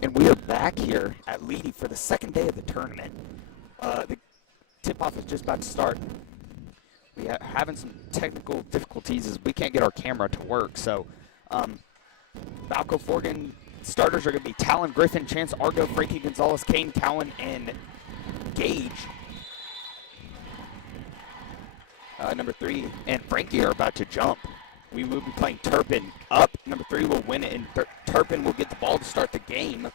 And we are back here at Leedey for the second day of the tournament. The tip-off is just about to start. We are having some technical difficulties as we can't get our camera to work. So, Balko-Forgan starters are going to be Talon, Griffin, Chance, Argo, Frankie Gonzalez, Kane, Cowan, and Gage. Number 3 and Frankie are about to jump. We will be playing Turpin up. Number 3 will win it, and Turpin will get the ball to start the game.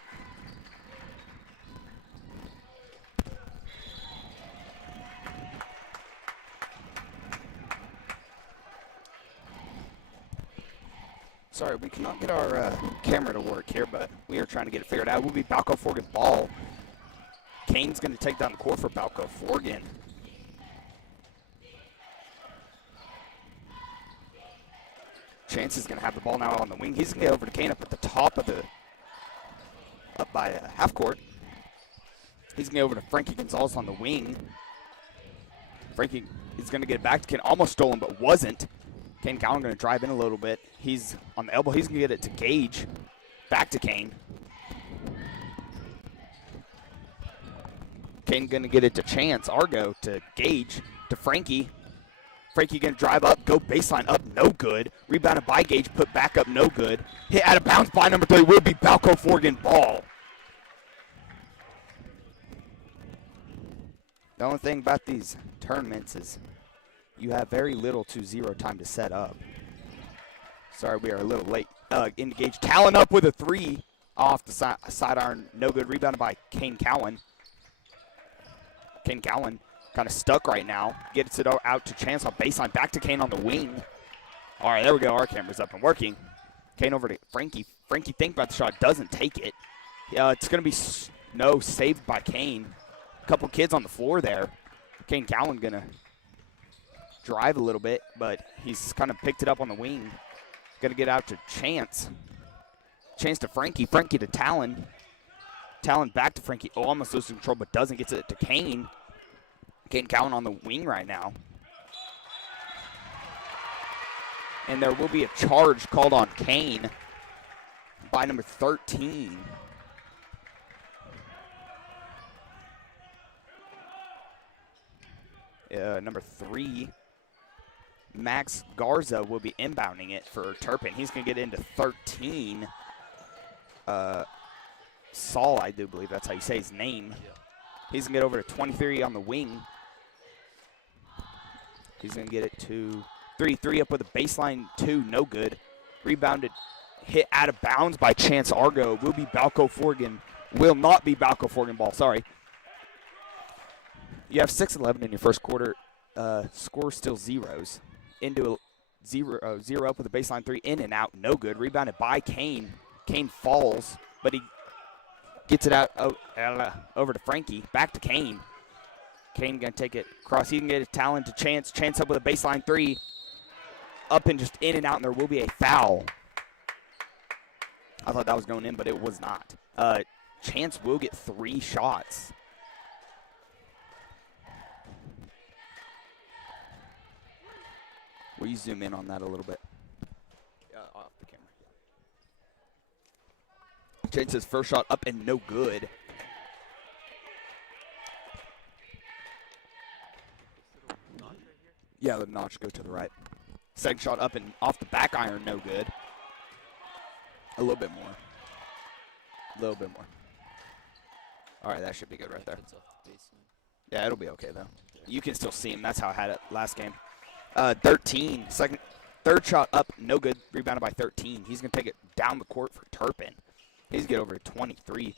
Sorry, we cannot get our camera to work here, but we are trying to get it figured out. It will be Balko-Forgan ball. Kane's going to take down the court for Balko-Forgan. Chance is going to have the ball now on the wing. He's going to get over to Kane up at the top of the, up by half court. He's going to get over to Frankie Gonzalez on the wing. Frankie is going to get it back to Kane. Almost stolen, but wasn't. Kane Cowan going to drive in a little bit. He's on the elbow. He's going to get it to Gage. Back to Kane. Kane going to get it to Chance. Argo to Gage. To Frankie. Frankie going to drive up, go baseline up, no good. Rebounded by Gage, put back up, no good. Hit out of bounds by number 3 will be Balko-Forgan ball. The only thing about these tournaments is you have very little to zero time to set up. Sorry, we are a little late. Into Gage. Talon up with a 3 off the side iron, no good. Rebounded by Kane Cowan. Kane Cowan kind of stuck right now. Gets it out to Chance on baseline. Back to Kane on the wing. All right, there we go. Our camera's up and working. Kane over to Frankie. Frankie think about the shot. Doesn't take it. It's going to be no saved by Kane. A couple kids on the floor there. Kane Cowan going to drive a little bit, but he's kind of picked it up on the wing. Going to get out to Chance. Chance to Frankie. Frankie to Talon. Talon back to Frankie. Oh, almost loses control, but doesn't. Gets it to Kane. Kane Cowan on the wing right now. And there will be a charge called on Kane by number 13. Number 3, Max Garza will be inbounding it for Turpin. He's going to get into 13. Saul, I do believe that's how you say his name. He's going to get over to 23 on the wing. He's going to get it to 3 up with a baseline 2, no good. Rebounded, hit out of bounds by Chance Argo. Will be Balko-Forgan. Will not be Balko-Forgan ball, sorry. You have 6-11 in your first quarter. Score still zeros. Into a 0 up with a baseline 3, in and out, no good. Rebounded by Kane. Kane falls, but he gets it out over to Frankie. Back to Kane. Kane going to take it across. He can get a Talon to Chance. Chance up with a baseline 3. Up and just in and out, and there will be a foul. I thought that was going in, but it was not. Chance will get 3 shots. Will you zoom in on that a little bit? Off the camera. Chance's first shot up and no good. Yeah, the notch go to the right. Second shot up and off the back iron, no good. A little bit more. A little bit more. All right, that should be good right there. Yeah, it'll be okay, though. You can still see him. That's how I had it last game. 13, third shot up, no good. Rebounded by 13. He's going to take it down the court for Turpin. He's going to get over to 23.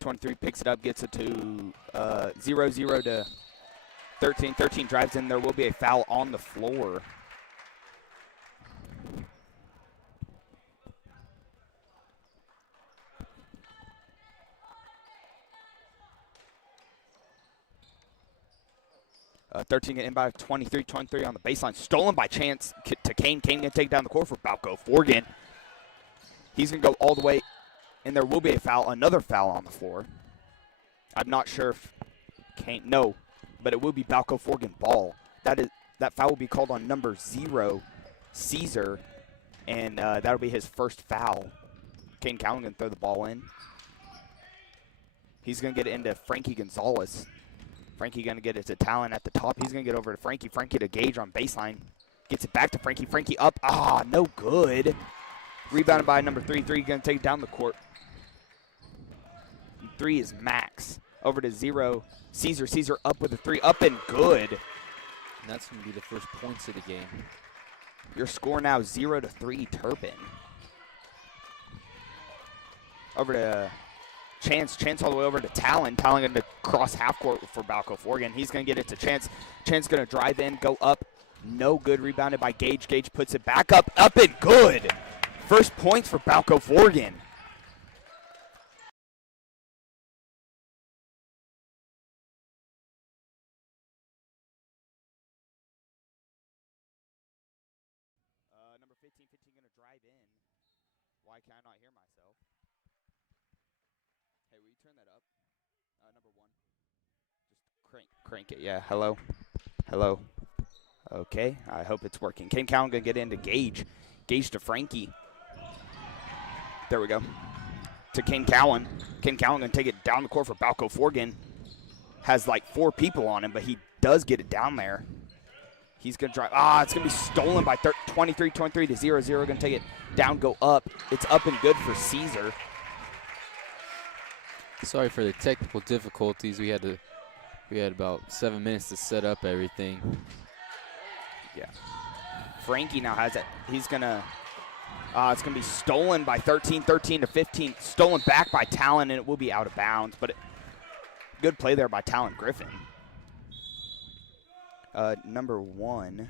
23 picks it up, gets it to 0-0 to 13. 13 drives in. There will be a foul on the floor. Uh, 13 getting in by 23. 23 on the baseline. Stolen by Chance to Kane. Kane going to take down the court for Balko-Forgan. He's going to go all the way, and there will be a foul, another foul on the floor. I'm not sure if Kane, no, but it will be Balko-Forgan ball. That foul will be called on number 0, Caesar, and that'll be his first foul. Kane Cowan going to throw the ball in. He's going to get it into Frankie Gonzalez. Frankie going to get it to Talon at the top. He's going to get over to Frankie. Frankie to Gage on baseline. Gets it back to Frankie. Frankie up. Ah, no good. Rebounded by number 3. 3 going to take it down the court. 3 is Max. Over to 0. Caesar. Caesar up with a 3. Up and good. And that's going to be the first points of the game. Your score now 0-3 Turpin. Over to Chance. Chance all the way over to Talon. Talon going to cross half court for Balko-Forgan. He's going to get it to Chance. Chance going to drive in, go up. No good. Rebounded by Gage. Gage puts it back up. Up and good. First points for Balko-Forgan. Number 15 going to drive in. Why can I not hear myself? Hey, will you turn that up? Number 1. Just crank it. Yeah, hello. Hello. Okay, I hope it's working. Kane Cowan going to get into Gage. Gage to Frankie. There we go. To Kane Cowan. Kane Cowan going to take it down the court for Balko-Forgan. Has like 4 people on him, but he does get it down there. He's going to drive. Ah, it's going to be stolen by 23 to 0-0. Going to take it down, go up. It's up and good for Caesar. Sorry for the technical difficulties. We had about 7 minutes to set up everything. Yeah. Frankie now has it. He's going to it's going to be stolen by 13 to 15. Stolen back by Talon, and it will be out of bounds. But good play there by Talon Griffin. Number 1,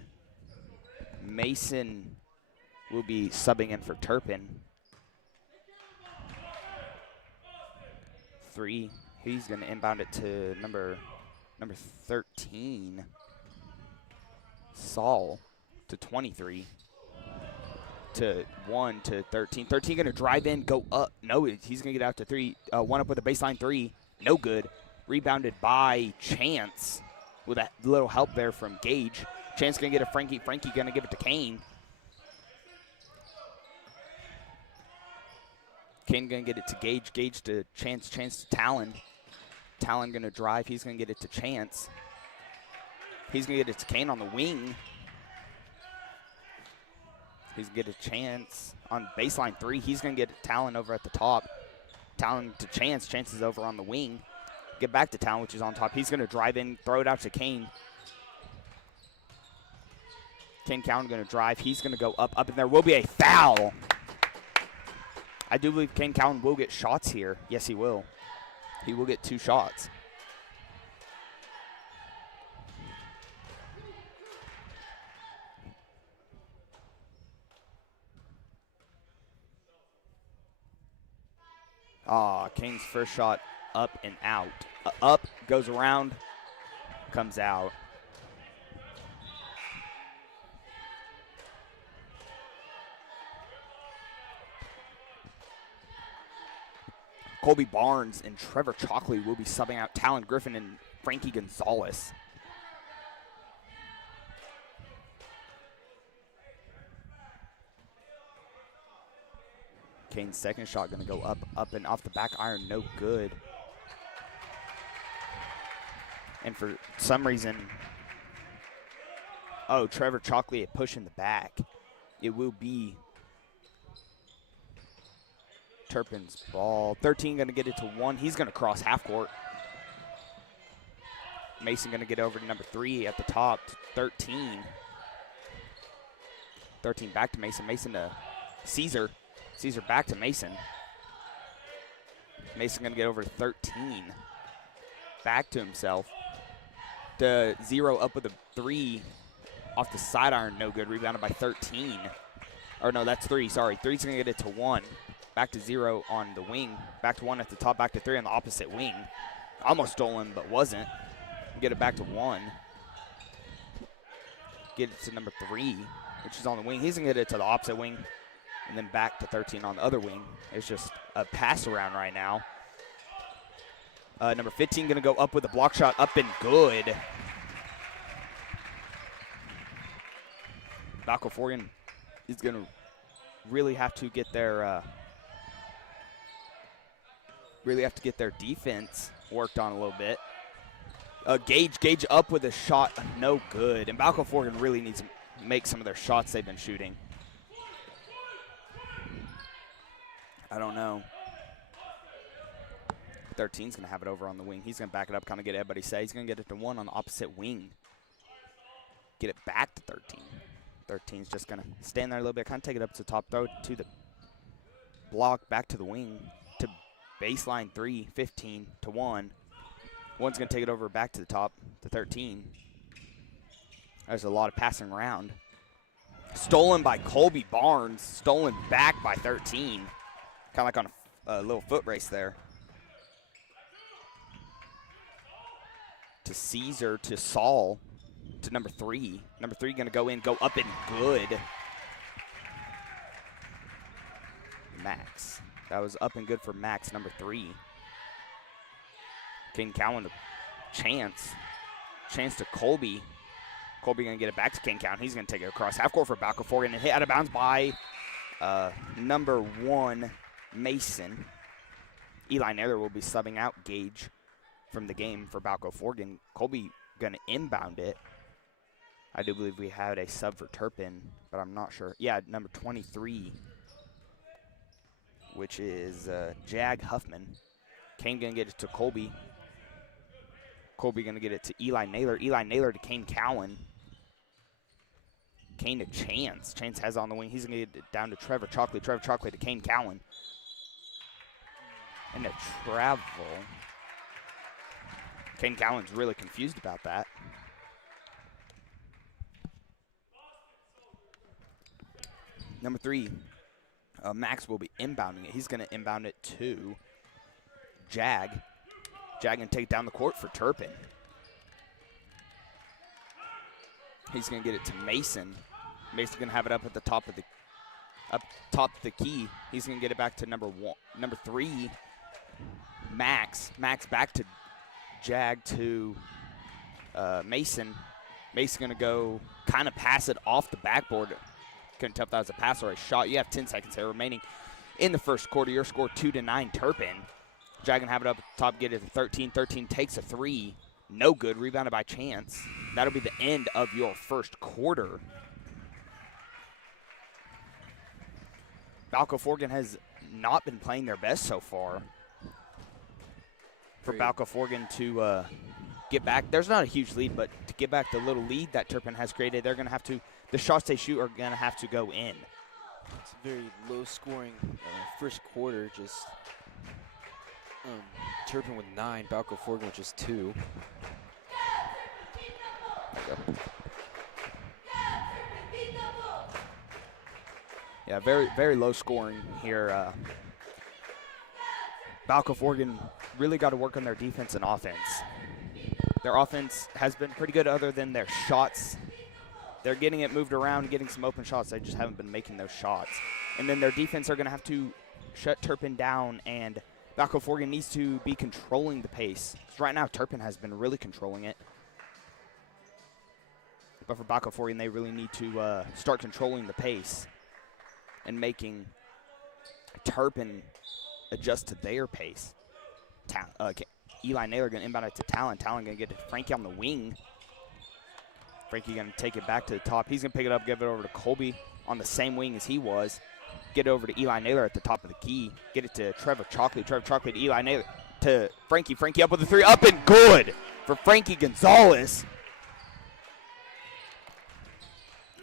Mason will be subbing in for Turpin. 3, he's going to inbound it to number 13, Saul, to 23, to 1 to 13. 13 going to drive in, go up. No, he's going to get out to 3. 1 up with a baseline 3. No good. Rebounded by Chance. With that little help there from Gage. Chance going to get a Frankie. Frankie going to give it to Kane. Kane going to get it to Gage. Gage to Chance. Chance to Talon. Talon going to drive. He's going to get it to Chance. He's going to get it to Kane on the wing. He's going to get a Chance on baseline 3. He's going to get Talon over at the top. Talon to Chance. Chance is over on the wing. Get back to Talon, which is on top. He's going to drive in, throw it out to Kane. Kane Cowan going to drive. He's going to go up, and there will be a foul. I do believe Kane Cowan will get shots here. Yes, he will. He will get 2 shots. Kane's first shot up and out. Up, goes around, comes out. Colby Barnes and Trevor Chalkley will be subbing out Talon Griffin and Frankie Gonzalez. Kane's second shot going to go up and off the back iron, no good. And for some reason, Trevor Chalkley pushing the back. It will be Turpin's ball. 13 going to get it to 1. He's going to cross half court. Mason going to get over to number 3 at the top, 13. 13 back to Mason. Mason to Caesar. Caesar back to Mason. Mason going to get over to 13. Back to himself. To 0 up with a 3 off the side iron, no good. Rebounded by 13. Or no, that's 3, sorry. 3's going to get it to 1. Back to 0 on the wing. Back to 1 at the top, back to 3 on the opposite wing. Almost stolen, but wasn't. Get it back to 1. Get it to number 3, which is on the wing. He's going to get it to the opposite wing. And then back to 13 on the other wing. It's just a pass around right now. Number 15 going to go up with a block shot, up and good. Balko-Forgan is going to really have to get their really have to get their defense worked on a little bit. Gage up with a shot, no good. And Balko-Forgan really needs to make some of their shots they've been shooting. I don't know. 13's going to have it over on the wing. He's going to back it up, kind of get everybody say. He's going to get it to 1 on the opposite wing. Get it back to 13. 13's just going to stand there a little bit, kind of take it up to the top, throw it to the block, back to the wing, to baseline 3, 15 to 1. One's going to take it over back to the top to 13. There's a lot of passing around. Stolen by Colby Barnes. Stolen back by 13. Kind of like on a little foot race there. To Caesar, to Saul, to number 3. Number 3 going to go in, go up and good. Max. That was up and good for Max, number 3. King Cowan to Chance. Chance to Colby. Colby going to get it back to King Cowan. He's going to take it across half court for Balko-Forgan and hit out of bounds by number 1, Mason. Eli Naylor will be subbing out Gage from the game for Balko-Forgan. Colby going to inbound it. I do believe we had a sub for Turpin, but I'm not sure. Yeah, number 23, which is Jag Huffman. Kane going to get it to Colby. Colby going to get it to Eli Naylor. Eli Naylor to Kane Cowan. Kane to Chance. Chance has it on the wing. He's going to get it down to Trevor Chalkley. Trevor Chalkley to Kane Cowan. And a travel. Kane Cowan's really confused about that. Number 3, Max will be inbounding it. He's going to inbound it to Jag. Jag going to take down the court for Turpin. He's going to get it to Mason. Mason's going to have it up at the top of the key. He's going to get it back to number 3, Max. Max back to Jag to Mason. Mason's going to go kind of pass it off the backboard. Couldn't tell if that was a pass or a shot. You have 10 seconds here remaining in the first quarter. Your score 2-9 Turpin. Jag gonna have it up at the top, get it to 13. 13 takes a 3. No good. Rebounded by Chance. That'll be the end of your first quarter. Balko-Forgan has not been playing their best so far. For Balko-Forgan to get back, there's not a huge lead, but to get back the little lead that Turpin has created, they're going to have to, the shots they shoot are going to have to go in. It's a very low-scoring first quarter, just Turpin with 9, Balko-Forgan with just 2. Yeah, very, very low scoring here. Balko-Forgan really got to work on their defense and offense. Their offense has been pretty good other than their shots. They're getting it moved around, getting some open shots. They just haven't been making those shots. And then their defense are going to have to shut Turpin down, and Balko-Forgan needs to be controlling the pace. So right now, Turpin has been really controlling it. But for Balko-Forgan, they really need to start controlling the pace and making Turpin adjust to their pace. Eli Naylor going to inbound it to Talon. Talon going to get it to Frankie on the wing. Frankie going to take it back to the top. He's going to pick it up, give it over to Colby on the same wing as he was. Get it over to Eli Naylor at the top of the key. Get it to Trevor Chalkley. Trevor Chalkley to Eli Naylor to Frankie. Frankie up with a 3. Up and good for Frankie Gonzalez.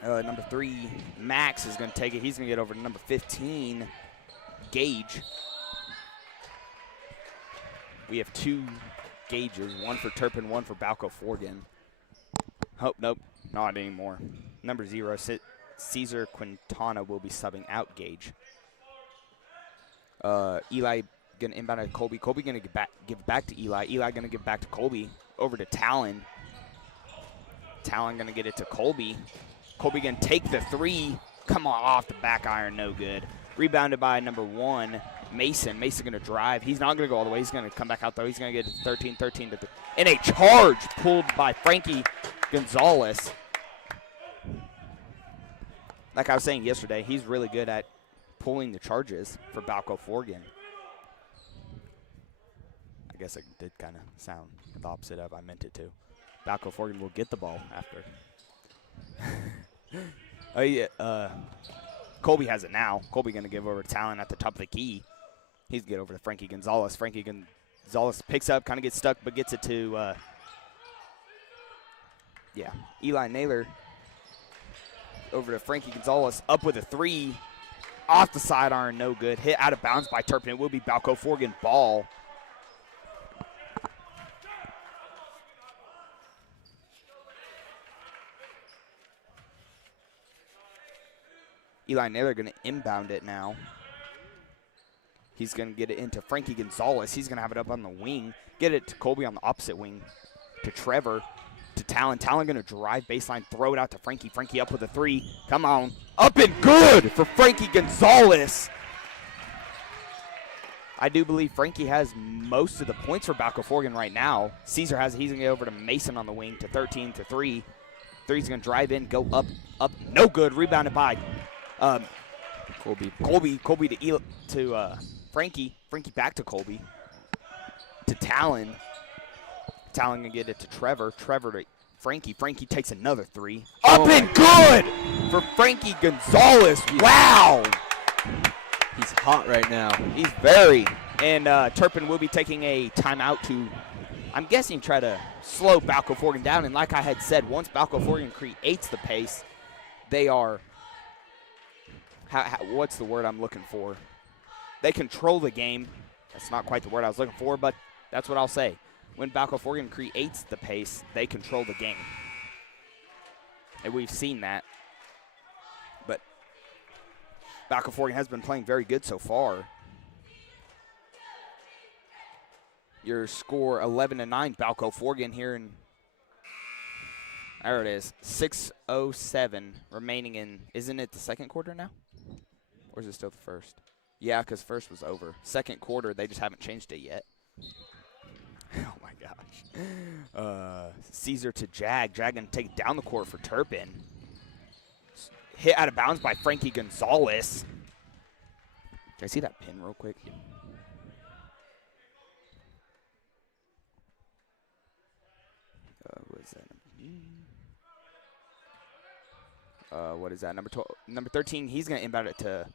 Number 3, Max is going to take it. He's going to get over to number 15, Gage. We have 2 Gages, 1 for Turpin, 1 for Balko-Forgan. Oh, nope, not anymore. Number 0, Caesar Quintana will be subbing out Gage. Eli going to inbound to Colby. Colby going to give back to Eli. Eli going to give back to Colby. Over to Talon. Talon going to get it to Colby. Colby going to take the 3. Come on, off the back iron, no good. Rebounded by number 1, Mason. Mason going to drive. He's not going to go all the way. He's going to come back out, though. He's going to get it to 13 to 3. And a charge pulled by Frankie Gonzalez. Like I was saying yesterday, he's really good at pulling the charges for Balko-Forgan. I guess it did kind of sound the opposite of I meant it to. Balko-Forgan will get the ball after. Oh, yeah. Colby has it now. Colby going to give over to Talon at the top of the key. He's going to get over to Frankie Gonzalez. Frankie Gonzalez picks up, kind of gets stuck, but gets it to, Eli Naylor. Over to Frankie Gonzalez, up with a 3. Off the sidearm, no good. Hit out of bounds by Turpin. It will be Balko-Forgan ball. Eli Naylor going to inbound it now. He's going to get it into Frankie Gonzalez. He's going to have it up on the wing. Get it to Colby on the opposite wing. To Trevor. To Talon. Talon going to drive baseline. Throw it out to Frankie. Frankie up with a 3. Come on. Up and good for Frankie Gonzalez. I do believe Frankie has most of the points for Balko-Forgan right now. Caesar has it. He's going to get over to Mason on the wing to 13 to 3. 3's going to drive in. Go up. No good. Rebounded by Colby to Frankie. Frankie back to Colby. To Talon. Talon gonna get it to Trevor. Trevor to Frankie. Frankie takes another 3. Up and good for Frankie Gonzalez. Wow. He's hot right now. He's very. And Turpin will be taking a timeout to, I'm guessing, try to slow Balko-Forgan down. And like I had said, once Balko-Forgan creates the pace, they are, what's the word I'm looking for? They control the game. That's not quite the word I was looking for, but that's what I'll say. When Balko-Forgan creates the pace, they control the game. And we've seen that. But Balko-Forgan has been playing very good so far. Your score 11-9, Balko-Forgan here in, there it is, 6:07 remaining in, isn't it the second quarter now? Or is it still the first? Yeah, because first was over. Second quarter, they just haven't changed it yet. Oh, my gosh. Caesar to Jag. Jag going to take it down the court for Turpin. Hit out of bounds by Frankie Gonzalez. Can I see that pin real quick? What is that? What is that? Number 13, he's going to inbound it to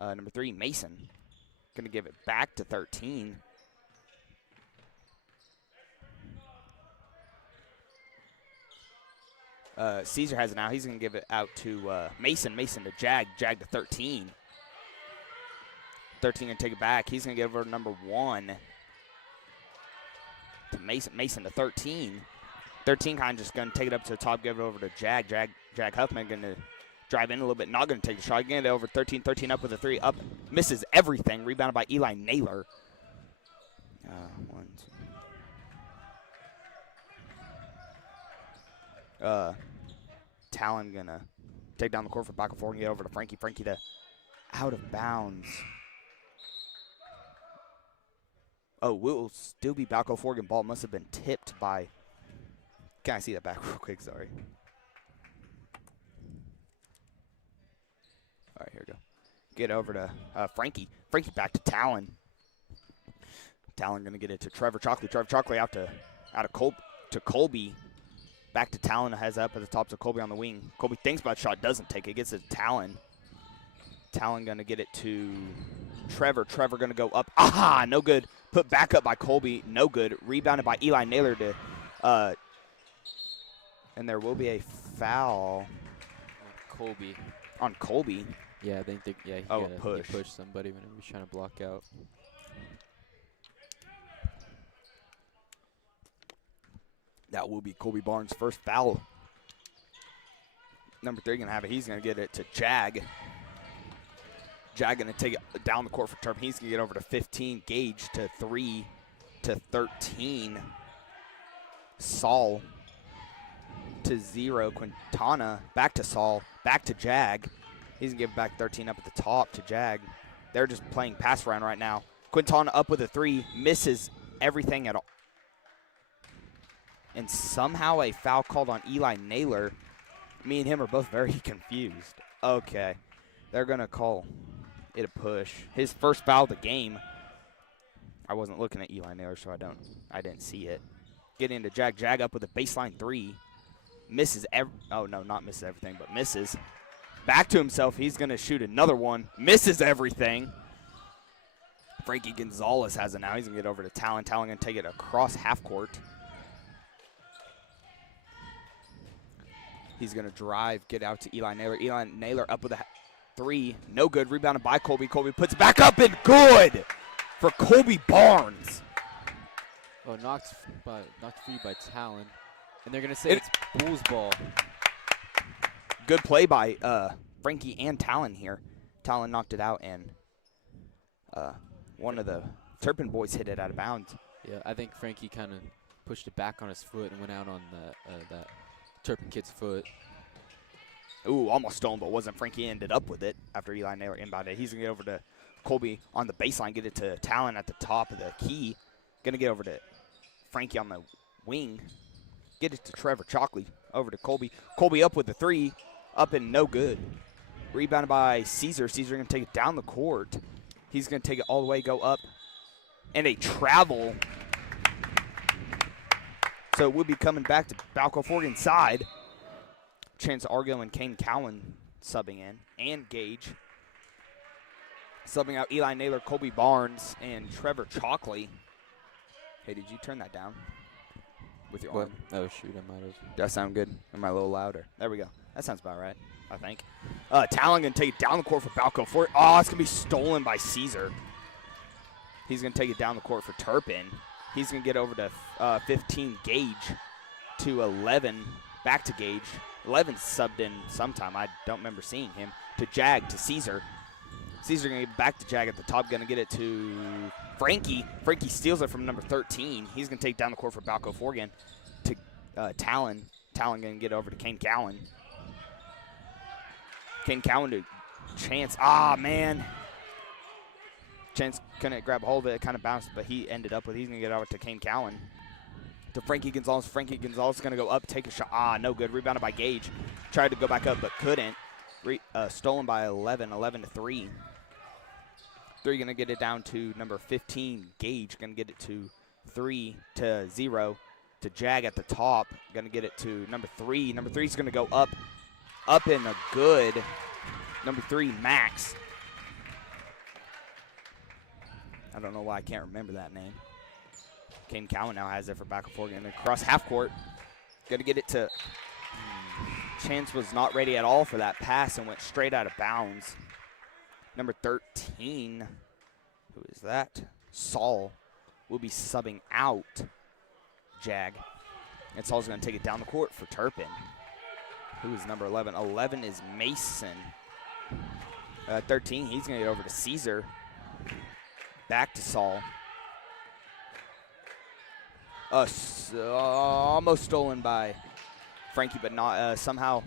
number 3, Mason. Going to give it back to 13. Caesar has it now. He's going to give it out to Mason. Mason to Jag. Jag to 13. 13 going to take it back. He's going to give it over to number 1. To Mason. Mason to 13. 13 kind of just going to take it up to the top, give it over to Jag. Jag Huffman going to drive in a little bit. Not going to take the shot. Get it over 13. 13 up with a 3. Up. Misses everything. Rebounded by Eli Naylor. 1, 2. Talon gonna take down the court for Balko-Forgan, get over to Frankie. Frankie to out of bounds. Oh, will still be Balko-Forgan ball. Must have been tipped by. Can I see that back real quick? Sorry. All right, here we go. Get over to Frankie. Frankie back to Talon. Talon gonna get it to Trevor Chalkley. Trevor Chalkley out to Colby. Back to Talon, has up at the top to Colby on the wing. Colby thinks about the shot, doesn't take it, gets it to Talon. Talon gonna get it to Trevor. Trevor gonna go up. Aha, no good. Put back up by Colby, no good. Rebounded by Eli Naylor to, and there will be a foul. Colby. On Colby. Yeah, I think he pushed somebody when he was trying to block out. That will be Colby Barnes' first foul. Number 3 going to have it. He's going to get it to Jag. Jag going to take it down the court for Turpin. He's going to get over to 15. Gage to 3 to 13. Saul to 0. Quintana back to Saul. Back to Jag. He's going to give it back 13 up at the top to Jag. They're just playing pass around right now. Quintana up with a 3. Misses everything at all. And somehow a foul called on Eli Naylor. Me and him are both very confused. Okay. They're going to call it a push. His first foul of the game. I wasn't looking at Eli Naylor, so I didn't see it. Getting into Jag. Jag up with a baseline 3. Misses oh no, not misses everything, but misses. Back to himself. He's going to shoot another one. Misses everything. Frankie Gonzalez has it now. He's going to get over to Talon. Talon going to take it across half court. He's going to drive, get out to Eli Naylor. Eli Naylor up with a 3. No good. Rebounded by Colby. Colby puts it back up and good for Colby Barnes. Oh, knocked free by Talon. And they're going to say it's Bulls ball. Good play by Frankie and Talon here. Talon knocked it out, and one of the Turpin boys hit it out of bounds. Yeah, I think Frankie kind of pushed it back on his foot and went out on that Turpin kid's foot. Ooh, almost stolen, but wasn't. Frankie ended up with it after Eli Naylor inbounded. He's going to get over to Colby on the baseline, get it to Talon at the top of the key. Going to get over to Frankie on the wing. Get it to Trevor Chalkley. Over to Colby. Colby up with the 3. Up and no good. Rebounded by Caesar. Caesar going to take it down the court. He's going to take it all the way, go up. And a travel. So we'll be coming back to Balko-Forgan side. Chance Argo and Kane Cowan subbing in. And Gage. Subbing out Eli Naylor, Colby Barnes, and Trevor Chalkley. Hey, did you turn that down with your arm? Oh, shoot, I might have. Does that sound good? Am I a little louder? There we go. That sounds about right, I think. Talon going to take it down the court for Balko-Forgan. Oh, it's going to be stolen by Caesar. He's going to take it down the court for Turpin. He's going to get over to 15, Gage, to 11, back to Gage. 11 subbed in sometime. I don't remember seeing him. To Jag, to Caesar. Caesar going to get back to Jag at the top. Going to get it to Frankie. Frankie steals it from number 13. He's going to take down the court for Balko-Forgan to Talon. Talon going to get over to Kane Cowan. Kane Cowan to Chance. Ah, man. Chance couldn't grab a hold of it. It kind of bounced, but he ended up with it. He's going to get over to Kane Cowan. To Frankie Gonzalez. Frankie Gonzalez is going to go up, take a shot. Ah, no good. Rebounded by Gage. Tried to go back up, but couldn't. Stolen by 11 to 3. 3 going to get it down to number 15, Gage. Going to get it to 3 to 0 to Jag at the top. Going to get it to number 3. Number 3 is going to go up and a good. Number 3, Max. I don't know why I can't remember that name. Kane Cowan now has it for Balko-Forgan. Across half court. Going to get it to Chance was not ready at all for that pass and went straight out of bounds. Number 13, who is that? Saul will be subbing out Jag. And Saul's going to take it down the court for Turpin. Who is number 11? 11 is Mason. 13, he's going to get over to Caesar. Back to Saul. Almost stolen by Frankie, but not somehow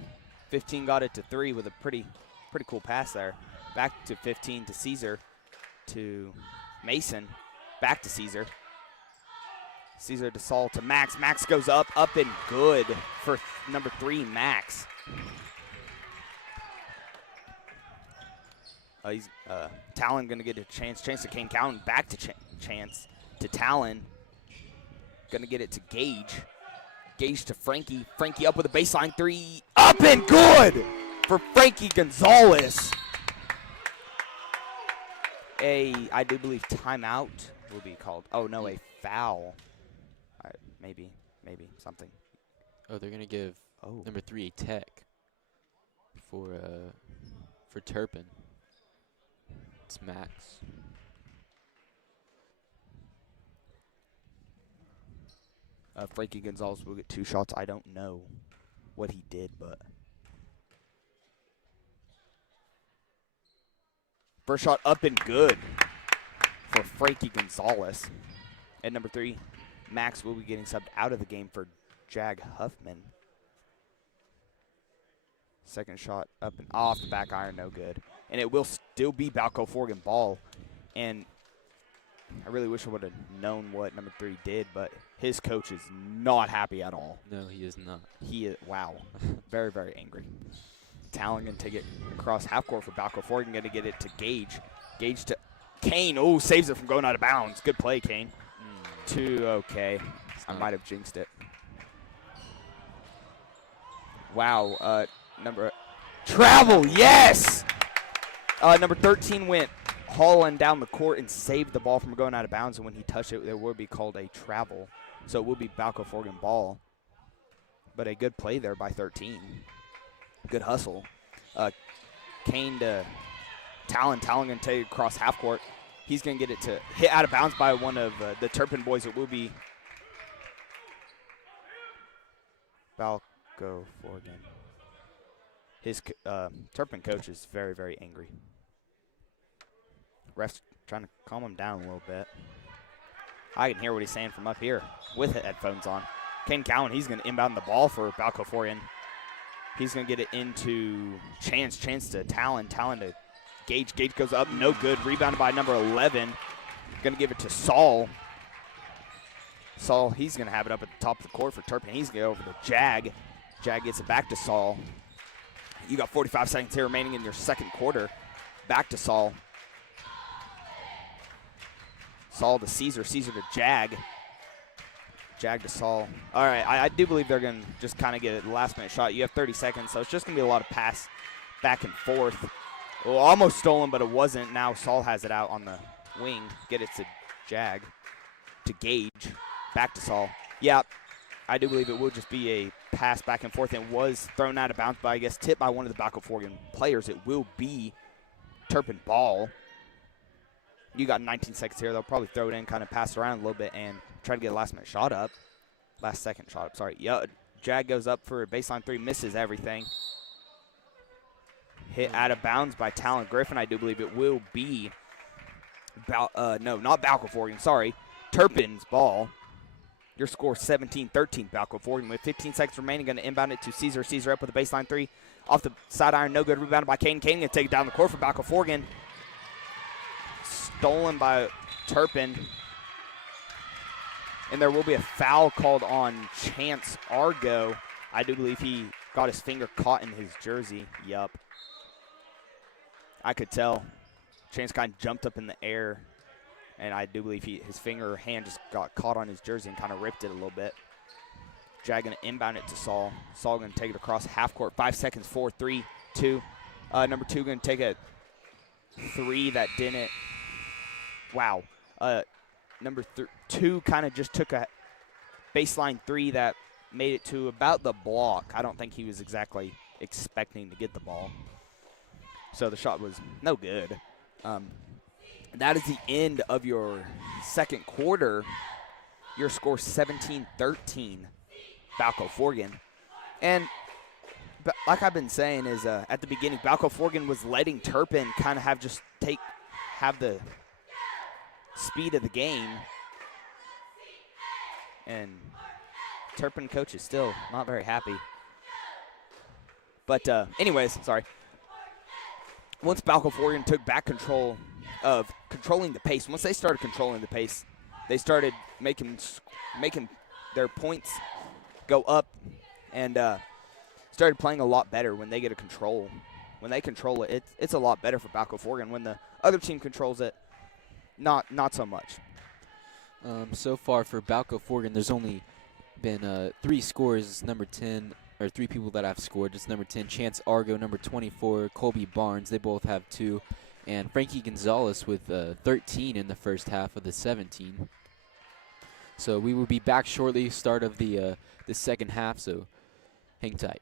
15 got it to 3 with a pretty cool pass there. Back to 15 to Caesar to Mason. Back to Caesar. Caesar to Saul to Max. Max goes up and good for number 3, Max. He's Talon going to get a chance. Chance to Kane Cowan. Back to Chance to Talon. Going to get it to Gage. Gage to Frankie. Frankie up with a baseline 3. Up and good for Frankie Gonzalez. I do believe timeout will be called. Oh, no, a foul. Maybe something. Oh, they're going to give number 3 a tech for Turpin. It's Max. Frankie Gonzalez will get 2 shots. I don't know what he did, but first shot up and good for Frankie Gonzalez. And number 3, Max will be getting subbed out of the game for Jag Huffman. Second shot up and off the back iron, no good. And it will still be Balko-Forgan ball. And I really wish I would have known what number 3 did, but his coach is not happy at all. No, he is not. He is, wow, very, very angry. Talon going to take it across half court for Balko-Forgan, going to get it to Gage. Gage to Kane, oh, saves it from going out of bounds. Good play, Kane. 2, okay. I might have jinxed it. Wow, travel, yes! Number 13 went hauling down the court and saved the ball from going out of bounds, and when he touched it, there would be called a travel. So it would be Balko-Forgan ball. But a good play there by 13. Good hustle. Kane to Talon. Talon going to take it across half court. He's going to get it to hit out of bounds by one of the Turpin boys. It will be Balko-Forgan. His Turpin coach is very, very angry. Ref's trying to calm him down a little bit. I can hear what he's saying from up here with headphones on. Kane Cowan, he's going to inbound the ball for Balko-Forgan. He's going to get it into Chance. Chance to Talon. Talon to Gage. Gage goes up, no good. Rebounded by number 11. Going to give it to Saul. Saul, he's going to have it up at the top of the court for Turpin. He's going to go over to Jag. Jag gets it back to Saul. You got 45 seconds here remaining in your second quarter. Back to Saul. Saul to Caesar. Caesar to Jag. Jag to Saul. All right, I do believe they're going to just kind of get a last-minute shot. You have 30 seconds, so it's just going to be a lot of pass back and forth. Well, almost stolen, but it wasn't. Now Saul has it out on the wing. Get it to Jag. To Gage. Back to Saul. Yeah, I do believe it will just be a pass back and forth. It was thrown out of bounds, but I guess tipped by one of the Balko-Forgan players. It will be Turpin ball. You got 19 seconds here. They'll probably throw it in, kind of pass it around a little bit, and try to get a last-minute shot up. Last-second shot up, sorry. Yeah, Jag goes up for a baseline three, misses everything. Hit out of bounds by Talon Griffin. I do believe it will be, no, not Balko-Forgan, sorry. Turpin's ball. Your score 17-13, Balko-Forgan. With 15 seconds remaining, going to inbound it to Caesar. Caesar up with a baseline three. Off the side iron, no good. Rebounded by Kane. Kane going to take it down the court for Balko-Forgan. Stolen by Turpin. And there will be a foul called on Chance Argo. I do believe he got his finger caught in his jersey. Yup. I could tell. Chance kind of jumped up in the air. And I do believe his finger or hand just got caught on his jersey and kind of ripped it a little bit. Jag going to inbound it to Saul. Saul going to take it across half court. 5 seconds, 4, 3, 2. Number 2 going to take a three that didn't. Wow. Number 2 kind of just took a baseline three that made it to about the block. I don't think he was exactly expecting to get the ball. So the shot was no good. That is the end of your second quarter. Your score 17-13, Balko-Forgan. And like I've been saying is at the beginning, Balko-Forgan was letting Turpin kind of have the speed of the game. And Turpin coach is still not very happy. But anyways, sorry. Once Balko-Forgan took back control of controlling the pace, once they started controlling the pace, they started making their points go up and started playing a lot better when they get a control. When they control it, it's a lot better for Balko-Forgan. When the other team controls it, not so much. So far for Balko-Forgan, there's only been 3 scores. Number 10, or 3 people that have scored. It's number 10, Chance Argo, number 24, Colby Barnes. They both have 2. And Frankie Gonzalez with 13 in the first half of the 17. So we will be back shortly, start of the second half, so hang tight.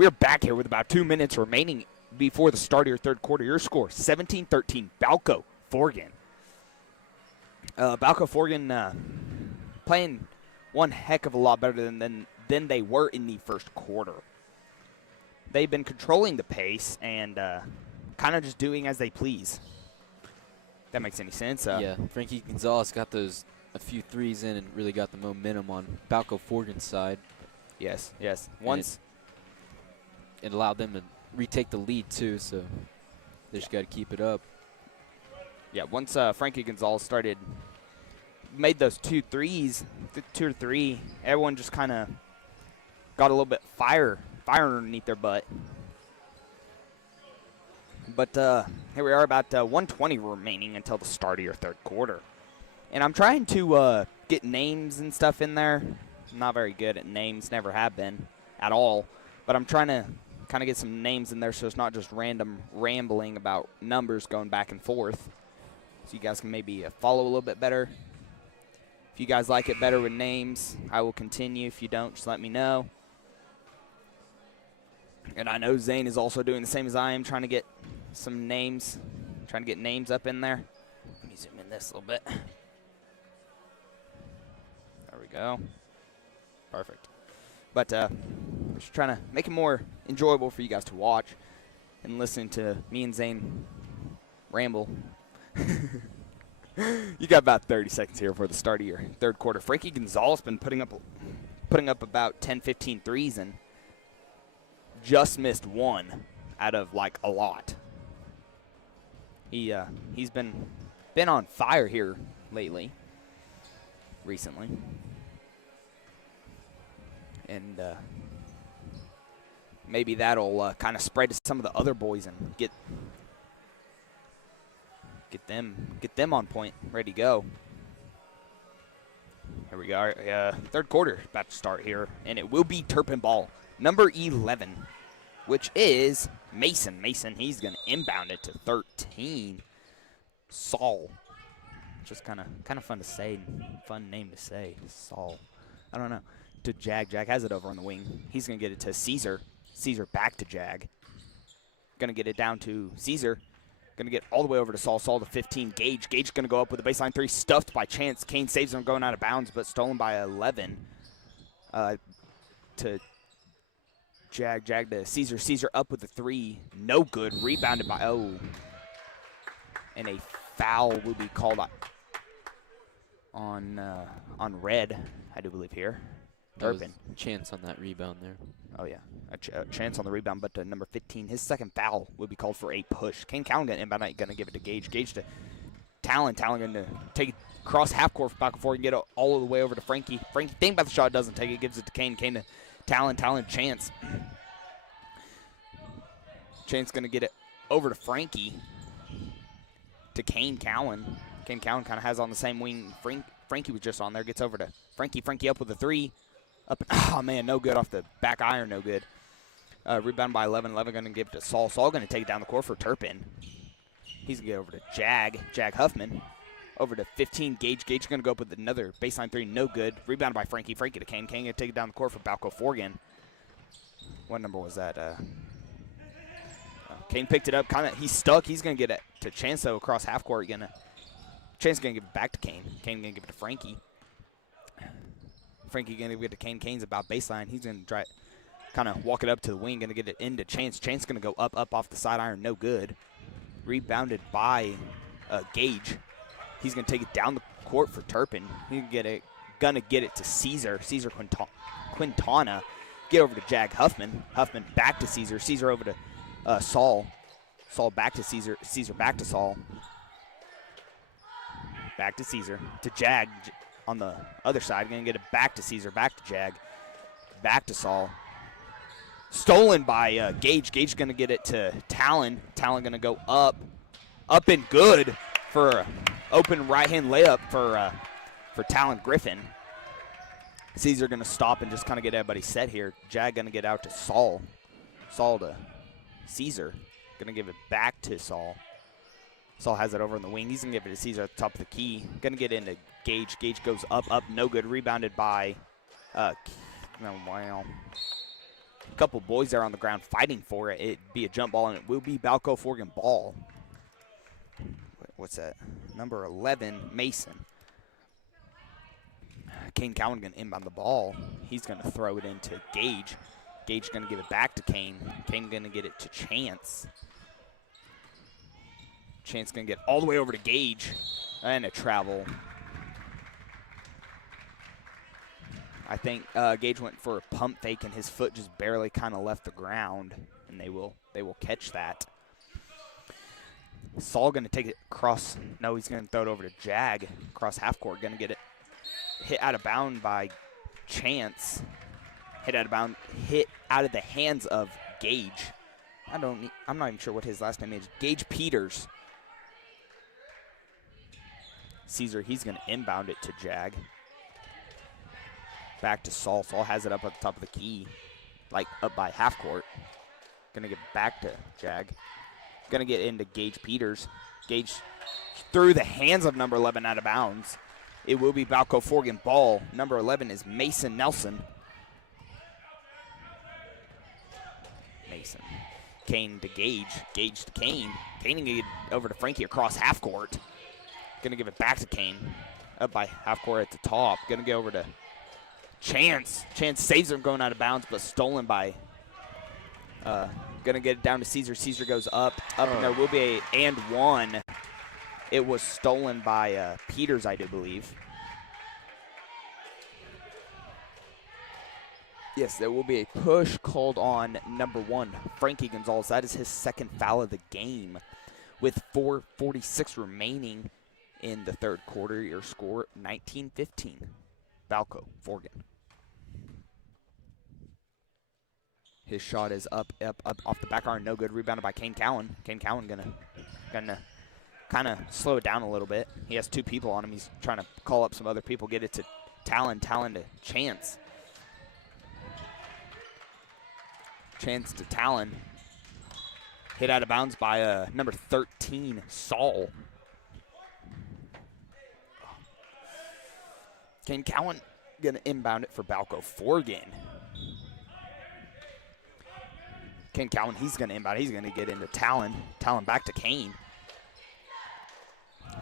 We're back here with about 2 minutes remaining before the start of your third quarter. Your score, 17-13, Balko-Forgan. Balko-Forgan playing one heck of a lot better than they were in the first quarter. They've been controlling the pace and kind of just doing as they please. If that makes any sense. Yeah, Frankie Gonzalez got a few threes in and really got the momentum on Balko-Forgan's side. Yes, yes. Once it allowed them to retake the lead too, so they just got to keep it up. Yeah, once Frankie Gonzalez made those 2 threes, 2 or 3, everyone just kind of got a little bit fire underneath their butt. But here we are, about 1:20 remaining until the start of your third quarter. And I'm trying to get names and stuff in there. I'm not very good at names, never have been at all. But I'm trying to kind of get some names in there so it's not just random rambling about numbers going back and forth. So you guys can maybe follow a little bit better. If you guys like it better with names, I will continue. If you don't, just let me know. And I know Zane is also doing the same as I am, trying to get some names, trying to get names up in there. Let me zoom in this a little bit. There we go. Perfect. But just trying to make it more enjoyable for you guys to watch and listen to me and Zane ramble. You got about 30 seconds here for the start of your third quarter. Frankie Gonzalez been putting up about 10, 15 threes and just missed 1 out of like a lot. He's been on fire here recently. And maybe that'll kind of spread to some of the other boys and get them on point, ready to go. Here we go. Third quarter about to start here, and it will be Turpin ball, number 11, which is Mason. Mason, he's going to inbound it to 13. Saul. Just kind of fun to say, fun name to say. Saul. I don't know. To Jag. Jag has it over on the wing. He's going to get it to Caesar. Caesar back to Jag. Going to get it down to Caesar. Going to get all the way over to Saul. Saul to 15. Gage. Gage going to go up with a baseline 3. Stuffed by Chance. Kane saves him going out of bounds, but stolen by 11. To Jag. Jag to Caesar. Caesar up with the 3. No good. Rebounded by, and a foul will be called on Red, I do believe here. Turpin. Chance on that rebound there. Oh, yeah. A chance on the rebound, but number 15, his second foul will be called for a push. Kane Cowan going to give it to Gage. Gage to Talon. Talon going to take it across half court for Balko-Forgan and get it all the way over to Frankie. Frankie, think about the shot, doesn't take it, gives it to Kane. Kane to Talon. Talon, Chance. Chance going to get it over to Frankie. To Kane Cowan. Kane Cowan kind of has on the same wing Frankie was just on there. Gets over to Frankie. Frankie up with a 3. Up. Oh, man, no good off the back iron. No good. Rebound by 11. 11 going to give it to Saul. Saul going to take it down the court for Turpin. He's going to get over to Jag. Jag Huffman. Over to 15. Gage. Gage going to go up with another baseline 3. No good. Rebound by Frankie. Frankie to Kane. Kane going to take it down the court for Balko-Forgan. What number was that? Kane picked it up. He's stuck. He's going to get it to Chance, though, across half court. Chance going to give it back to Kane. Kane going to give it to Frankie. Frankie going to give it to Kane. Kane's about baseline. He's going to try kind of walk it up to the wing. Going to get it into Chance. Chance going to go up off the side iron. No good. Rebounded by Gage. He's going to take it down the court for Turpin. He's going to get it to Caesar. Caesar Quintana. Get over to Jag Huffman. Huffman back to Caesar. Caesar over to Saul. Saul back to Caesar. Caesar back to Saul. Back to Caesar. To Jag on the other side. Going to get it back to Caesar. Back to Jag. Back to Saul. Stolen by Gage. Gage going to get it to Talon. Talon going to go up. Up and good for an open right-hand layup for Talon Griffin. Caesar going to stop and just kind of get everybody set here. Jag going to get out to Saul. Saul to Caesar. Going to give it back to Saul. Saul has it over on the wing. He's going to give it to Caesar at the top of the key. Going to get into Gage. Gage goes up, no good. Rebounded by, A couple boys there on the ground fighting for it. It'd be a jump ball, and it will be Balko-Forgan ball. What's that? Number 11, Mason. Kane Cowan going to inbound the ball. He's going to throw it into Gage. Gage going to give it back to Kane. Kane going to get it to Chance. Chance going to get all the way over to Gage. And a travel. I think Gage went for a pump fake, and his foot just barely kind of left the ground. And they will catch that. Saul going to take it across. No, he's going to throw it over to Jag. Across half court. Going to get it hit out of bound by Chance. Hit out of bound. Hit out of the hands of Gage. I'm not even sure what his last name is. Gage Peters. Caesar, he's going to inbound it to Jag. Back to Saul. Saul has it up at the top of the key. Like up by half court. Going to get back to Jag. Going to get into Gage Peters. Gage through the hands of number 11 out of bounds. It will be Balko-Forgan ball. Number 11 is Mason Nelson. Mason. Kane to Gage. Gage to Kane. Kane going to get over to Frankie across half court. Going to give it back to Kane. Up by half court at the top. Going to get over to Chance. Chance saves him going out of bounds, but stolen by going to get it down to Caesar. Caesar goes up, and there will be a and one. It was stolen by Peters, I do believe. Yes, there will be a push called on number 1, Frankie Gonzalez. That is his second foul of the game. With 4:46 remaining in the third quarter, your score 19-15. Balko-Forgan. His shot is up off the back iron, no good. Rebounded by Kane Cowan. Kane Cowan gonna kind of slow it down a little bit. He has 2 people on him. He's trying to call up some other people, get it to Talon. Talon to Chance. Chance to Talon. Hit out of bounds by number 13, Saul. Kane Cowan gonna inbound it for Balko-Forgan. Kane Cowan, he's going to inbound. He's going to get into Talon. Talon back to Kane.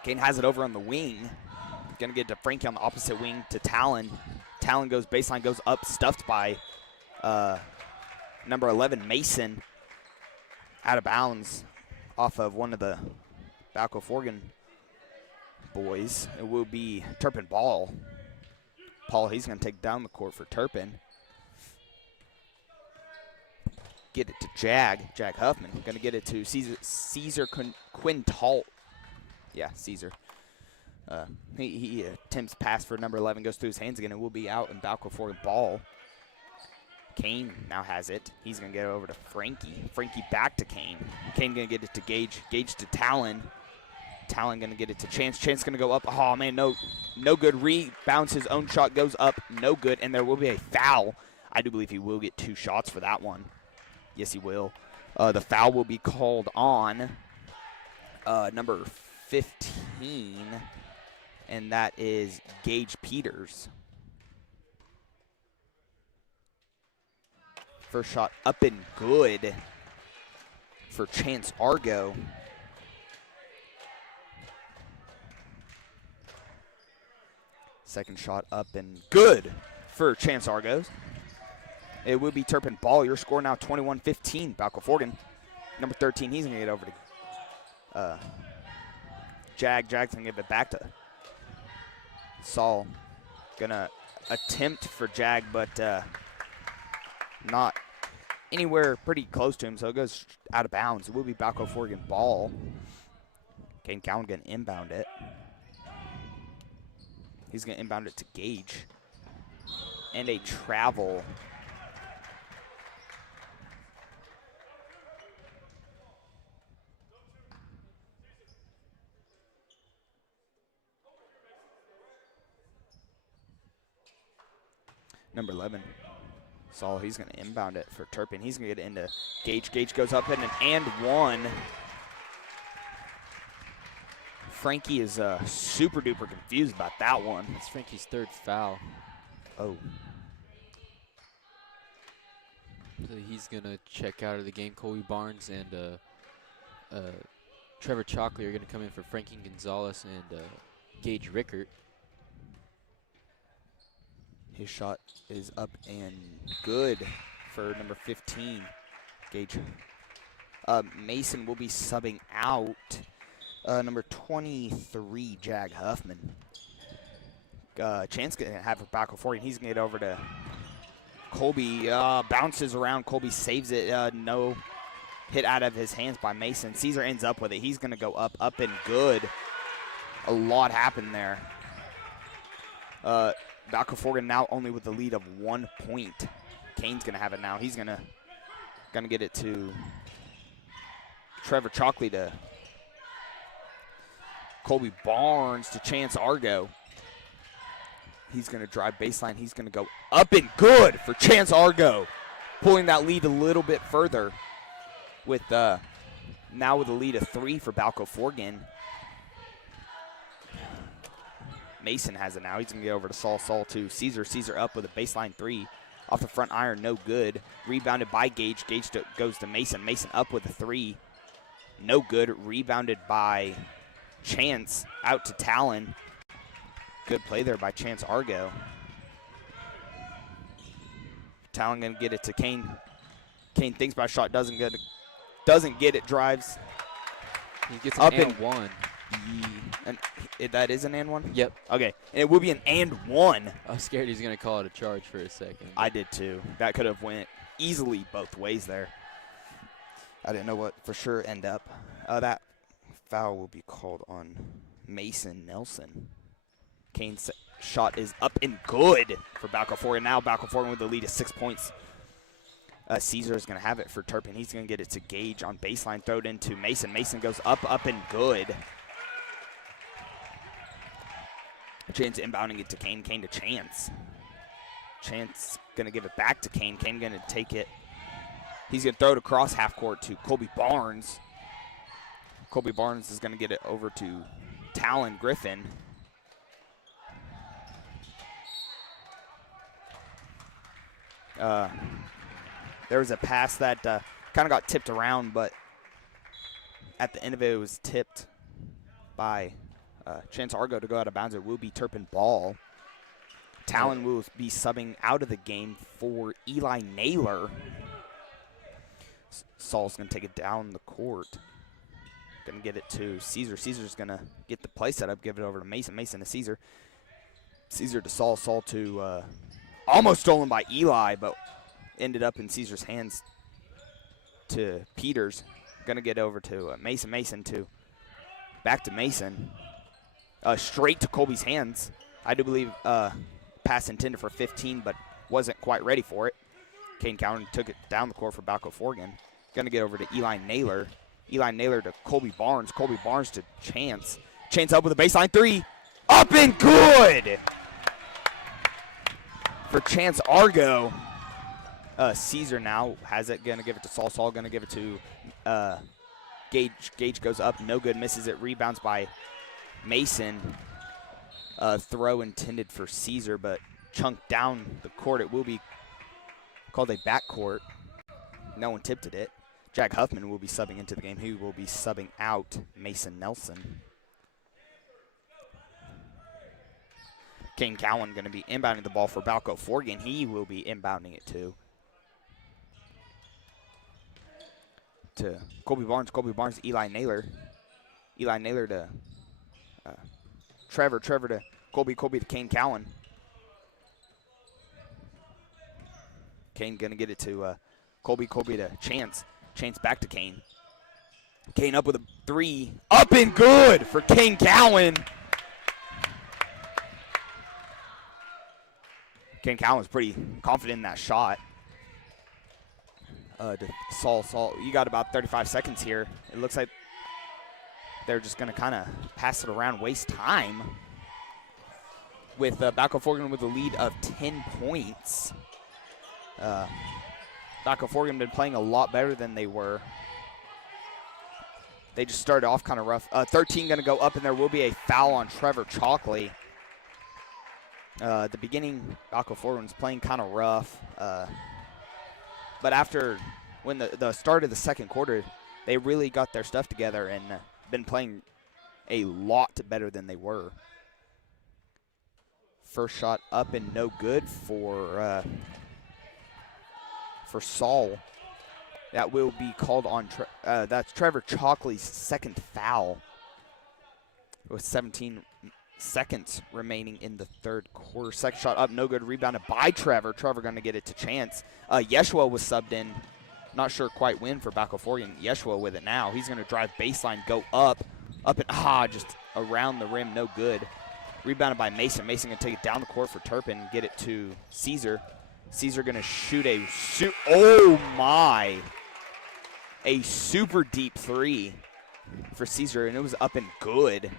Kane has it over on the wing. Going to get to Frankie on the opposite wing to Talon. Talon goes baseline, goes up, stuffed by number 11, Mason. Out of bounds off of one of the Balko-Forgan boys. It will be Turpin ball. Paul, he's going to take down the court for Turpin. Get it to Jag Huffman. Going to get it to Caesar Quintal. Yeah, Caesar. He attempts pass for number 11, goes through his hands again. It will be out in Balko-Forgan ball. Kane now has it. He's going to get it over to Frankie. Frankie back to Kane. Kane going to get it to Gage. Gage to Talon. Talon going to get it to Chance. Chance going to go up. Oh, man, no good. Rebounds his own shot, goes up, no good. And there will be a foul. I do believe he will get 2 shots for that one. Yes, he will. The foul will be called on number 15, and that is Gage Peters. First shot up and good for Chance Argo. Second shot up and good for Chance Argos. It will be Turpin ball. Your score now 21-15. Balko-Forgan. Number 13, he's going to get over to Jag. Jag's going to give it back to Saul. Going to attempt for Jag, but not anywhere pretty close to him, so it goes out of bounds. It will be Balko-Forgan ball. Kane Cowan going to inbound it. He's going to inbound it to Gage. And a travel. Number 11, Saul, he's going to inbound it for Turpin. He's going to get it into Gage. Gage goes up in an and one. Frankie is super duper confused about that one. It's Frankie's 3rd foul. Oh. So he's going to check out of the game. Colby Barnes and Trevor Chalkley are going to come in for Frankie Gonzalez and Gage Rickert. His shot is up and good for number 15, Gage. Mason will be subbing out number 23, Jag Huffman. Chance going to have it back before, and he's going to get over to Colby. Bounces around. Colby saves it. No hit out of his hands by Mason. Caesar ends up with it. He's going to go up and good. A lot happened there. Balko-Forgan now only with the lead of 1 point. Kane's going to have it now. He's going to get it to Trevor Chalkley to Colby Barnes to Chance Argo. He's going to drive baseline. He's going to go up and good for Chance Argo, pulling that lead a little bit further with now with a lead of 3 for Balko-Forgan. Mason has it now. He's going to get over to Saul to Caesar. Caesar up with a baseline 3. Off the front iron, no good. Rebounded by Gage. Gage goes to Mason. Mason up with a 3. No good. Rebounded by Chance out to Talon. Good play there by Chance Argo. Talon going to get it to Kane. Kane thinks about a shot, doesn't get it, drives. He gets up an and one. And that is an and one? Yep. Okay, and it will be an and one. I was scared he was going to call it a charge for a second. I did too. That could have went easily both ways there. I didn't know what for sure end up. That foul will be called on Mason Nelson. Kane's shot is up and good for Balko-Forgan. Now Balko-Forgan with the lead of 6 points. Caesar is going to have it for Turpin. He's going to get it to Gage on baseline. Throw it into Mason. Mason goes up and good. Chance inbounding it to Kane. Kane to Chance. Chance going to give it back to Kane. Kane going to take it. He's going to throw it across half court to Colby Barnes. Colby Barnes is going to get it over to Talon Griffin. There was a pass that kind of got tipped around, but at the end of it, it was tipped by Chance Argo to go out of bounds. It will be Turpin ball. Talon will be subbing out of the game for Eli Naylor. Saul's going to take it down the court. Going to get it to Caesar. Caesar's going to get the play set up, give it over to Mason. Mason to Caesar. Caesar to Saul. Saul to almost stolen by Eli, but ended up in Caesar's hands to Peters. Going to get over to Mason. Mason to back to Mason. Straight to Colby's hands. I do believe pass intended for 15, but wasn't quite ready for it. Kane Cowan took it down the court for Balko-Forgan. Going to get over to Eli Naylor. Eli Naylor to Colby Barnes. Colby Barnes to Chance. Chance up with a baseline 3. Up and good for Chance Argo. Caesar now has it. Going to give it to Saul. Saul going to give it to Gage. Gage goes up. No good. Misses it. Rebounds by Mason. Throw intended for Caesar, but chunked down the court. It will be called a backcourt. No one tipped it. Jag Huffman will be subbing into the game. He will be subbing out Mason Nelson. Kane Cowan going to be inbounding the ball for Balko-Forgan. He will be inbounding it too. To Colby Barnes. Colby Barnes to Eli Naylor. Eli Naylor to Trevor. Trevor to Colby. Colby to Kane Cowan. Kane going to get it to Colby. Colby to Chance. Chance back to Kane. Kane up with a 3. Up and good for Kane Cowan. Kane Cowan's pretty confident in that shot. To Saul, you got about 35 seconds here. It looks like they're just going to kind of pass it around, waste time. With Balko-Forgan with a lead of 10 points. Balko-Forgan been playing a lot better than they were. They just started off kind of rough. 13 going to go up, and there will be a foul on Trevor Chalkley. At the beginning, Balko-Forgan was playing kind of rough. But after when the start of the second quarter, they really got their stuff together and been playing a lot better than they were. First shot up and no good for Saul. That will be called on. That's Trevor Chalkley's second foul. With 17 seconds remaining in the third quarter. Second shot up, no good. Rebounded by Trevor. Trevor going to get it to Chance. Yeshua was subbed in. Not sure quite when for Balko-Forgan. Yeshua with it now. He's going to drive baseline, go up and just around the rim, no good. Rebounded by Mason. Mason going to take it down the court for Turpin, get it to Caesar. Caesar going to shoot oh my! A super deep three for Caesar, and it was up and good.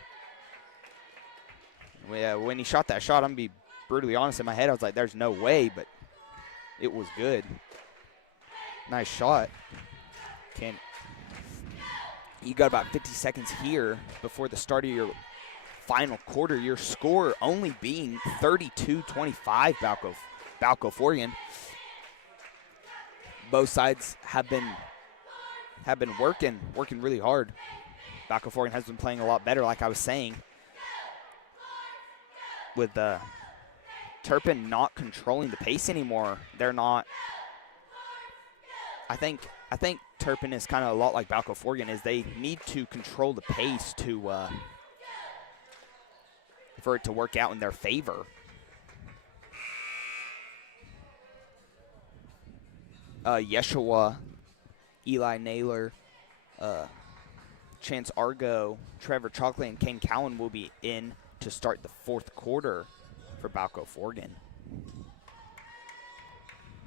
When he shot that shot, I'm going to be brutally honest, in my head I was like, there's no way, but it was good. Nice shot. You got about 50 seconds here before the start of your final quarter. Your score only being 32-25, Balko-Forgan. Both sides have been working really hard. Balko-Forgan has been playing a lot better, like I was saying. With Turpin not controlling the pace anymore, they're not. I think Turpin is kind of a lot like Balko-Forgan, is they need to control the pace for it to work out in their favor. Yeshua, Eli Naylor, Chance Argo, Trevor Chalkley, and Kane Cowan will be in to start the fourth quarter for Balko-Forgan.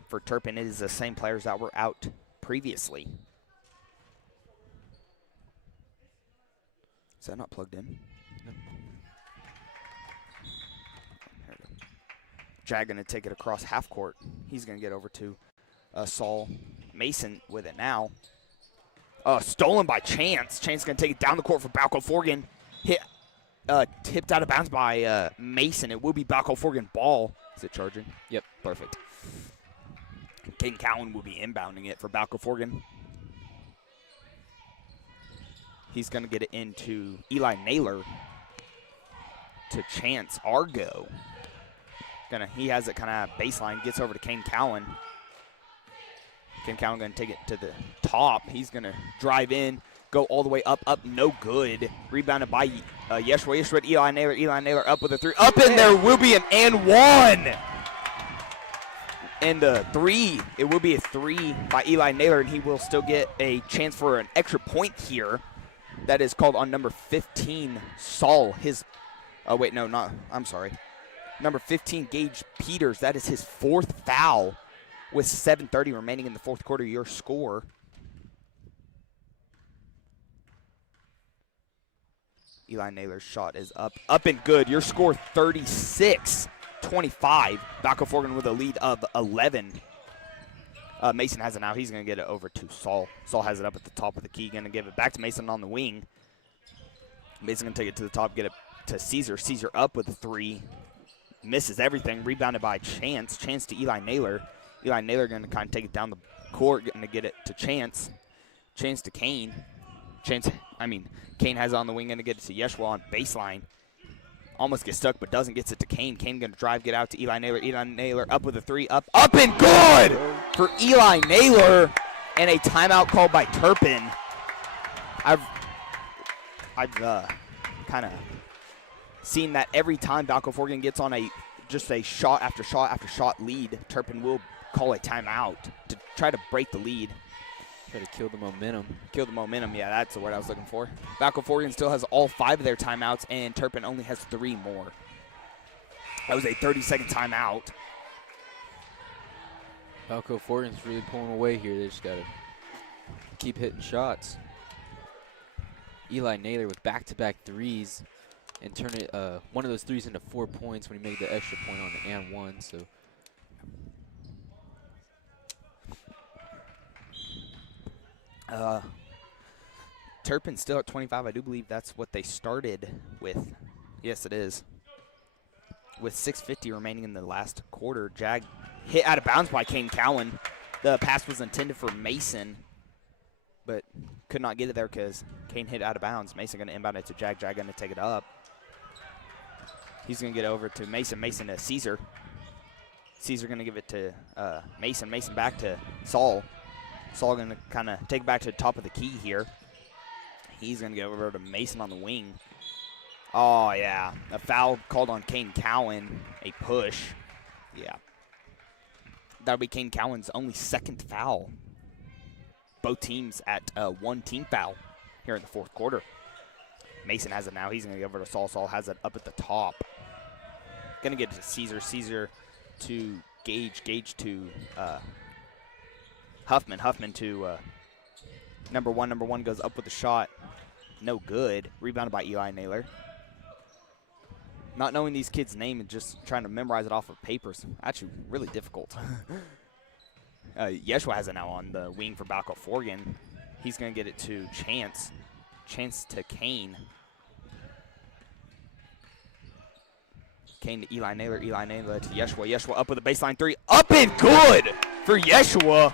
For Turpin, it is the same players that were out previously. Is that not plugged in? No. There we go. Jag going to take it across half court. He's going to get over to Saul Mason with it now. Stolen by Chance. Chance going to take it down the court for Balko-Forgan. Tipped out of bounds by Mason. It will be Balko-Forgan ball. Is it charging? Yep. Perfect. Kane Cowan will be inbounding it for Balko-Forgan. He's going to get it into Eli Naylor to Chance Argo. He has it kind of baseline, gets over to Kane Cowan. Kane Cowan going to take it to the top. He's going to drive in, go all the way up, no good. Rebounded by Yeshua, Eli Naylor up with a three. Up in there will be an and one. And the three, it will be a three by Eli Naylor, and he will still get a chance for an extra point here. That is called on number 15, Saul. Number 15, Gage Peters. That is his fourth foul with 7:30 remaining in the fourth quarter. Your score. Eli Naylor's shot is up and good. Your score 36-25. Balko-Forgan with a lead of 11. Mason has it now. He's going to get it over to Saul. Saul has it up at the top of the key. Going to give it back to Mason on the wing. Mason going to take it to the top, get it to Caesar. Caesar up with a three. Misses everything. Rebounded by Chance. Chance to Eli Naylor. Eli Naylor going to kind of take it down the court, going to get it to Chance. Chance to Kane. Kane has it on the wing, going to get it to Yeshua on baseline. Almost gets stuck, but doesn't. Gets it to Kane. Kane going to drive, get out to Eli Naylor. Eli Naylor up with a three. Up and good for Eli Naylor. And a timeout called by Turpin. I've kind of seen that every time Balko-Forgan gets on a shot after shot after shot lead, Turpin will call a timeout to try to break the lead. Try to kill the momentum. Kill the momentum, yeah, that's the word I was looking for. Balko-Forgan still has all 5 of their timeouts, and Turpin only has 3 more. That was a 30-second timeout. Balko-Forgan's really pulling away here. They just got to keep hitting shots. Eli Naylor with back-to-back threes and turn it one of those threes into 4 points when he made the extra point on the and one. So Turpin still at 25. I do believe that's what they started with. Yes, it is. With 6:50 remaining in the last quarter, Jag hit out of bounds by Kane Cowan. The pass was intended for Mason, but could not get it there because Kane hit out of bounds. Mason going to inbound it to Jag. Jag going to take it up. He's going to get over to Mason. Mason to Caesar. Caesar going to give it to Mason. Mason back to Saul. Saul going to kind of take it back to the top of the key here. He's going to get over to Mason on the wing. Oh, yeah. A foul called on Kane Cowan. A push. Yeah. That'll be Kane Cowan's only second foul. Both teams at one team foul here in the fourth quarter. Mason has it now. He's going to go over to Saul. Saul has it up at the top. Going to get it to Caesar. Caesar to Gage. Gage to Huffman. Huffman to number one. Number one goes up with the shot. No good. Rebounded by Eli Naylor. Not knowing these kids' name and just trying to memorize it off of papers, actually really difficult. Yeshua has it now on the wing for Balko-Forgan. He's going to get it to Chance. Chance to Kane. Kane to Eli Naylor. Eli Naylor to Yeshua. Yeshua up with a baseline three. Up and good for Yeshua.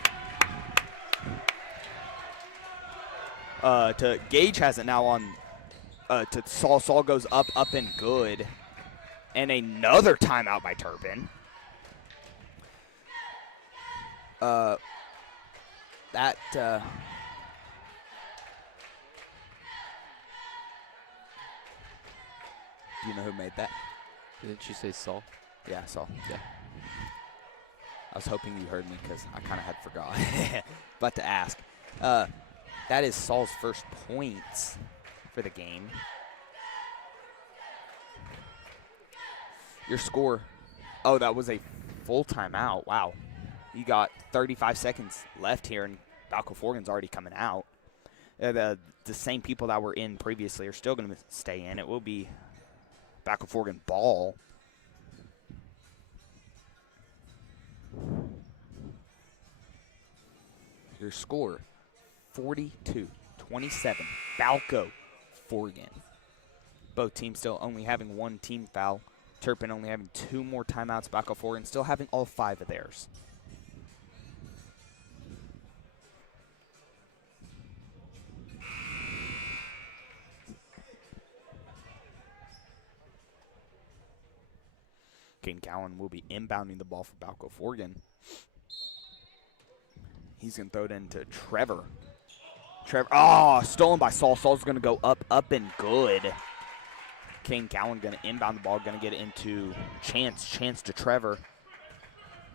To Gage has it now on to Saul. Saul goes up and good. And another timeout by Turpin. Do you know who made that? Didn't you say Saul? Yeah, Saul. Yeah. I was hoping you heard me because I kind of had forgot. About to ask. That is Saul's first points for the game. Your score. Oh, that was a full timeout. Wow. You got 35 seconds left here, and Balko-Forgan's already coming out. The same people that were in previously are still going to stay in. It will be Balko-Forgan ball. Your score, 42-27. Balko-Forgan. Both teams still only having one team foul. Turpin only having 2 more timeouts. Balko-Forgan still having all 5 of theirs. Kane Cowan will be inbounding the ball for Balko-Forgan. He's going to throw it into Trevor. Trevor, stolen by Saul. Saul's going to go up and good. Kane Cowan going to inbound the ball, going to get it into Chance. Chance to Trevor.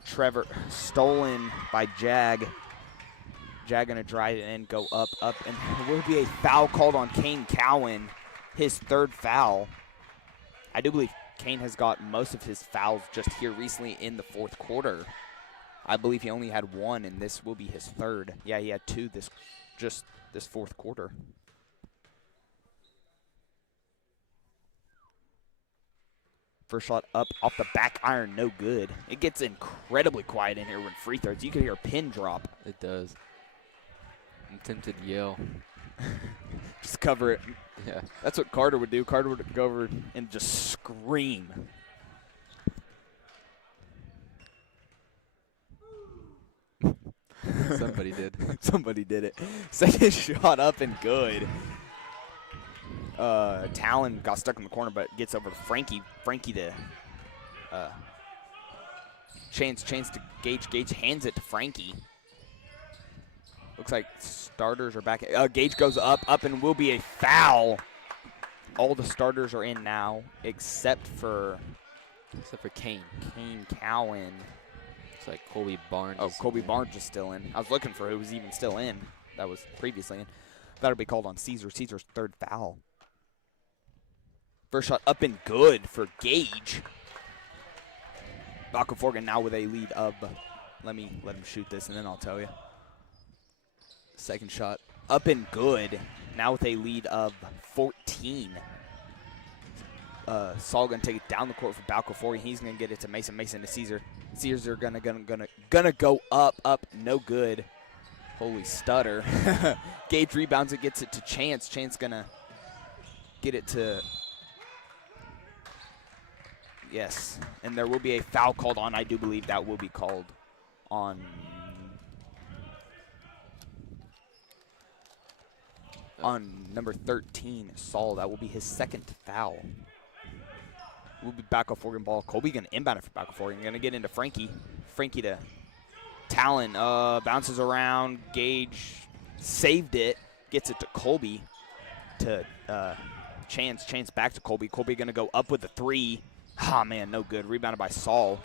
Trevor stolen by Jag. Jag going to drive it in, go up, and there will be a foul called on Kane Cowan, his 3rd foul. I do believe Kane has got most of his fouls just here recently in the 4th quarter. I believe he only had 1, and this will be his 3rd. Yeah, he had 2 this 4th quarter. First shot up off the back iron, no good. It gets incredibly quiet in here when free throws. You can hear a pin drop. It does. I'm tempted to yell. Just cover it. Yeah. That's what Carter would do. Carter would go over and just scream. Somebody did. Somebody did it. Second shot up and good. Talon got stuck in the corner, but gets over to Frankie. Frankie to Chance to Gage. Gage hands it to Frankie. Looks like starters are back. Gage goes up, and will be a foul. All the starters are in now, except for Kane. Kane Cowan. Looks like Colby Barnes. Oh, Colby Barnes is still in. I was looking for who was even still in. That was previously in. That'll be called on Caesar. Caesar's 3rd foul. First shot up and good for Gage. Balko-Forgan now with a lead of, let him shoot this and then I'll tell you. Second shot up and good. Now with a lead of 14. Saul gonna take it down the court for Balko-Forgan. He's gonna get it to Mason. Mason to Caesar. Caesars are gonna go up. No good. Holy stutter. Gage rebounds it, gets it to Chance. Chance gonna get it to, yes. And there will be a foul called on. I do believe that will be called on on number 13, Saul. That will be his second foul. We'll be Balko-Forgan ball. Colby going to inbound it for Balko-Forgan. Going to get into Frankie. Frankie to Talon. Bounces around. Gage saved it. Gets it to Colby. To Chance. Chance back to Colby. Colby going to go up with the 3. Ah, man, no good. Rebounded by Saul.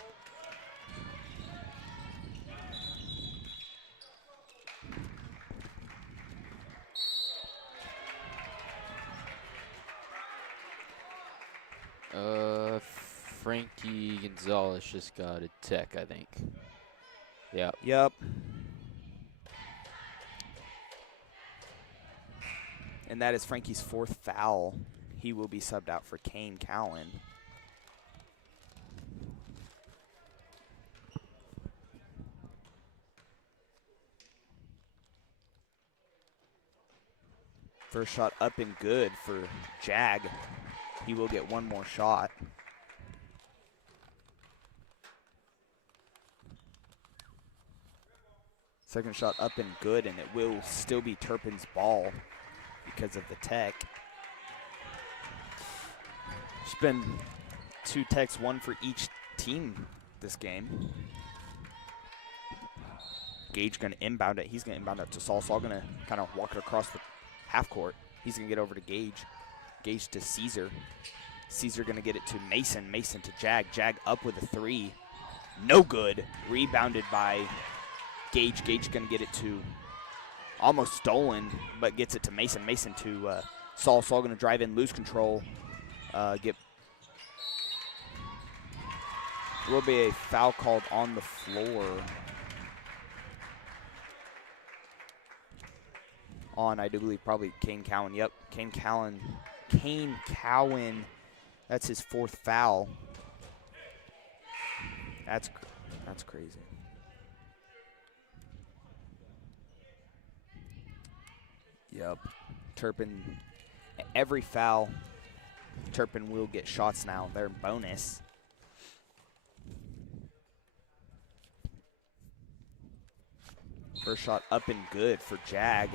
Frankie Gonzalez just got a tech, I think. Yeah. Yep. And that is Frankie's 4th foul. He will be subbed out for Kane Cowan. First shot up and good for Jag. He will get one more shot. Second shot up and good, and it will still be Turpin's ball because of the tech. There's been 2 techs, 1 for each team this game. Gage going to inbound it. He's going to inbound it to Saul. Saul going to kind of walk it across the half court. He's going to get over to Gage. Gage to Caesar. Caesar going to get it to Mason. Mason to Jag. Jag up with a 3. No good. Rebounded by Gage. Gage going to get it to, almost stolen, but gets it to Mason. Mason to Saul. Saul going to drive in, lose control. Will be a foul called on the floor on, I do believe, probably Kane Cowan. Yep, Kane Cowan. That's his 4th foul. That's crazy. Yep. Turpin, every foul, Turpin will get shots now. They're bonus. First shot up and good for Jag.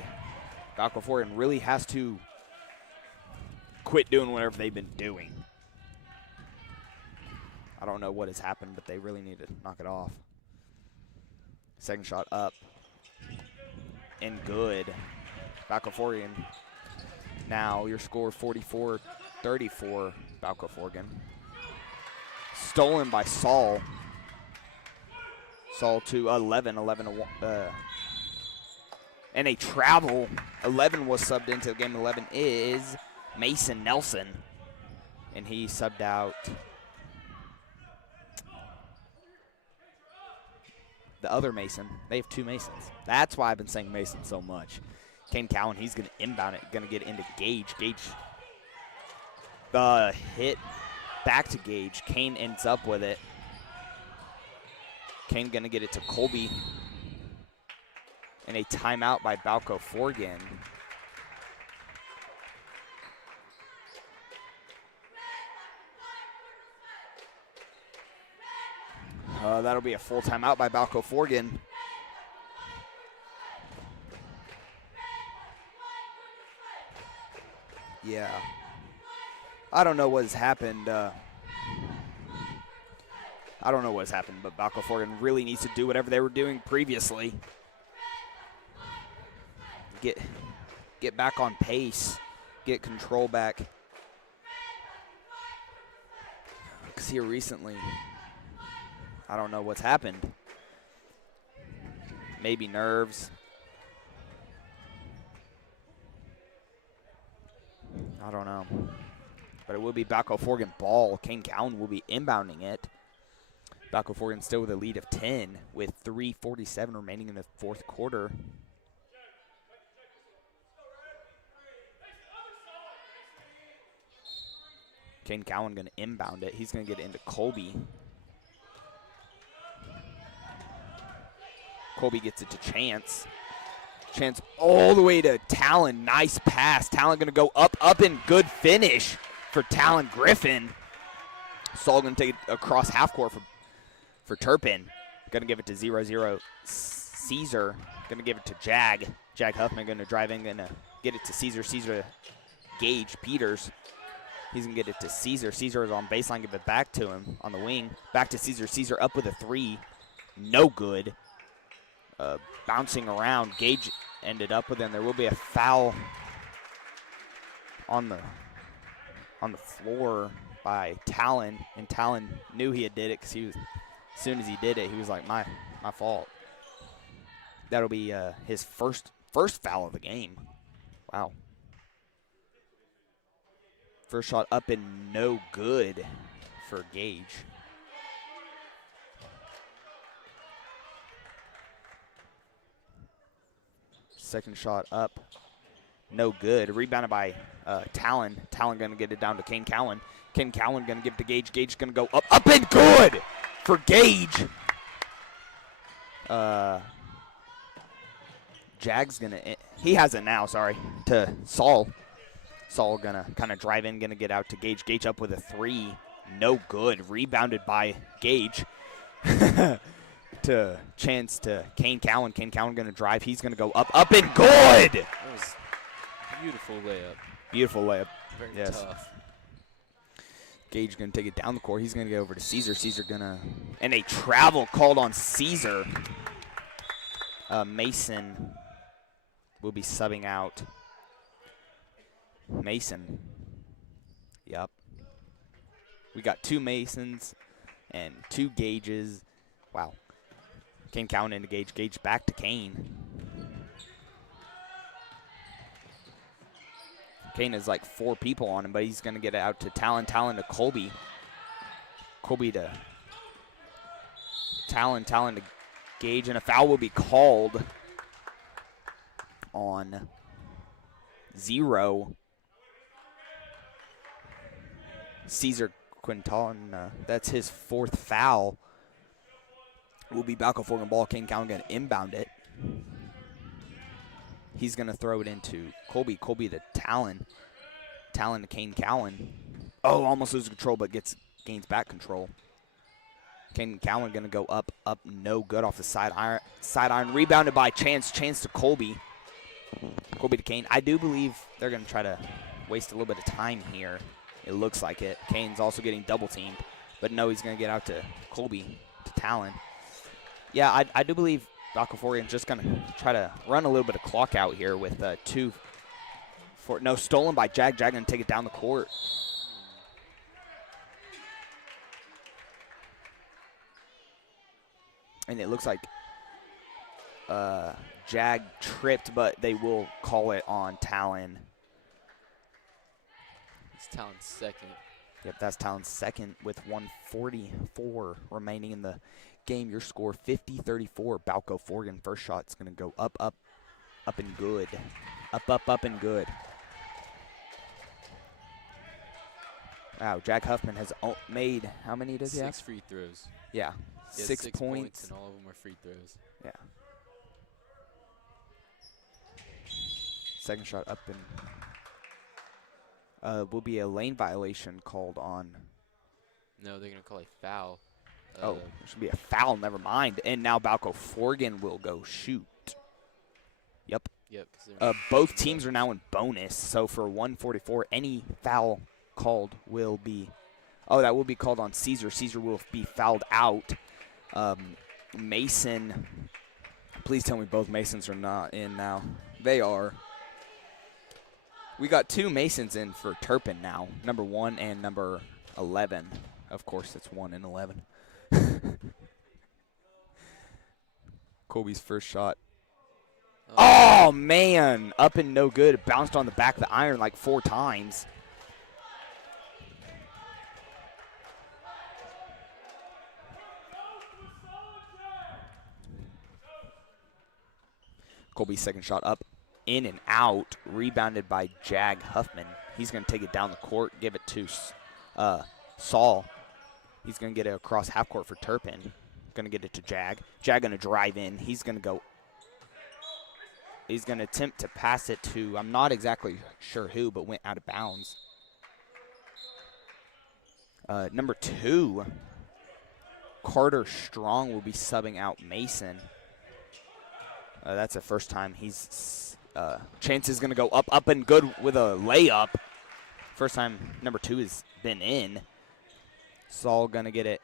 Balko-Forgan really has to quit doing whatever they've been doing. I don't know what has happened, but they really need to knock it off. Second shot up and good. Balko-Forgan. Now your score 44-34, Balko-Forgan. Stolen by Saul. Saul to 11 to 1. And a travel. 11 was subbed into the game. 11 is Mason Nelson. And he subbed out the other Mason. They have 2 Masons. That's why I've been saying Mason so much. Kane Cowan, he's going to inbound it. Going to get into Gage. Gage hit back to Gage. Kane ends up with it. Kane going to get it to Colby. And a timeout by Balko-Forgan. That'll be a full timeout by Balko-Forgan. Yeah. I don't know what has happened. But Balko-Forgan really needs to do whatever they were doing previously. Get back on pace. Get control back. Because here recently, I don't know what's happened. Maybe nerves. I don't know. But it will be Balko-Forgan ball. Kane Cowan will be inbounding it. Balko-Forgan still with a lead of 10 with 3:47 remaining in the 4th quarter. Kane Cowan going to inbound it. He's going to get it into Colby. Colby gets it to Chance. Chance all the way to Talon. Nice pass. Talon going to go up, and good finish for Talon Griffin. Saul going to take it across half court for Turpin. Going to give it to 0-0 Caesar. Going to give it to Jag. Jag Huffman going to drive in, going to get it to Caesar. Caesar, Gage, Peters. He's going to get it to Caesar. Caesar is on baseline, give it back to him on the wing. Back to Caesar. Caesar up with a 3. No good. Bouncing around. Gage ended up with him. There will be a foul on the floor by Talon, and Talon knew he had did it because he was, as soon as he did it, he was like, my fault. That'll be his first foul of the game. Wow. First shot up and no good for Gage. Second shot up, no good. Rebounded by Talon. Talon going to get it down to Kane Cowan. Kane Cowan going to give it to Gage. Gage going to go up and good for Gage. Jag's going to, he has it now, sorry, to Saul. Saul going to kind of drive in, going to get out to Gage. Gage up with a 3, no good. Rebounded by Gage. To chance to Kane Cowan. Kane Cowan going to drive. He's going to go up and good. That was a beautiful layup. Beautiful layup. Very tough. Gage going to take it down the court. He's going to get over to Caesar. Caesar going to, and a travel called on Caesar. Mason will be subbing out. Mason. Yep. We got 2 Masons and 2 Gages. Wow. Kane Cowan into Gage. Gage back to Kane. Kane has like 4 people on him, but he's going to get it out to Talon. Talon to Colby. Colby to Talon. Talon to Gage. And a foul will be called on 0. Caesar Quinton. That's his 4th foul. Will be Balko-Forgan ball. Kane Cowan going to inbound it. He's going to throw it into Colby. Colby to Talon. Talon to Kane Cowan. Oh, almost loses control, but gains back control. Kane Cowan going to go up, no good off the side iron. Rebounded by Chance. Chance to Colby. Colby to Kane. I do believe they're going to try to waste a little bit of time here. It looks like it. Kane's also getting double teamed, but no, he's going to get out to Colby, to Talon. Yeah, I do believe Balko-Forgan just going to try to run a little bit of clock out here with 2. No, stolen by Jag. Jag going to take it down the court. And it looks like Jag tripped, but they will call it on Talon. It's Talon's second. Yep, that's Talon's second with 1:44 remaining in the game. Your score 50-34. Balko-Forgan first shot's going to go up and good. Up and good. Wow, Jack Huffman has made, how many does he have? 6 free throws. Yeah, He has 6 6 points. and all of them are free throws. Yeah. Second shot up and will be a lane violation called on. No, they're going to call a foul. Oh, there should be a foul, never mind. And now Balko-Forgan will go shoot. Yep. Yep. 'Cause Both teams are now in bonus, so for 144, any foul called will be, that will be called on Caesar. Caesar will be fouled out. Mason, please tell me both Masons are not in now. They are. We got 2 Masons in for Turpin now, number 1 and number 11. Of course, it's 1 and 11. Colby's first shot. Oh, man. Up and no good. It bounced on the back of the iron like 4 times. Colby's second shot up, in and out. Rebounded by Jag Huffman. He's going to take it down the court, give it to Saul. He's going to get it across half court for Turpin. Going to get it to Jag. Jag going to drive in. He's going to go. He's going to attempt to pass it to, I'm not exactly sure who, but went out of bounds. Number 2, Carter Strong will be subbing out Mason. That's the first time he's Chance is going to go up and good with a layup. First time number 2 has been in. Saul going to get it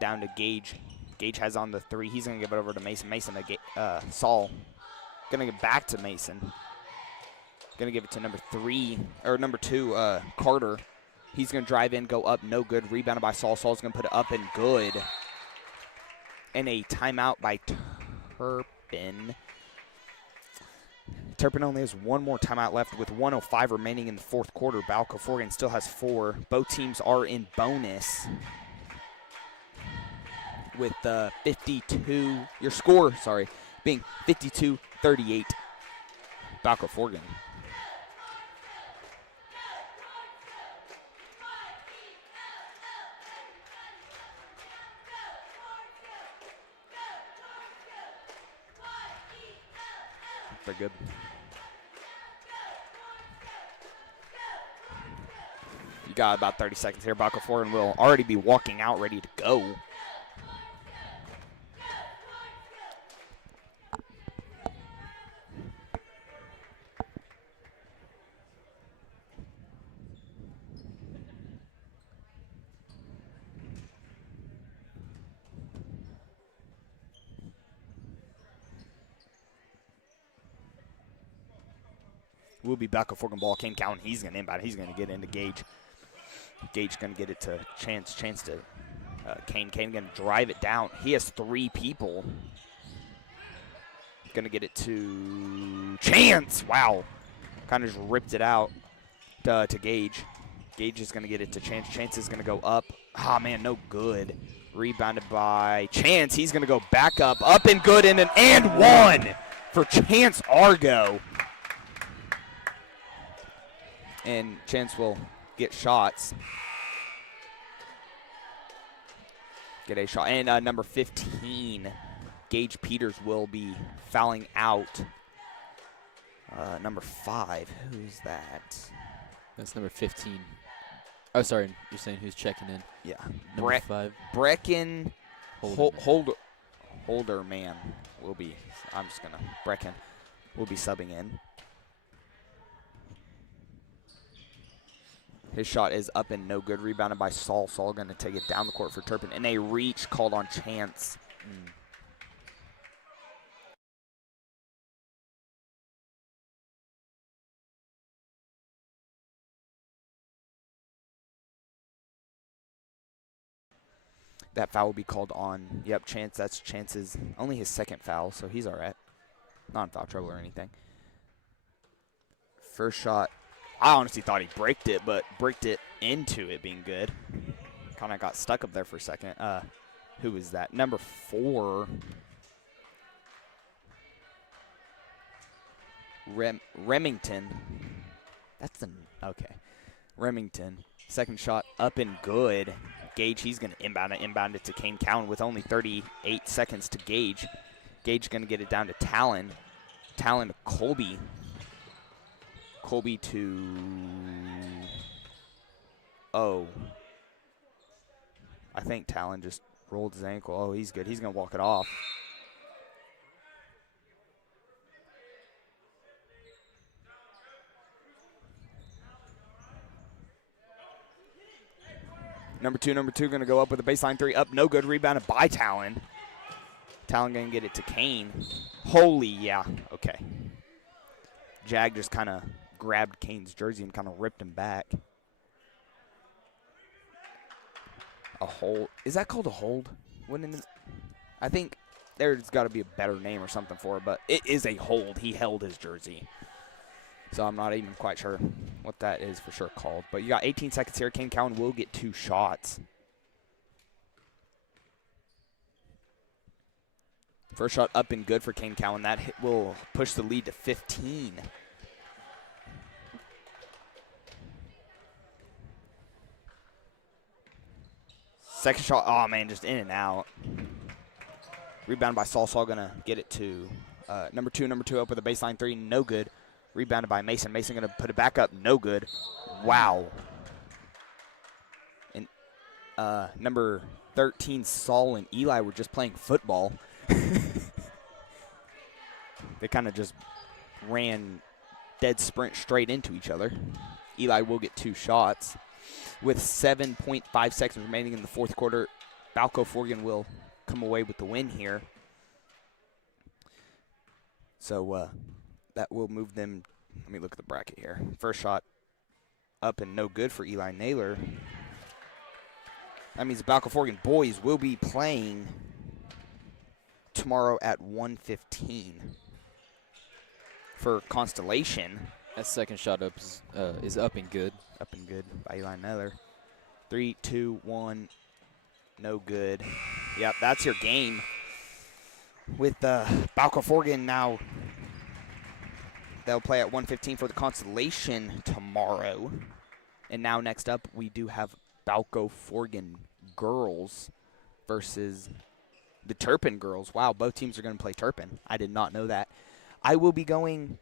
down to Gage. Gage has on the 3. He's going to give it over to Mason. Mason to Saul. Going to get back to Mason. Going to give it to number 2, Carter. He's going to drive in, go up, no good. Rebounded by Saul. Saul's going to put it up and good. And a timeout by Turpin. Turpin only has one more timeout left with 1:05 remaining in the fourth quarter. Balko-Forgan still has 4. Both teams are in bonus with 52. Your score, sorry, being 52-38. Balko-Forgan. Very good. You got about 30 seconds here. Balko-Forgan will already be walking out, ready to go. Will be Balko-Forgan ball. Kane Cowan, he's going to inbound. He's going to get into Gage. Gage going to get it to Chance. Chance to Kane. Kane going to drive it down. He has 3 people. Going to get it to Chance. Wow. Kind of just ripped it out to Gage. Gage is going to get it to Chance. Chance is going to go up. Ah, man, no good. Rebounded by Chance. He's going to go back up and good, and an and one for Chance Argo. And Chance will get shots. Get a shot. And number 15, Gage Peters, will be fouling out. Number 5, who's that? That's number 15. Oh, sorry, you're saying who's checking in? Yeah. Number 5. Brecken Holderman will be, Brecken will be subbing in. His shot is up and no good. Rebounded by Saul. Saul going to take it down the court for Turpin. And a reach called on Chance. That foul will be called on, Chance. That's Chance's, only his 2nd foul, so he's all right. Not in foul trouble or anything. First shot. I honestly thought he bricked it, but bricked it into it being good. Kind of got stuck up there for a second. Who was that? Number 4. Remington. Okay. Remington. Second shot up and good. Gage, he's going to inbound it to Kane Cowan with only 38 seconds to Gage. Gage going to get it down to Talon. Talon to Colby. Colby to, I think Talon just rolled his ankle. Oh, he's good. He's going to walk it off. Number two going to go up with a baseline 3. Up, no good. Rebounded by Talon. Talon going to get it to Kane. Okay. Jag just kind of grabbed Kane's jersey and kind of ripped him back. A hold. Is that called a hold? I think there's got to be a better name or something for it, but it is a hold. He held his jersey. So I'm not even quite sure what that is for sure called. But you got 18 seconds here. Kane Cowan will get 2 shots. First shot up and good for Kane Cowan. That hit will push the lead to 15. Second shot, oh man, just in and out. Rebound by Saul. Saul gonna get it to number two up with a baseline 3, no good. Rebounded by Mason. Mason gonna put it back up, no good. Wow. And number 13, Saul and Eli were just playing football. They kind of just ran dead sprint straight into each other. Eli will get 2 shots. With 7.5 seconds remaining in the fourth quarter, Balko-Forgan will come away with the win here. So that will move them. Let me look at the bracket here. First shot up and no good for Eli Naylor. That means the Balko-Forgan boys will be playing tomorrow at 1:15 for Constellation. That second shot up is up and good. Up and good by Eli Naylor. 3, 2, 1, no good. Yep, that's your game. With Balko-Forgan now, they'll play at 1:15 for the Constellation tomorrow. And now next up, we do have Balko-Forgan girls versus the Turpin girls. Wow, both teams are going to play Turpin. I did not know that. We'll be doing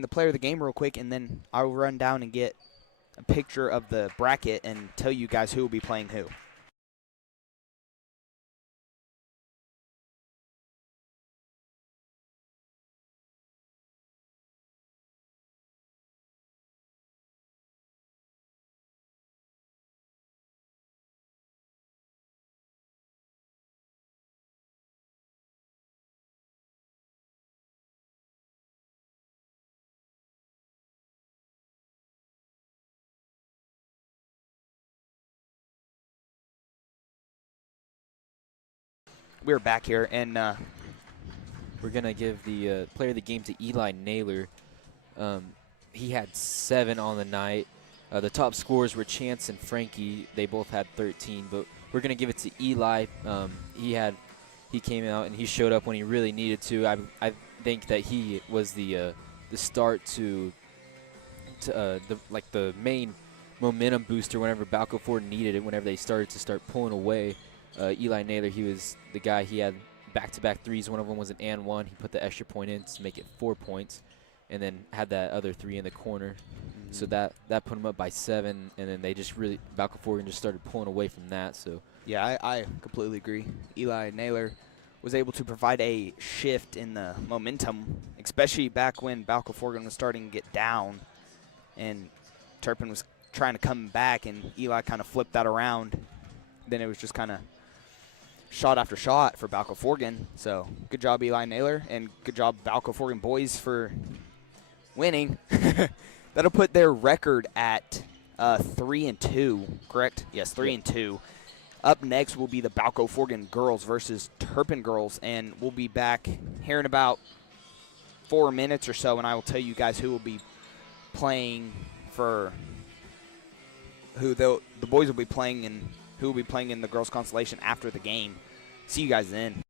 the player of the game real quick, and then I'll run down and get a picture of the bracket and tell you guys who will be playing who. We're back here, and we're going to give the player of the game to Eli Naylor. He had 7 on the night. The top scorers were Chance and Frankie. They both had 13, but we're going to give it to Eli. He came out and he showed up when he really needed to. I think that he was the start to the main momentum booster whenever Balko-Forgan needed it. Whenever they started to pulling away, Eli Naylor, he was the guy. He had back-to-back threes. One of them was an and one. He put the extra point in to make it 4 points, and then had that other 3 in the corner. Mm-hmm. So that put him up by 7, and then they just really Balko-Forgan just started pulling away from that. So yeah, I completely agree. Eli Naylor was able to provide a shift in the momentum, especially back when Balko-Forgan was starting to get down, and Turpin was trying to come back, and Eli kind of flipped that around. Then it was just kind of shot after shot for Balko-Forgan. So good job, Eli Naylor, and good job, Balko-Forgan boys, for winning. That'll put their record at 3-2, correct? Yes, 3-2. Up next will be the Balko-Forgan girls versus Turpin girls, and we'll be back here in about 4 minutes or so, and I will tell you guys who will be playing for the boys will be playing and who will be playing in the girls' constellation after the game. See you guys then.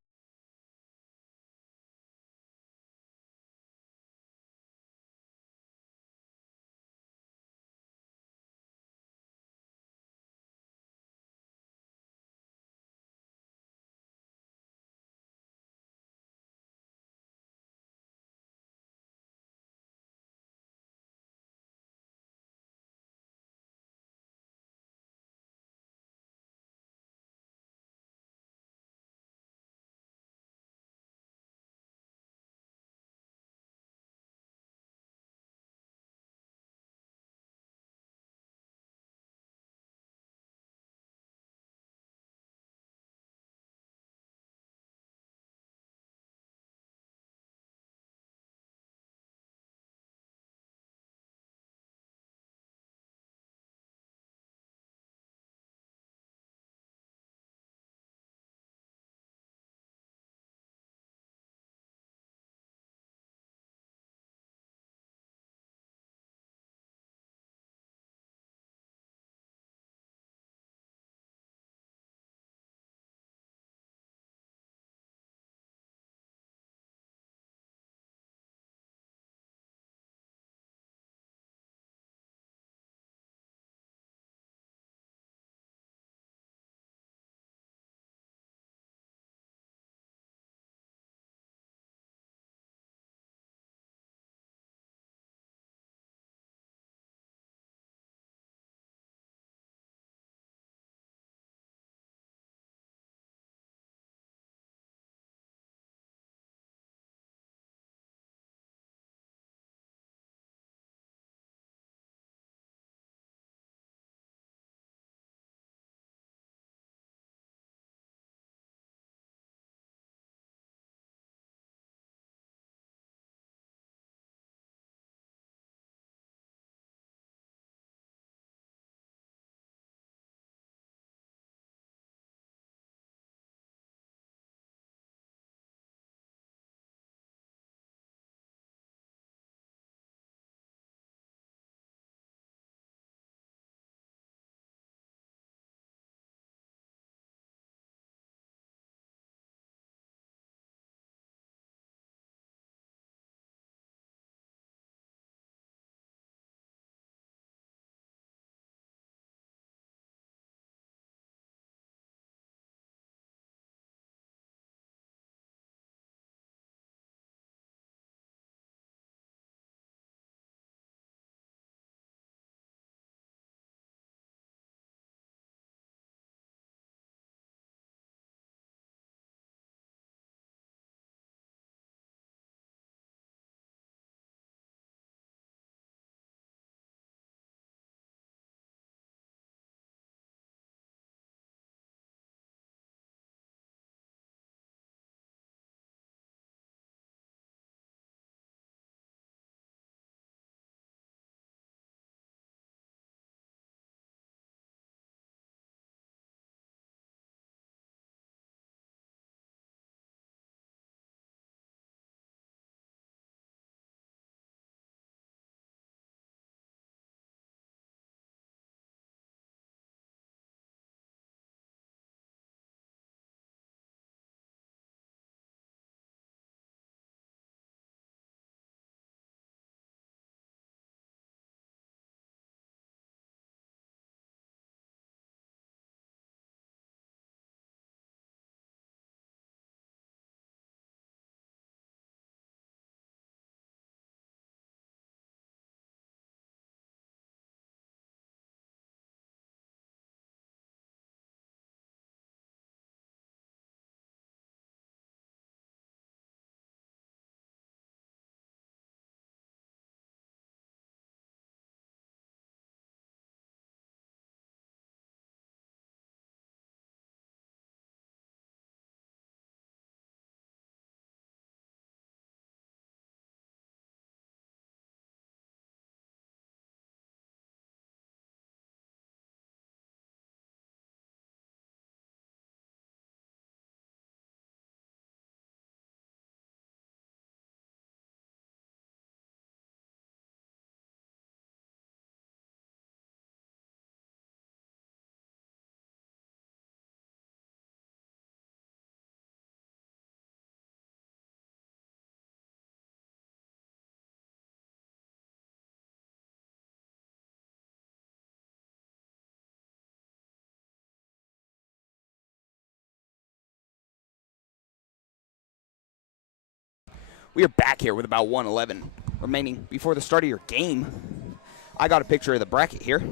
We are back here with about 1:11 remaining before the start of your game. I got a picture of the bracket here.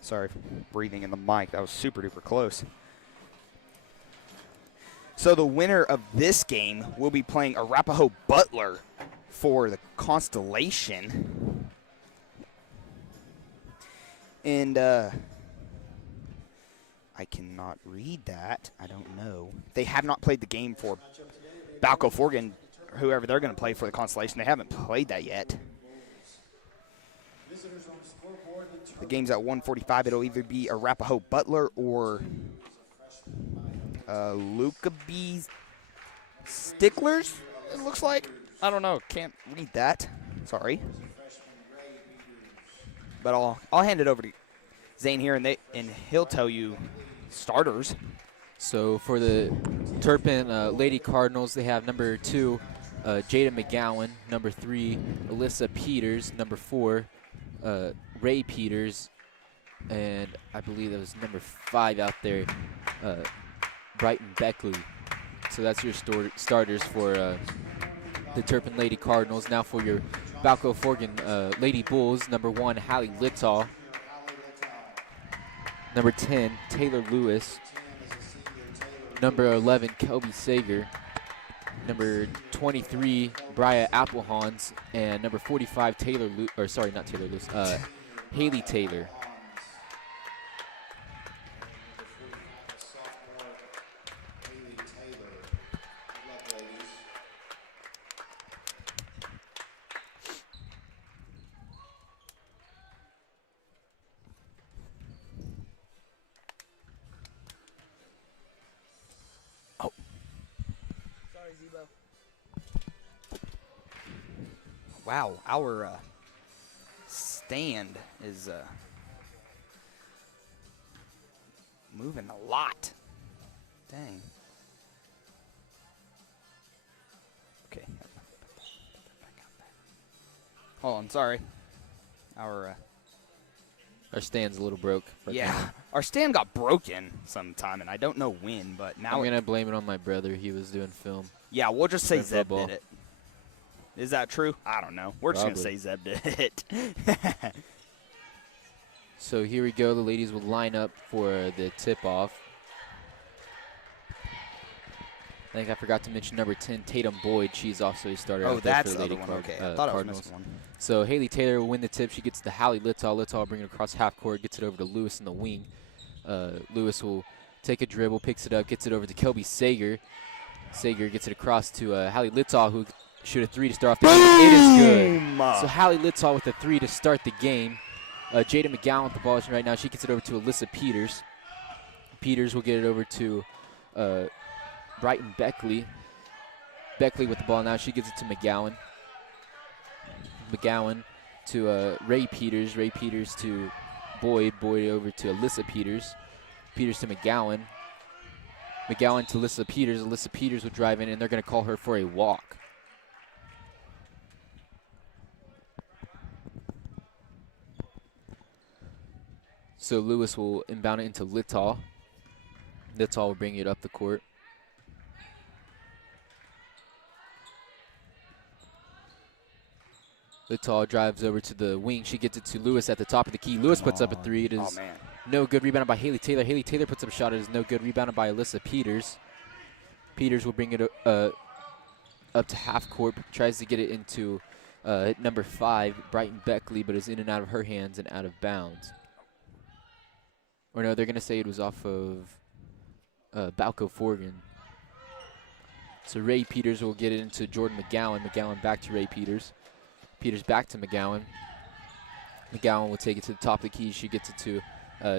Sorry for breathing in the mic. That was super duper close. So the winner of this game will be playing Arapahoe Butler for the Constellation. And I cannot read that. I don't know. They have not played the game for Balko-Forgan, or whoever they're going to play for the Constellation. They haven't played that yet. The game's at 1:45. It'll either be Arapahoe Butler or Luca B. Sticklers, it looks like. I don't know. Can't read that. Sorry. But I'll hand it over to Zane here, and he'll tell you starters. So for the Turpin Lady Cardinals, they have number 2, Jada McGowan, number 3, Alyssa Peters, number 4, Ray Peters, and I believe that was number 5 out there, Brighton Beckley. So that's your starters for the Turpin Lady Cardinals. Now for your Balko-Forgan Lady Bulls, number 1, Hallie Littall, number 10, Taylor Lewis, number 11, Kelby Sager, number 23, Bria Applehans, and number 45, Haley Taylor. Wow, our stand is moving a lot. Dang. Okay. Hold on, sorry. Our stand's a little broke. yeah, our stand got broken sometime, and I don't know when, but now I'm going to blame it on my brother. He was doing film. Yeah, we'll just say Red Zeb football. did it. Is that true? I don't know. We're just going to say Zeb did it. So here we go. The ladies will line up for the tip-off. I think I forgot to mention number 10, Tatum Boyd. She's also a starter. Oh, out there that's for the the other Lady one. Okay, I Cardinals. thought I was missing one. So Haley Taylor will win the tip. She gets to Hallie Littall. Littall will bring it across half court, gets it over to Lewis in the wing. Lewis will take a dribble, picks it up, gets it over to Kelby Sager. Sager gets it across to Hallie Littall, who shoot a 3 to start off the game. It is good. So Hallie Littall with a 3 to start the game. Jada McGowan with the ball right now. She gets it over to Alyssa Peters. Peters will get it over to Brighton Beckley. Beckley with the ball now. She gives it to McGowan. McGowan to Ray Peters. Ray Peters to Boyd. Boyd over to Alyssa Peters. Peters to McGowan. McGowan to Alyssa Peters. Alyssa Peters will drive in, and they're going to call her for a walk. So Lewis will inbound it into Littall. Littall will bring it up the court. Littall drives over to the wing. She gets it to Lewis at the top of the key. Lewis puts up a 3. It is no good. Rebounded by Haley Taylor. Haley Taylor puts up a shot. It is no good. Rebounded by Alyssa Peters. Peters will bring it up to half court. Tries to get it into number 5, Brighton Beckley, but is in and out of her hands and out of bounds. Or no, they're going to say it was off of Balko-Forgan. So Ray Peters will get it into Jordan McGowan. McGowan back to Ray Peters. Peters back to McGowan. McGowan will take it to the top of the key. She gets it to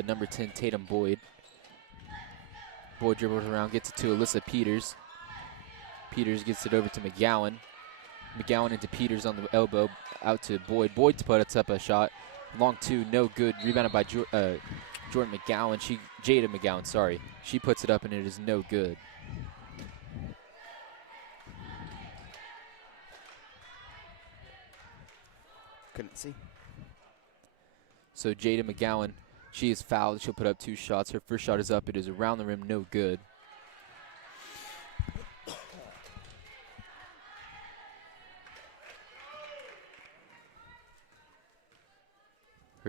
number 10, Tatum Boyd. Boyd dribbles around, gets it to Alyssa Peters. Peters gets it over to McGowan. McGowan into Peters on the elbow, out to Boyd. Boyd puts up a shot. Long 2, no good. Rebounded by Jordan McGowan. Jada McGowan, sorry. She puts it up, and it is no good. Couldn't see. So Jada McGowan, she is fouled. She'll put up 2 shots. Her first shot is up. It is around the rim, no good.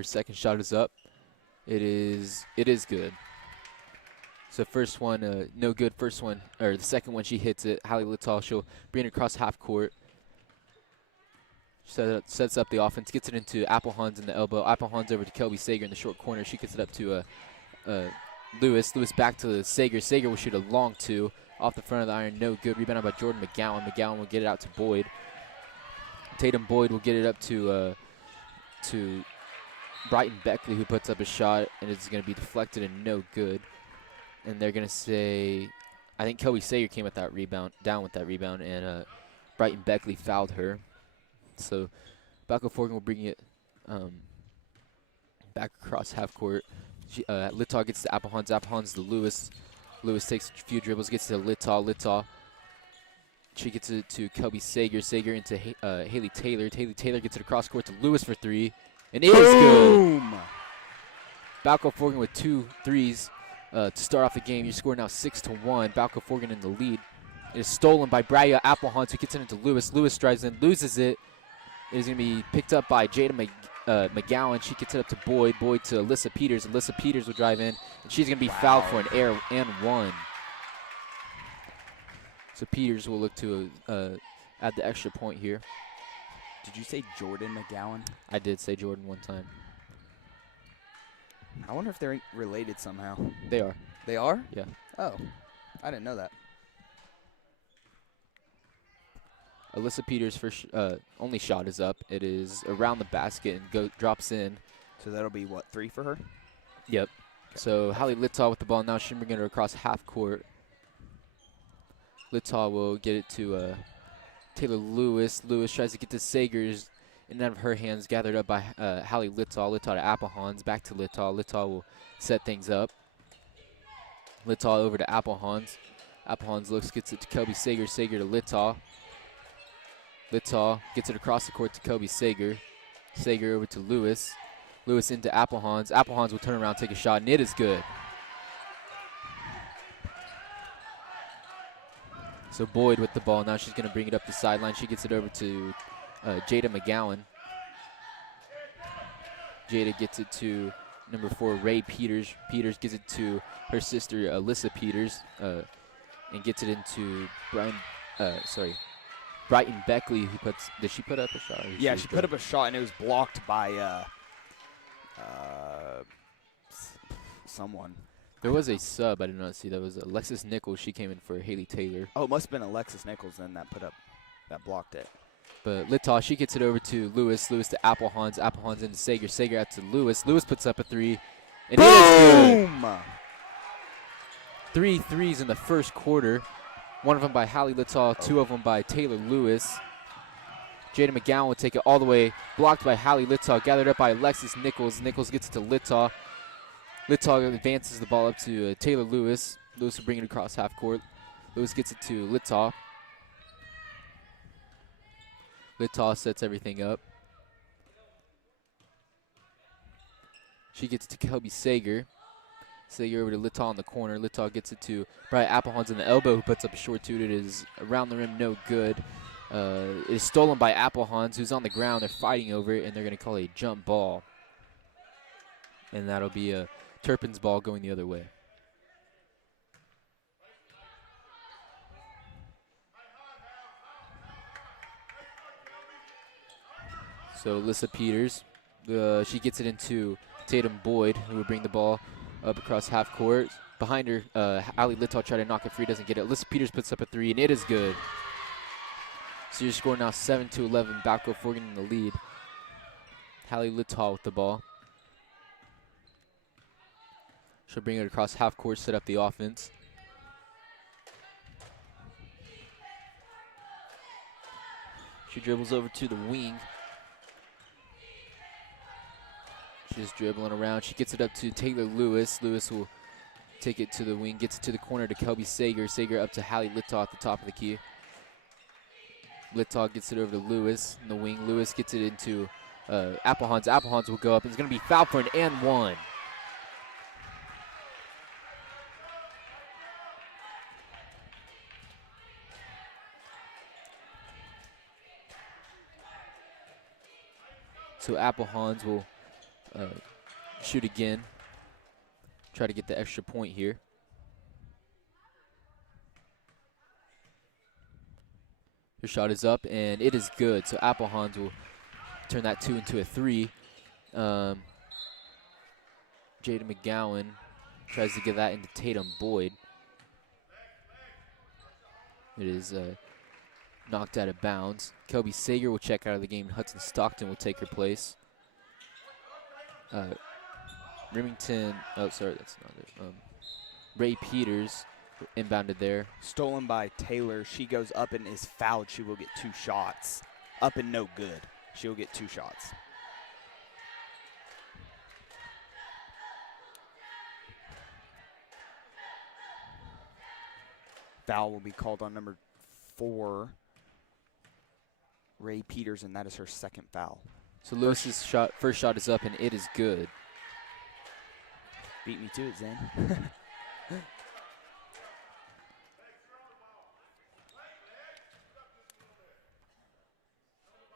Her second shot is up. It is good. So first one, no good. First one, or the second one, she hits it. Hallie Littall, she'll bring it across half court. Sets up the offense, gets it into Applehans in the elbow. Applehans over to Kelby Sager in the short corner. She gets it up to Lewis. Lewis back to Sager. Sager will shoot a long two off the front of the iron. No good. Rebounded by Jordan McGowan. McGowan will get it out to Boyd. Tatum Boyd will get it up to Brighton Beckley, who puts up a shot, and it's going to be deflected and no good. And they're going to say, I think Kelby Sager came with that rebound, down with that rebound, and Brighton Beckley fouled her. So Balko-Forgan will bring it back across half court. Littall gets to Applehans. Applehans to Lewis. Lewis takes a few dribbles, gets to Littall. Littall. She gets it to Kelby Sager. Sager into Haley Taylor. Taylor gets it across court to Lewis for three. And it is good. Balko-Forgan with 2 threes to start off the game. Your score now 6-1. Balko-Forgan in the lead. It is stolen by Braya Applehans, who gets it into Lewis. Lewis drives in, loses it. It is going to be picked up by Jada McGowan. She gets it up to Boyd. Boyd to Alyssa Peters. Alyssa Peters will drive in, and she's going to be fouled for an error and one. So Peters will look to add the extra point here. Did you say Jordan McGowan? I did say Jordan one time. I wonder if they're related somehow. They are. They are? Yeah. Oh, I didn't know that. Alyssa Peters' first only shot is up. It is around the basket and drops in. So that'll be, what, 3 for her? Yep. Okay. So Hallie Littall with the ball now. She's bringing it across half court. Littall will get it to Taylor Lewis. Lewis tries to get to Sagers, and out of her hands, gathered up by Hallie Littall. Littall to Applehans. Back to Littall. Littall will set things up. Littall over to Applehans. Applehans looks, gets it to Kelby Sager. Sager to Littall. Littall gets it across the court to Kelby Sager. Sager over to Lewis. Lewis into Applehans. Applehans will turn around, take a shot, and it is good. So Boyd with the ball. Now she's going to bring it up the sideline. She gets it over to Jada McGowan. Jada gets it to number 4, Ray Peters. Peters gives it to her sister, Alyssa Peters, and gets it into Brighton Beckley, who puts. Did she put up a shot? Yeah, she put up a shot, and it was blocked by someone. There was a sub I did not see. That was Alexis Nichols. She came in for Haley Taylor. Oh, it must have been Alexis Nichols then that blocked it. But Littall, she gets it over to Lewis. Lewis to Applehans. Applehans into Sager. Sager out to Lewis. Lewis puts up a 3. And Boom! It is good. 3 threes in the first quarter. One of them by Hallie Littall. 2 of them by Taylor Lewis. Jada McGowan will take it all the way. Blocked by Hallie Littall. Gathered up by Alexis Nichols. Nichols gets it to Littall. Littall advances the ball up to Taylor Lewis. Lewis will bring it across half court. Lewis gets it to Littall. Littall sets everything up. She gets it to Kelby Sager. Sager over to Littall in the corner. Littall gets it to Brian Applehans in the elbow, who puts up a short two. It is around the rim, no good. It is stolen by Applehans, who's on the ground. They're fighting over it, and they're going to call it a jump ball. And that'll be a Turpin's ball going the other way. So Alyssa Peters, she gets it into Tatum Boyd, who will bring the ball up across half court. Behind her, Hallie Littall tried to knock it free, doesn't get it. Alyssa Peters puts up a 3, and it is good. So your score now 7-11. Balko-Forgan in the lead. Hallie Littall with the ball. She'll bring it across half court, set up the offense. She dribbles over to the wing. She's dribbling around. She gets it up to Taylor Lewis. Lewis will take it to the wing, gets it to the corner to Kelby Sager. Sager up to Hallie Littall at the top of the key. Littall gets it over to Lewis in the wing. Lewis gets it into Applehans. Applehans will go up. It's going to be fouled for an and one. So Applehans will shoot again. Try to get the extra point here. Her shot is up, and it is good. So Applehans will turn that 2 into a 3. Jada McGowan tries to get that into Tatum Boyd. It is knocked out of bounds. Kelby Sager will check out of the game. Hudson Stockton will take her place. Remington, oh, sorry, that's not it. Ray Peters inbounded there. Stolen by Taylor. She goes up and is fouled. She will get 2 shots. Up and no good. She will get 2 shots. Foul will be called on number 4, Ray Peters, and that is her 2nd foul. So Lewis's first shot is up, and it is good. Beat me to it, Zane.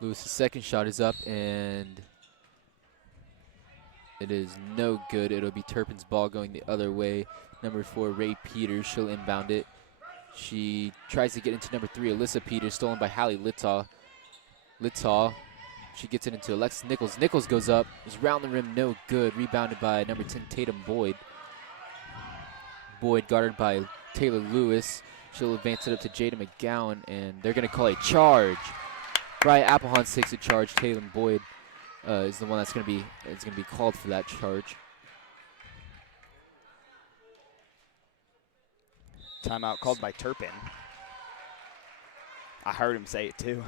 Lewis's second shot is up, and it is no good. It'll be Turpin's ball going the other way. Number 4, Ray Peters, she'll inbound it. She tries to get into number 3, Alyssa Peters, stolen by Hallie Littaw. She gets it into Alexis Nichols. Nichols goes up, is round the rim, no good. Rebounded by number 10, Tatum Boyd. Boyd guarded by Taylor Lewis. She'll advance it up to Jada McGowan, and they're going to call a charge. Brian Applehans takes a charge. Tatum Boyd is the one that's going to be called for that charge. Timeout called by Turpin. I heard him say it too.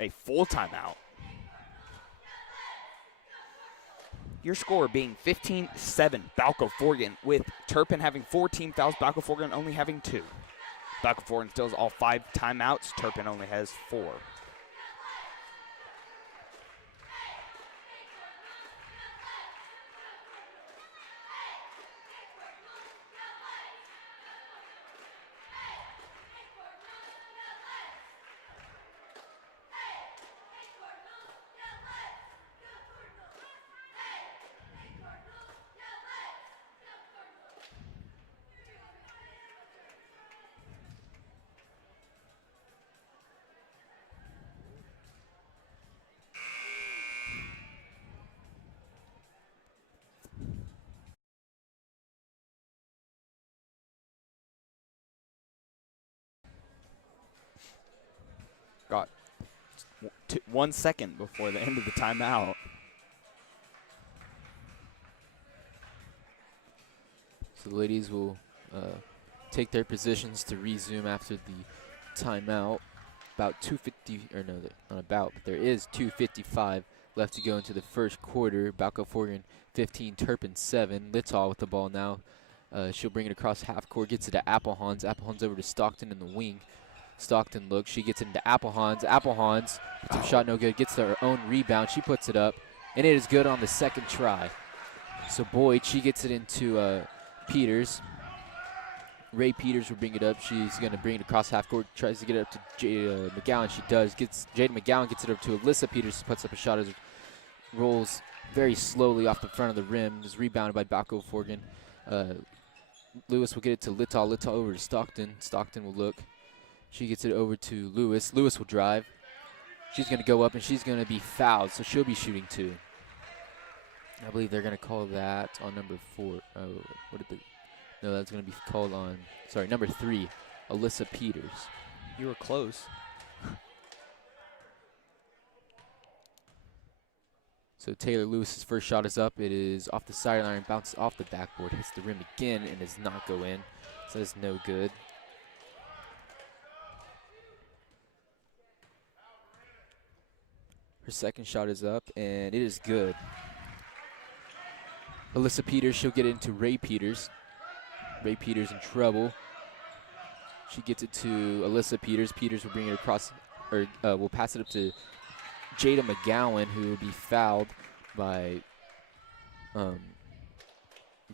A full timeout. Your score being 15-7, Balko-Forgan, with Turpin having 4 team fouls, Balko-Forgan only having 2. Balko-Forgan still has all 5 timeouts. Turpin only has 4. Got 1 second before the end of the timeout. So the ladies will take their positions to resume after the timeout. About 2:50, or no, not about, but there is 2:55 left to go into the first quarter. Balko-Forgan 15, Turpin 7. Littaw with the ball now. She'll bring it across half court, gets it to Applehans. Applehans over to Stockton in the wing. Stockton looks, she gets it into Applehans. Applehans, shot no good, gets her own rebound. She puts it up, and it is good on the second try. So Boyd, she gets it into Peters. Ray Peters will bring it up. She's going to bring it across half court, tries to get it up to Jada McGowan. She does. Jada McGowan gets it up to Alyssa Peters, puts up a shot as it rolls very slowly off the front of the rim. Is rebounded by Balko-Forgan. Lewis will get it to Littaw. Littaw over to Stockton. Stockton will look. She gets it over to Lewis. Lewis will drive. She's going to go up, and she's going to be fouled, so she'll be shooting 2. I believe they're going to call that on number 4. Oh, what did they? No, that's going to be called on, sorry, number 3, Alyssa Peters. You were close. So Taylor Lewis's first shot is up. It is off the sideline, bounces off the backboard, hits the rim again, and does not go in. So it's no good. Her second shot is up, and it is good. Alyssa Peters, she'll get it into Ray Peters. Ray Peters in trouble. She gets it to Alyssa Peters. Peters will bring it across, or will pass it up to Jada McGowan, who will be fouled by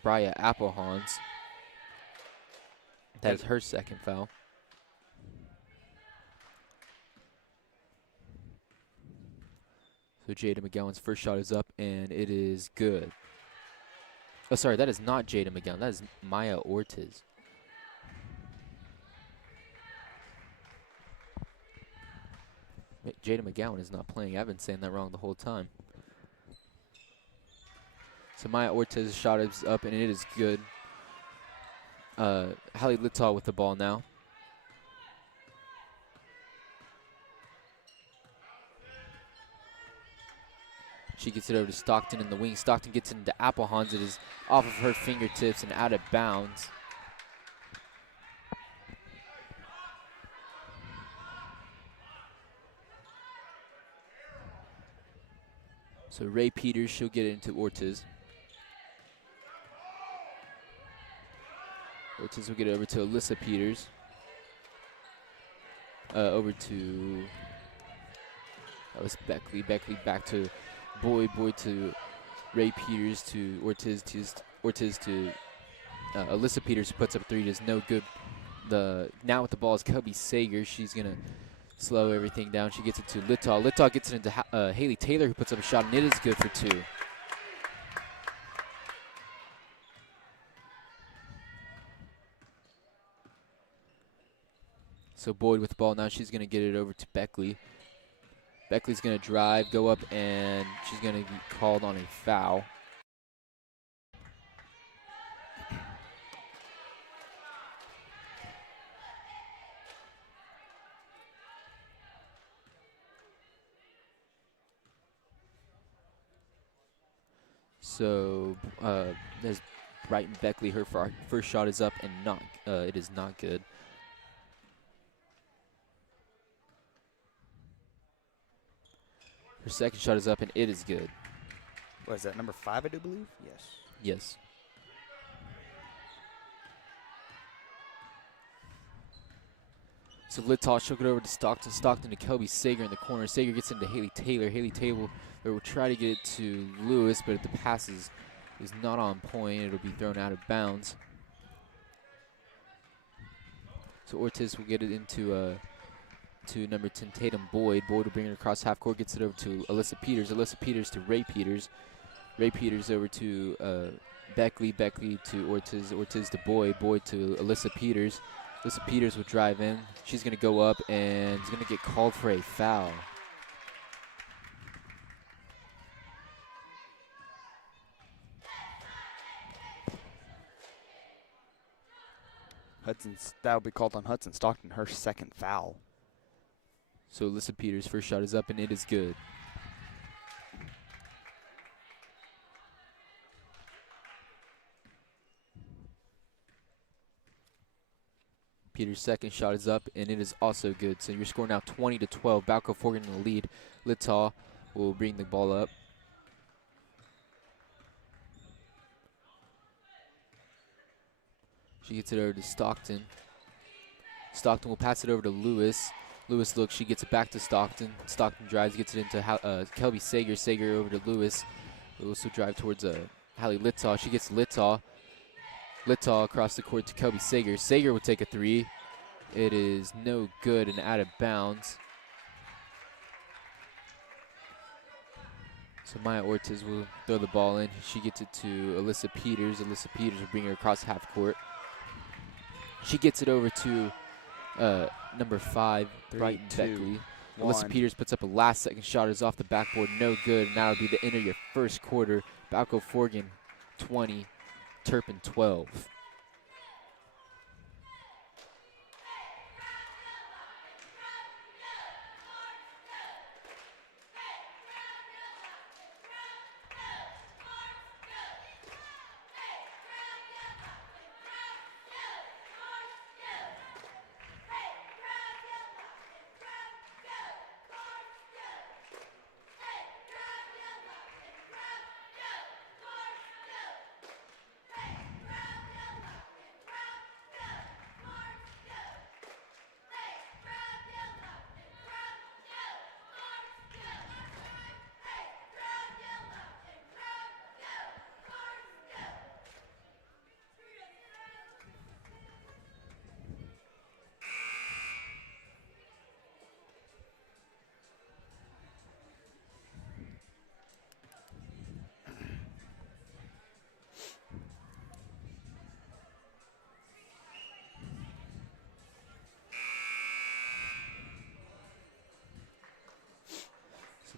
Bria Applehans. That is her second foul. So So Jada McGowan's first shot is up, and it is good. Oh, sorry, that is not Jada McGowan. That is Maya Ortiz. Jada McGowan is not playing. I've been saying that wrong the whole time. So Maya Ortiz's shot is up, and it is good. Hallie Littall with the ball now. She gets it over to Stockton in the wing. Stockton gets it into Applehans. It is off of her fingertips and out of bounds. So Ray Peters, she'll get it into Ortiz. Ortiz will get it over to Alyssa Peters. Over to, that was Beckley. Beckley back to Boyd. Boyd to Ray Peters to Ortiz to Alyssa Peters, who puts up a three. It is no good. Now with the ball is Cubby Sager. She's going to slow everything down. She gets it to Littall. Littall gets it into Haley Taylor, who puts up a shot, and it is good for two. So Boyd with the ball now. She's going to get it over to Beckley. Beckley's going to drive, go up, and she's going to be called on a foul. So there's Brighton Beckley. Her first shot is up, and it is not good. Her second shot is up, and it is good. What is that, number 5, I do believe? Yes. Yes. So Littall, she'll get over to Stockton. Stockton to Kelby Sager in the corner. Sager gets into Haley Taylor. Haley Taylor will try to get it to Lewis, but the pass is not on point. It'll be thrown out of bounds. So Ortiz will get it into to number 10, Tatum Boyd. Boyd will bring it across half court, gets it over to Alyssa Peters. Alyssa Peters to Ray Peters. Ray Peters over to Beckley. Beckley to Ortiz. Ortiz to Boyd. Boyd to Alyssa Peters. Alyssa Peters will drive in. She's going to go up and is going to get called for a foul. That will be called on Hudson Stockton, her second foul. So Alyssa Peters' first shot is up, and it is good. Peters' second shot is up, and it is also good. So your score now 20-12. Balko-Forgan in the lead. Littall will bring the ball up. She gets it over to Stockton. Stockton will pass it over to Lewis. Lewis looks, she gets it back to Stockton. Stockton drives, gets it into Kelby Sager. Sager over to Lewis. Lewis will drive towards Hallie Littall. She gets Littall. Littall across the court to Kelby Sager. Sager will take a three. It is no good and out of bounds. So Maya Ortiz will throw the ball in. She gets it to Alyssa Peters. Alyssa Peters will bring her across half court. She gets it over to number 5, Brighton Beckley. Alyssa Peters puts up a last-second shot. Is off the backboard, no good. And that'll be the end of your first quarter. Balko-Forgan 20, Turpin 12.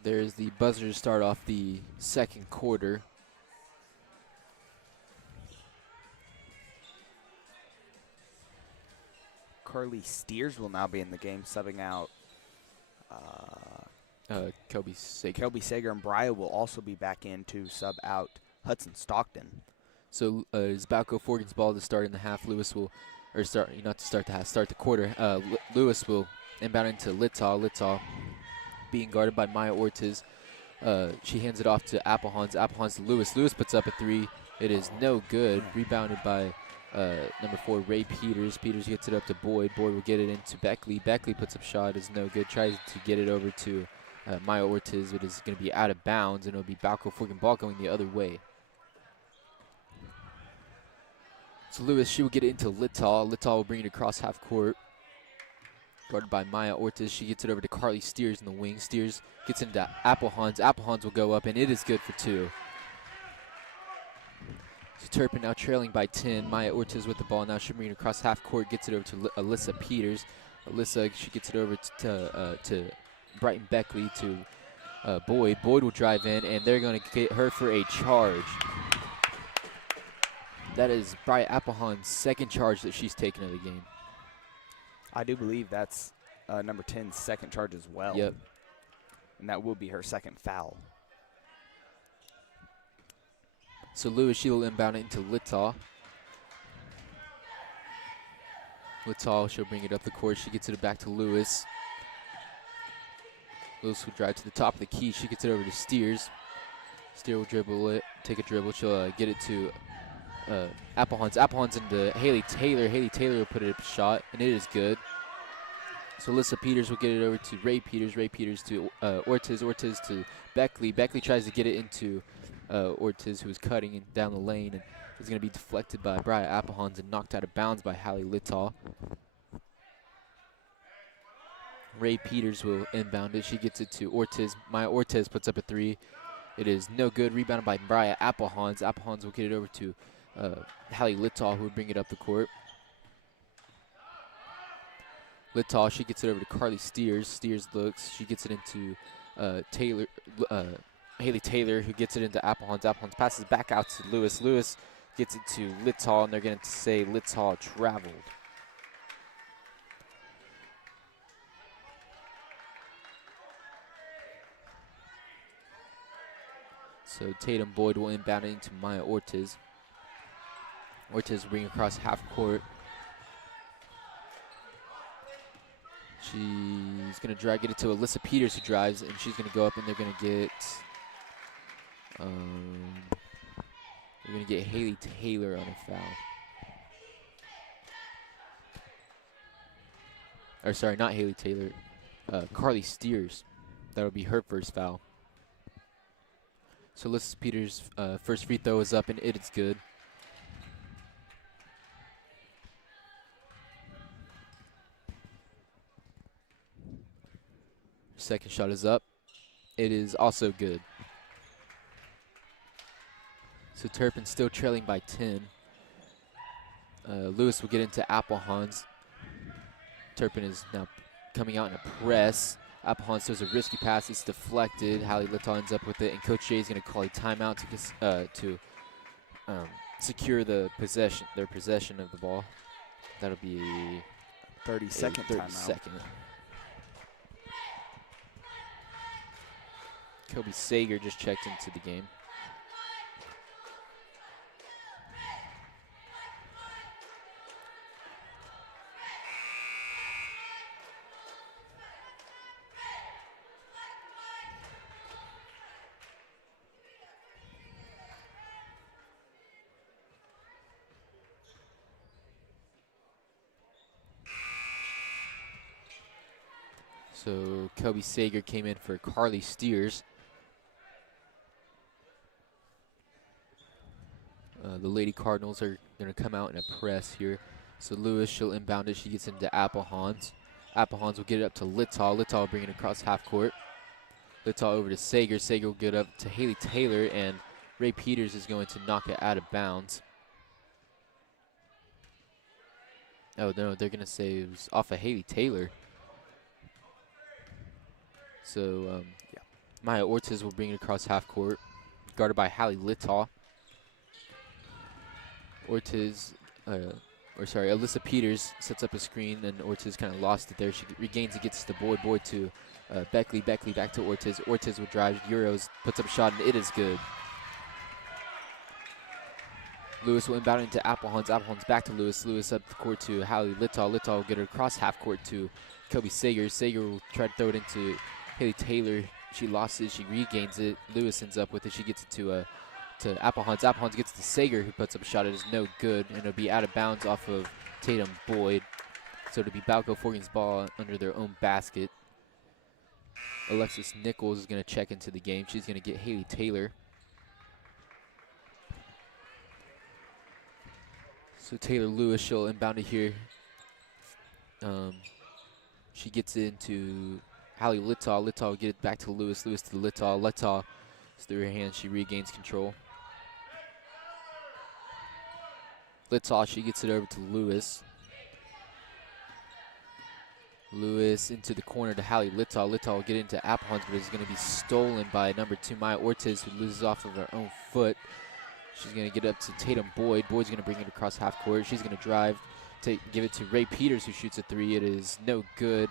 There's the buzzer to start off the second quarter. Carly Steers will now be in the game, subbing out. Kobe Sager. Kelby Sager and Bria will also be back in to sub out Hudson Stockton. So it's Balko-Forgan's ball to start in the half. Lewis will, or start, not to start the half, start the quarter. Lewis will inbound into Littaw. Littaw being guarded by Maya Ortiz. She hands it off to Applehans. Applehans to Lewis. Lewis puts up a three. It is no good. Man. Rebounded by number 4, Ray Peters. Peters gets it up to Boyd. Boyd will get it into Beckley. Beckley puts up shot. Is no good. Tries to get it over to Maya Ortiz. It is going to be out of bounds, and it'll be Balko-Forgan ball going the other way. So Lewis, she will get it into Littaw. Littaw will bring it across half court. Guarded by Maya Ortiz. She gets it over to Carly Steers in the wing. Steers gets into Applehans. Applehans will go up, and it is good for 2. So Turpin now trailing by 10. Maya Ortiz with the ball. Now she'll bring it across half court. Gets it over to Alyssa Peters. Alyssa, she gets it over to Brighton Beckley to Boyd. Boyd will drive in, and they're going to get her for a charge. That is Bria Applehan's second charge that she's taken of the game. I do believe that's number 10's second charge as well. Yep. And that will be her second foul. So Lewis, she'll inbound it into Littaw. Littaw, she'll bring it up the court. She gets it back to Lewis. Lewis will drive to the top of the key. She gets it over to Steers. Steers will dribble it, take a dribble. She'll get it to Applehans. Applehans into Haley Taylor. Haley Taylor will put it up a shot, and it is good. So Alyssa Peters will get it over to Ray Peters. Ray Peters to Ortiz. Ortiz to Beckley. Beckley tries to get it into Ortiz, who is cutting down the lane, and is going to be deflected by Bria Applehans and knocked out of bounds by Hallie Littaw. Ray Peters will inbound it. She gets it to Ortiz. Maya Ortiz puts up a three. It is no good. Rebounded by Bria Applehans. Applehans will get it over to Hallie Littaw, who would bring it up the court. Littaw, she gets it over to Carly Steers. Steers looks. She gets it into Taylor, Haley Taylor, who gets it into Applehans. Applehans passes back out to Lewis. Lewis gets it to Littaw, and they're going to say Littaw traveled. So Tatum Boyd will inbound it into Maya Ortiz. Ortiz will bring across half court. She's going to drag it to Alyssa Peters, who drives, and she's going to go up, and they're going to get Haley Taylor on a foul. Or sorry, not Haley Taylor, Carly Steers. That'll be her first foul. So Alyssa Peters' first free throw is up, and it is good. Second shot is up. It is also good. So Turpin still trailing by 10. Lewis will get into Applehans. Turpin is now coming out in a press. Applehans does a risky pass. It's deflected. Hallie Littaw ends up with it, and Coach Jay is going to call a timeout to secure their possession of the ball. That'll be a 30-second timeout. Kobe Sager just checked into the game. So Kobe Sager came in for Carly Steers. The Lady Cardinals are going to come out in a press here. So Lewis, she'll inbound it. She gets into Applehans. Applehans will get it up to Littaw. Littaw will bring it across half court. Littaw over to Sager. Sager will get up to Haley Taylor, and Ray Peters is going to knock it out of bounds. Oh, no, they're going to say it was off of Haley Taylor. So, Maya Ortiz will bring it across half court, guarded by Hallie Littaw. Alyssa Peters sets up a screen, and Ortiz kind of lost it there. She regains it, gets to Boyd. Boyd to Beckley. Beckley back to Ortiz. Ortiz will drive, Euros, puts up a shot, and it is good. Lewis will inbound into Applehans. Applehans back to Lewis. Lewis up the court to Hallie Littaw. Littaw will get it across half court to Kobe Sager. Sager will try to throw it into Haley Taylor. She lost it. She regains it. Lewis ends up with it. She gets it to Applehans. Applehans gets to Sager, who puts up a shot. It is no good, and it'll be out of bounds off of Tatum Boyd. So it'll be Balko-Forgan's ball under their own basket. Alexis Nichols is going to check into the game. She's going to get Haley Taylor. So Taylor Lewis, she'll inbound it here. She gets it into Hallie Littaw. Littaw will get it back to Lewis. Lewis to Littaw. Littaw, through her hands, she regains control. Littaw, she gets it over to Lewis. Lewis into the corner to Hallie Littaw. Littaw will get into Applehans, but it's going to be stolen by number 2, Maya Ortiz, who loses off of her own foot. She's going to get up to Tatum Boyd. Boyd's going to bring it across half court. She's going to drive, give it to Ray Peters, who shoots a 3. It is no good.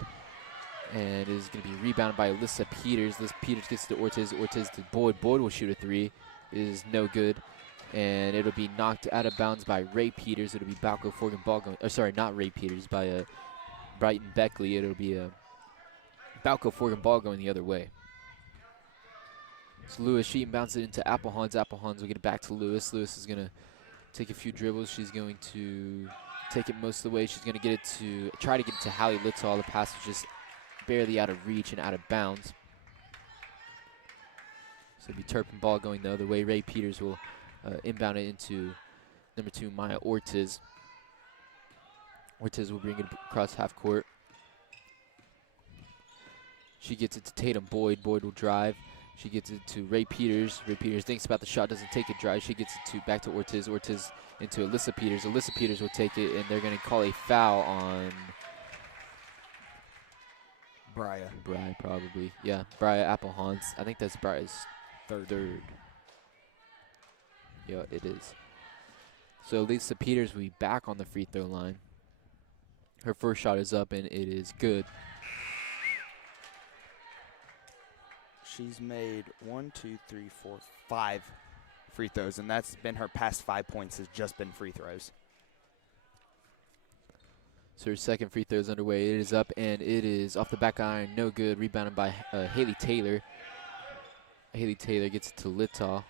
And it is going to be rebounded by Alyssa Peters. Alyssa Peters gets to Ortiz. Ortiz to Boyd. Boyd will shoot a 3. It is no good. And it'll be knocked out of bounds by Ray Peters. It'll be Balko-Forgan ball going. Sorry, not Ray Peters, by Brighton Beckley. It'll be a Balko-Forgan ball going the other way. So Lewis, she bounces it into Applehans. Applehans will get it back to Lewis. Lewis is going to take a few dribbles. She's going to take it most of the way. She's going to get it to, try to get it to Hallie Littaw. The pass was just barely out of reach and out of bounds. So it'll be Turpin ball going the other way. Ray Peters will inbound it into number 2, Maya Ortiz. Ortiz will bring it across half court. She gets it to Tatum Boyd. Boyd will drive. She gets it to Ray Peters. Ray Peters thinks about the shot, doesn't take it drive. She gets it back to Ortiz. Ortiz into Alyssa Peters. Alyssa Peters will take it, and they're going to call a foul on Briar. Briar, probably. Yeah, Briar Applehans. I think that's Briar's third. Yeah, it is. So Alyssa Peters will be back on the free throw line. Her first shot is up, and it is good. She's made 5 free throws, and that's been her past 5 points has just been free throws. So her second free throw is underway. It is up, and it is off the back iron. No good. Rebounded by Haley Taylor. Haley Taylor gets it to Littaw.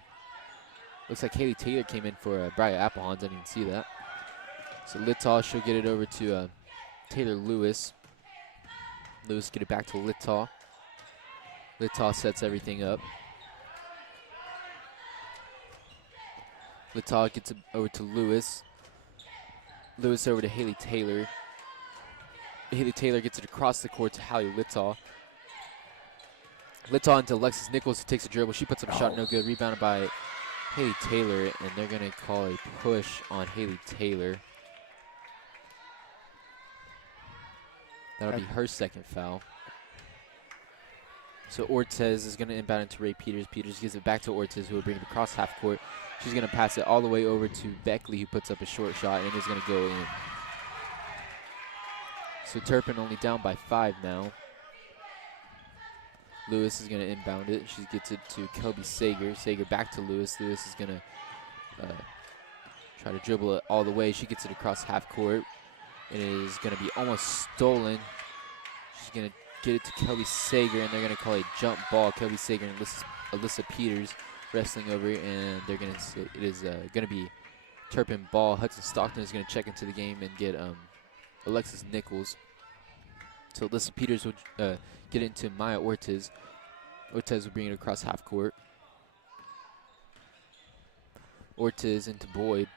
Looks like Haley Taylor came in for Briar Applehans. I didn't even see that. So Littaw, she'll get it over to Taylor Lewis. Lewis get it back to Littaw. Littaw sets everything up. Littaw gets it over to Lewis. Lewis over to Haley Taylor. Haley Taylor gets it across the court to Hallie Littaw. Littaw into Alexis Nichols, who takes a dribble. She puts up a shot, no good. Rebounded by Haley Taylor, and they're going to call a push on Haley Taylor. That'll be her second foul. So Ortiz is going to inbound into Ray Peters. Peters gives it back to Ortiz, who will bring it across half court. She's going to pass it all the way over to Beckley, who puts up a short shot, and is going to go in. So Turpin only down by 5 now. Lewis is going to inbound it. She gets it to Kobe Sager. Sager back to Lewis. Lewis is going to try to dribble it all the way. She gets it across half court. It is going to be almost stolen. She's going to get it to Kobe Sager, and they're going to call a jump ball. Kobe Sager and Alyssa Peters wrestling over, and they're going to say it is going to be Turpin ball. Hudson Stockton is going to check into the game and get Alexis Nichols. So Alyssa Peters will get into Maya Ortiz. Ortiz will bring it across half court. Ortiz into Boyd.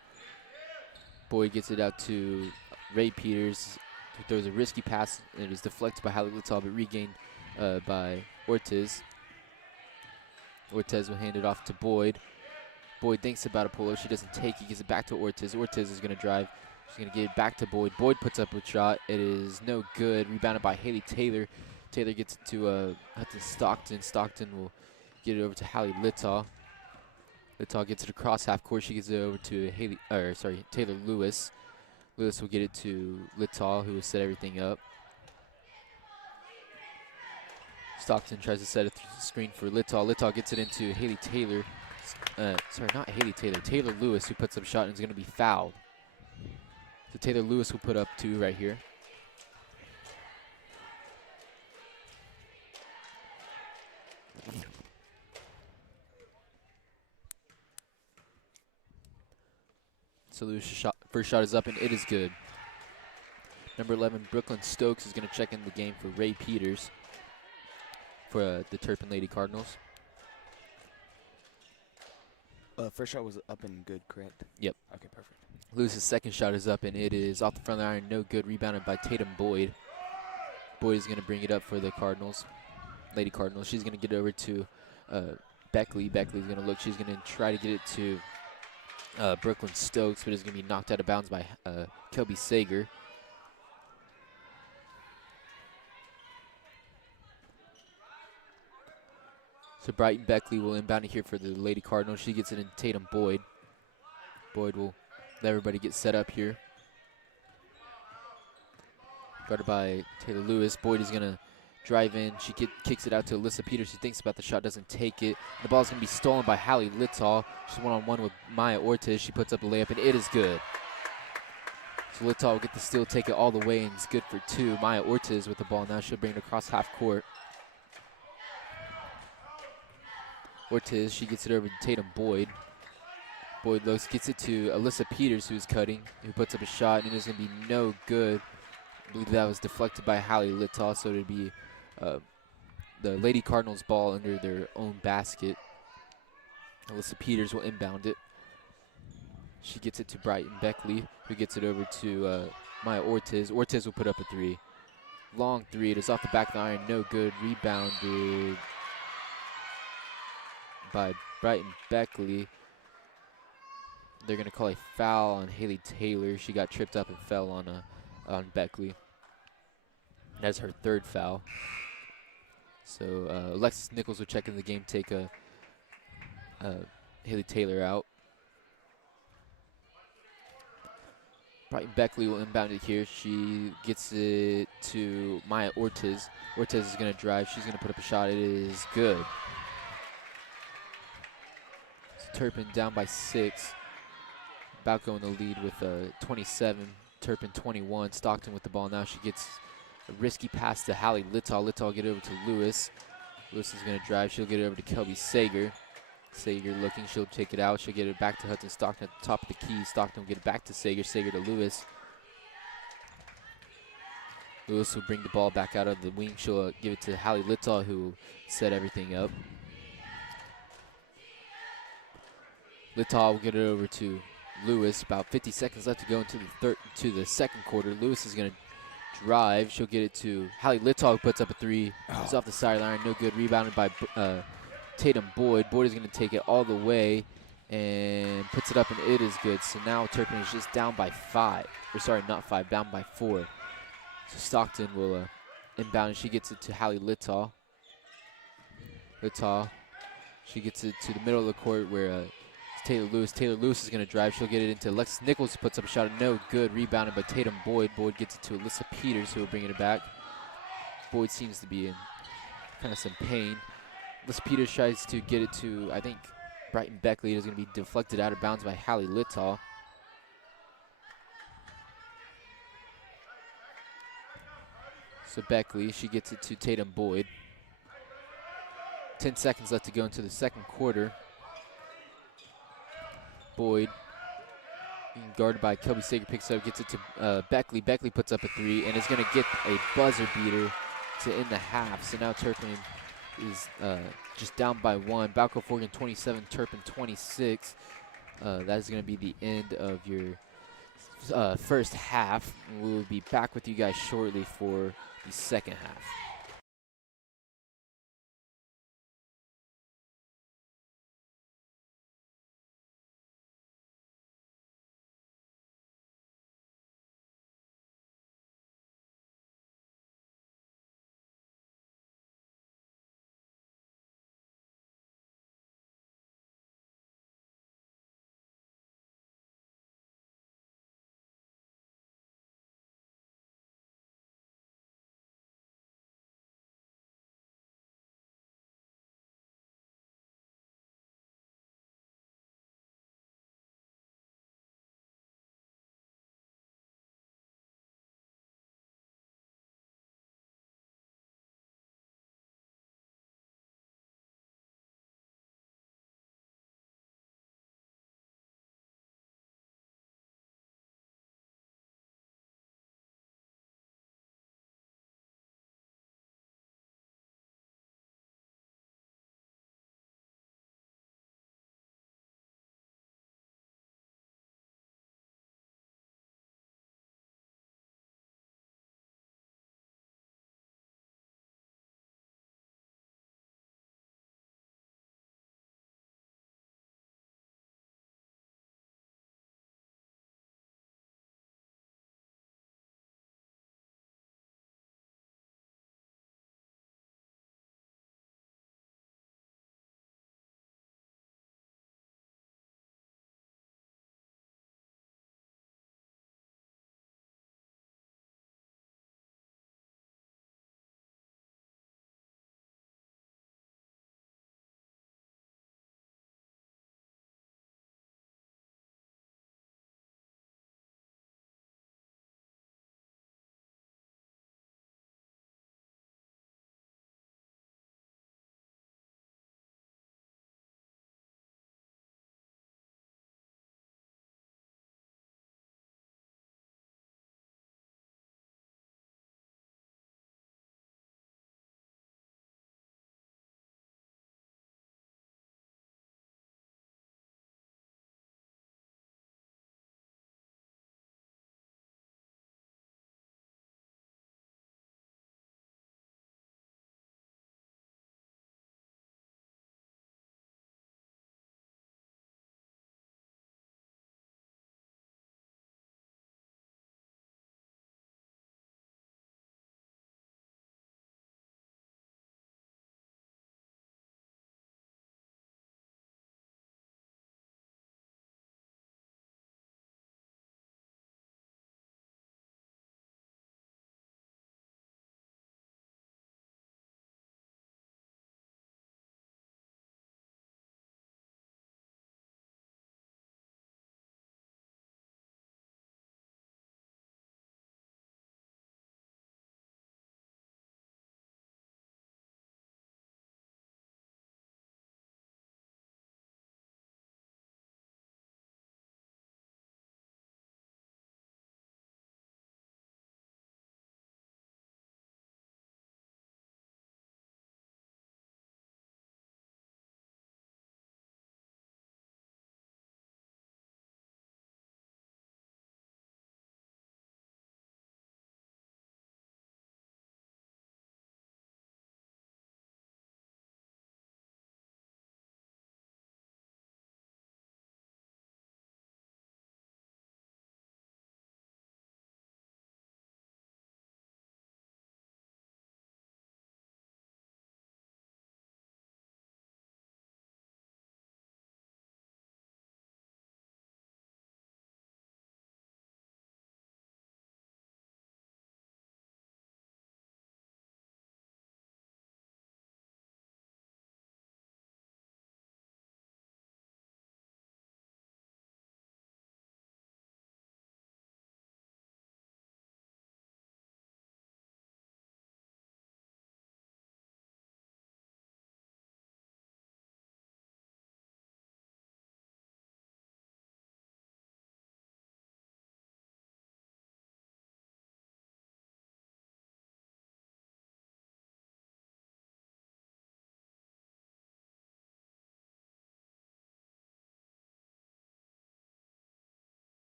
Boyd gets it out to Ray Peters, who throws a risky pass, and it is deflected by Hallie Littaw, but regained by Ortiz. Ortiz will hand it off to Boyd. Boyd thinks about a pull-up. She doesn't take it. Gives it back to Ortiz. Ortiz is going to drive. She's going to get it back to Boyd. Boyd puts up a shot. It is no good. Rebounded by Haley Taylor. Taylor gets it to Hudson Stockton. Stockton will get it over to Hallie Littaw. Littaw gets it across half court. She gets it over to Taylor Lewis. Lewis will get it to Littaw, who will set everything up. Stockton tries to set a screen for Littaw. Littaw gets it into Haley Taylor. Not Haley Taylor. Taylor Lewis, who puts up a shot and is going to be fouled. So Taylor Lewis will put up 2 right here. So Lewis' first shot is up, and it is good. Number 11, Brooklyn Stokes, is going to check in the game for Ray Peters for the Turpin Lady Cardinals. First shot was up and good, correct? Yep. Okay, perfect. Lewis's second shot is up, and it is off the front of the iron, no good. Rebounded by Tatum Boyd. Boyd is going to bring it up for the Cardinals, Lady Cardinals. She's going to get it over to Beckley. Beckley's going to look. She's going to try to get it to Brooklyn Stokes, but it's going to be knocked out of bounds by Kelby Sager. So Brighton Beckley will inbound it here for the Lady Cardinals. She gets it in Tatum Boyd. Boyd will let everybody get set up here. Guarded by Taylor Lewis. Boyd is going to drive in. She kicks it out to Alyssa Peters. She thinks about the shot, doesn't take it. The ball is going to be stolen by Hallie Littaw. She's one-on-one with Maya Ortiz. She puts up the layup, and it is good. So Littaw will get the steal, take it all the way, and it's good for 2. Maya Ortiz with the ball now. She'll bring it across half court. Ortiz, she gets it over to Tatum Boyd. Boyd looks, gets it to Alyssa Peters, who's cutting, who puts up a shot, and it's going to be no good. I believe that was deflected by Hallie Littaw, so it'd be the Lady Cardinals ball under their own basket. Alyssa Peters will inbound it. She gets it to Brighton Beckley, who gets it over to Maya Ortiz. Ortiz will put up a 3. Long 3, it is off the back of the iron, no good. Rebounded by Brighton Beckley. They're going to call a foul on Haley Taylor. She got tripped up and fell on Beckley. That's her 3rd foul. So Alexis Nichols will check in the game, take Haley Taylor out. Brighton Beckley will inbound it here. She gets it to Maya Ortiz. Ortiz is going to drive. She's going to put up a shot. It is good. Turpin down by 6. Balko in the lead with 27. Turpin 21. Stockton with the ball now. She gets a risky pass to Hallie Littaw. Littaw will get it over to Lewis. Lewis is going to drive. She'll get it over to Kelby Sager. Sager looking. She'll take it out. She'll get it back to Hudson Stockton at the top of the key. Stockton will get it back to Sager. Sager to Lewis. Lewis will bring the ball back out of the wing. She'll give it to Hallie Littaw, who will set everything up. Littaw will get it over to Lewis. About 50 seconds left to go into the second quarter. Lewis is going to drive. She'll get it to Hallie Littaw, who puts up a 3. It's off the sideline. No good. Rebounded by Tatum Boyd. Boyd is going to take it all the way and puts it up, and it is good. So now Turpin is just down by 5. Or sorry, not 5, down by 4. So Stockton will inbound, and she gets it to Hallie Littaw. Littaw, she gets it to the middle of the court where Taylor Lewis. Taylor Lewis is going to drive. She'll get it into Alexis Nichols, who puts up a shot. No good. Rebounded by Tatum Boyd. Boyd gets it to Alyssa Peters, who will bring it back. Boyd seems to be in kind of some pain. Alyssa Peters tries to get it to, I think, Brighton Beckley. It is going to be deflected out of bounds by Hallie Littaw. So Beckley, she gets it to Tatum Boyd. 10 seconds left to go into the second quarter. Boyd, being guarded by Kelby Sager, picks up, gets it to Beckley. Beckley puts up a 3 and is going to get a buzzer beater to end the half. So now Turpin is just down by 1. Balko-Forgan 27, Turpin 26. That is going to be the end of your first half. We will be back with you guys shortly for the second half.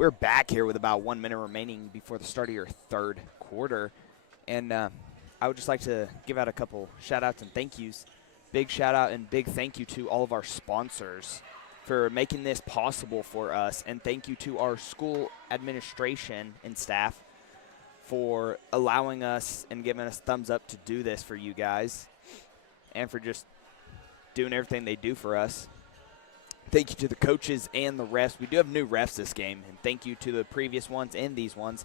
We're back here with about 1 minute remaining before the start of your third quarter. And I would just like to give out a couple shout-outs and thank yous. Big shout-out and big thank you to all of our sponsors for making this possible for us. And thank you to our school administration and staff for allowing us and giving us thumbs up to do this for you guys and for just doing everything they do for us. Thank you to the coaches and the refs. We do have new refs this game, and thank you to the previous ones and these ones.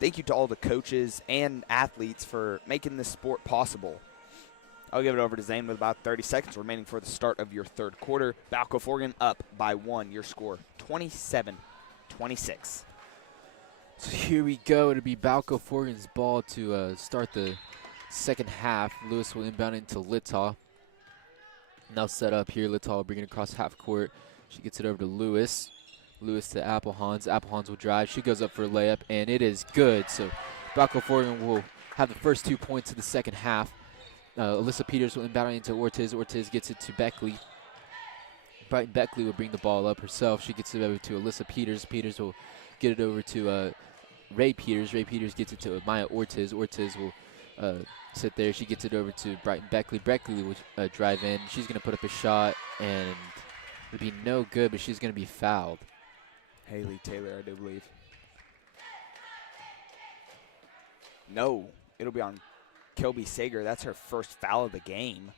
Thank you to all the coaches and athletes for making this sport possible. I'll give it over to Zane with about 30 seconds remaining for the start of your third quarter. Balko-Forgan up by 1. Your score, 27-26. So here we go. It'll be Balko-Forgan's ball to start the second half. Lewis will inbound into Littaw. Now set up here. Littaw will bring it across half court. She gets it over to Lewis. Lewis to Applehans. Applehans will drive. She goes up for a layup, and it is good. So Balko-Forgan will have the first 2 points of the second half. Alyssa Peters will inbound into Ortiz. Ortiz gets it to Beckley. Brighton Beckley will bring the ball up herself. She gets it over to Alyssa Peters. Peters will get it over to Ray Peters. Ray Peters gets it to Maya Ortiz. Ortiz will sit there. She gets it over to Brighton Beckley. Beckley will drive in. She's going to put up a shot, and it'll be no good, but she's going to be fouled. Haley Taylor, I do believe. No, it'll be on Kelby Sager. That's her first foul of the game.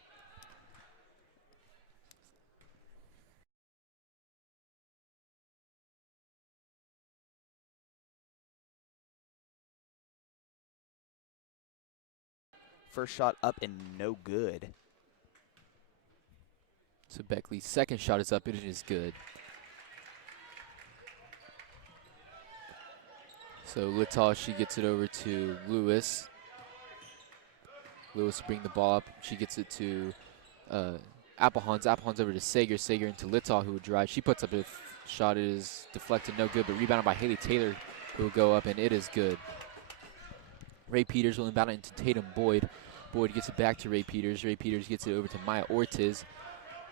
First shot up and no good. So Beckley's second shot is up, and it is good. So Littaw, she gets it over to Lewis. Lewis will bring the ball up. She gets it to Applehans. Applehans over to Sager. Sager into Littaw, who will drive. She puts up a shot. It is deflected, no good, but rebounded by Haley Taylor, who will go up, and it is good. Ray Peters will inbound it into Tatum Boyd. Boyd gets it back to Ray Peters. Ray Peters gets it over to Maya Ortiz.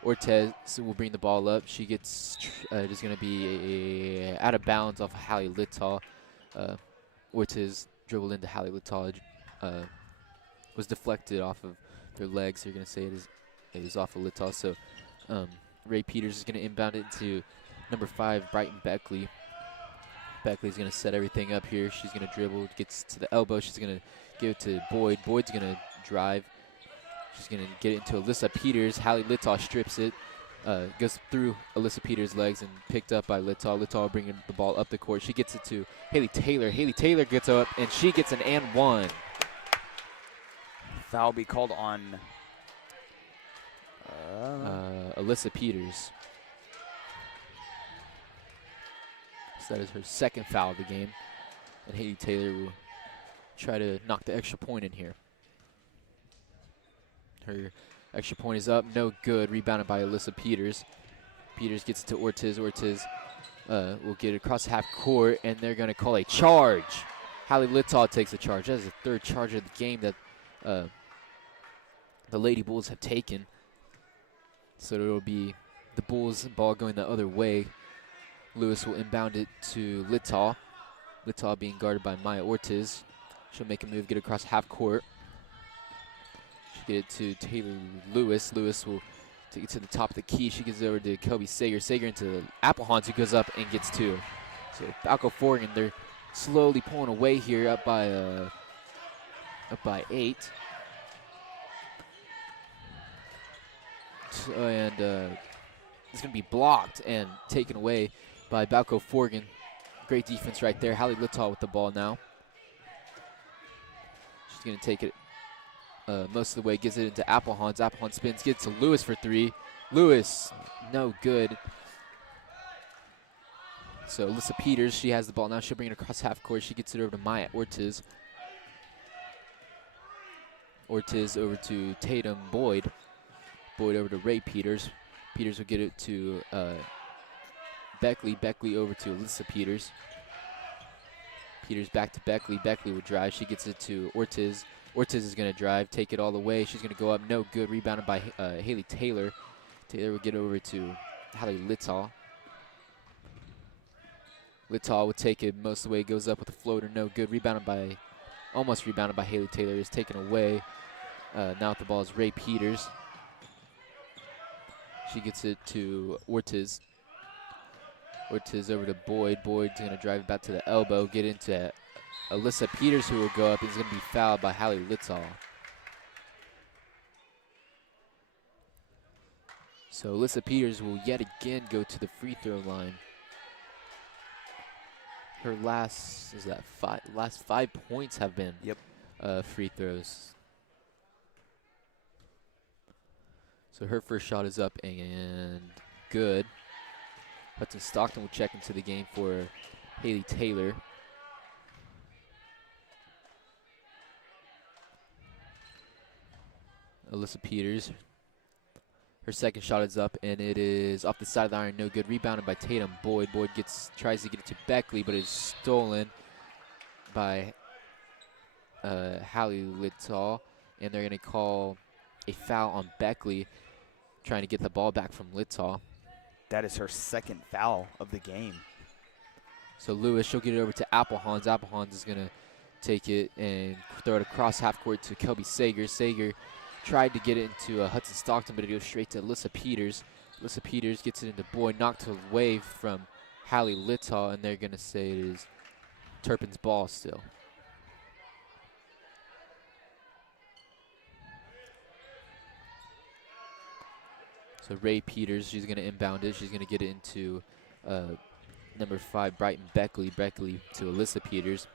Ortiz will bring the ball up. She gets, it is going to be out of bounds off of Hallie Littaw. Ortiz dribbled into Hallie Littaw. Was deflected off of their legs. They're going to say it is off of Littaw. So Ray Peters is going to inbound it to number 5, Brighton Beckley. Beckley's going to set everything up here. She's going to dribble, gets to the elbow. She's going to give it to Boyd. Boyd's going to drive. She's going to get it into Alyssa Peters. Hallie Littaw strips it. Goes through Alyssa Peters' legs and picked up by Littaw. Littaw bringing the ball up the court. She gets it to Haley Taylor. Haley Taylor gets up, and she gets an and one. Foul be called on Alyssa Peters. So that is her second foul of the game. And Haley Taylor will try to knock the extra point in here. Her extra point is up, no good. Rebounded by Alyssa Peters. Peters gets it to Ortiz. Ortiz will get it across half court, and they're going to call a charge. Hallie Littaw takes the charge. That is the third charge of the game that the Lady Bulls have taken. So it will be the Bulls ball going the other way. Lewis will inbound it to Littaw. Littaw being guarded by Maya Ortiz. She'll make a move, get across half court. She'll get it to Taylor Lewis. Lewis will take it to the top of the key. She gives it over to Kelby Sager. Sager into Applehans, who goes up and gets 2. So Balko-Forgan, they're slowly pulling away here, up by 8. So, and it's going to be blocked and taken away by Balko-Forgan. Great defense right there. Hallie Littaw with the ball now. She's going to take it most of the way, gives it into Applehans. Applehans spins, gets to Lewis for 3. Lewis, no good. So Alyssa Peters, she has the ball now. She'll bring it across half court. She gets it over to Maya Ortiz. Ortiz over to Tatum Boyd. Boyd over to Ray Peters. Peters will get it to Beckley. Beckley over to Alyssa Peters. Peters back to Beckley. Beckley will drive. She gets it to Ortiz. Ortiz is going to drive, take it all the way. She's going to go up. No good. Rebounded by Haley Taylor. Taylor will get over to Hallie Littaw. Littall would take it most of the way, goes up with a floater, no good. Almost rebounded by Haley Taylor, is taken away. Now with the ball is Ray Peters. She gets it to Ortiz. Ortiz over to Boyd. Boyd's going to drive it back to the elbow, get into Alyssa Peters, who will go up. Is going to be fouled by Hallie Littall. So Alyssa Peters will yet again go to the free throw line. Her last 5 points have been free throws. So her first shot is up and good. Hudson Stockton will check into the game for Haley Taylor. Alyssa Peters. Her second shot is up, and it is off the side of the iron, no good. Rebounded by Tatum. Boyd tries to get it to Beckley, but is stolen by Hallie Littall, and they're going to call a foul on Beckley, trying to get the ball back from Littall. That is her second foul of the game. So Lewis, she'll get it over to Applehans. Applehans is going to take it and throw it across half court to Kelby Sager. Sager tried to get it into Hudson Stockton, but it goes straight to Alyssa Peters. Alyssa Peters gets it into Boyd, knocked away from Hallie Littall, and they're going to say it is Turpin's ball still. So Ray Peters, she's going to inbound it. She's going to get it into number 5, Brighton Beckley. Beckley to Alyssa Peters.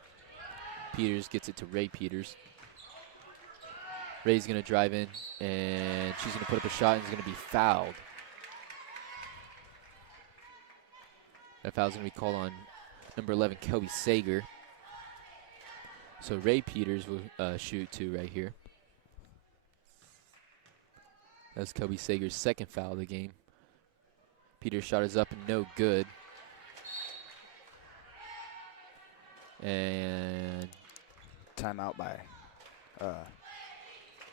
Peters gets it to Ray Peters. Ray's going to drive in, and she's going to put up a shot and is going to be fouled. That foul's going to be called on number 11, Kelby Sager. So Ray Peters will shoot 2 right here. That's Kelby Sager's second foul of the game. Peters' shot is up and no good. And timeout by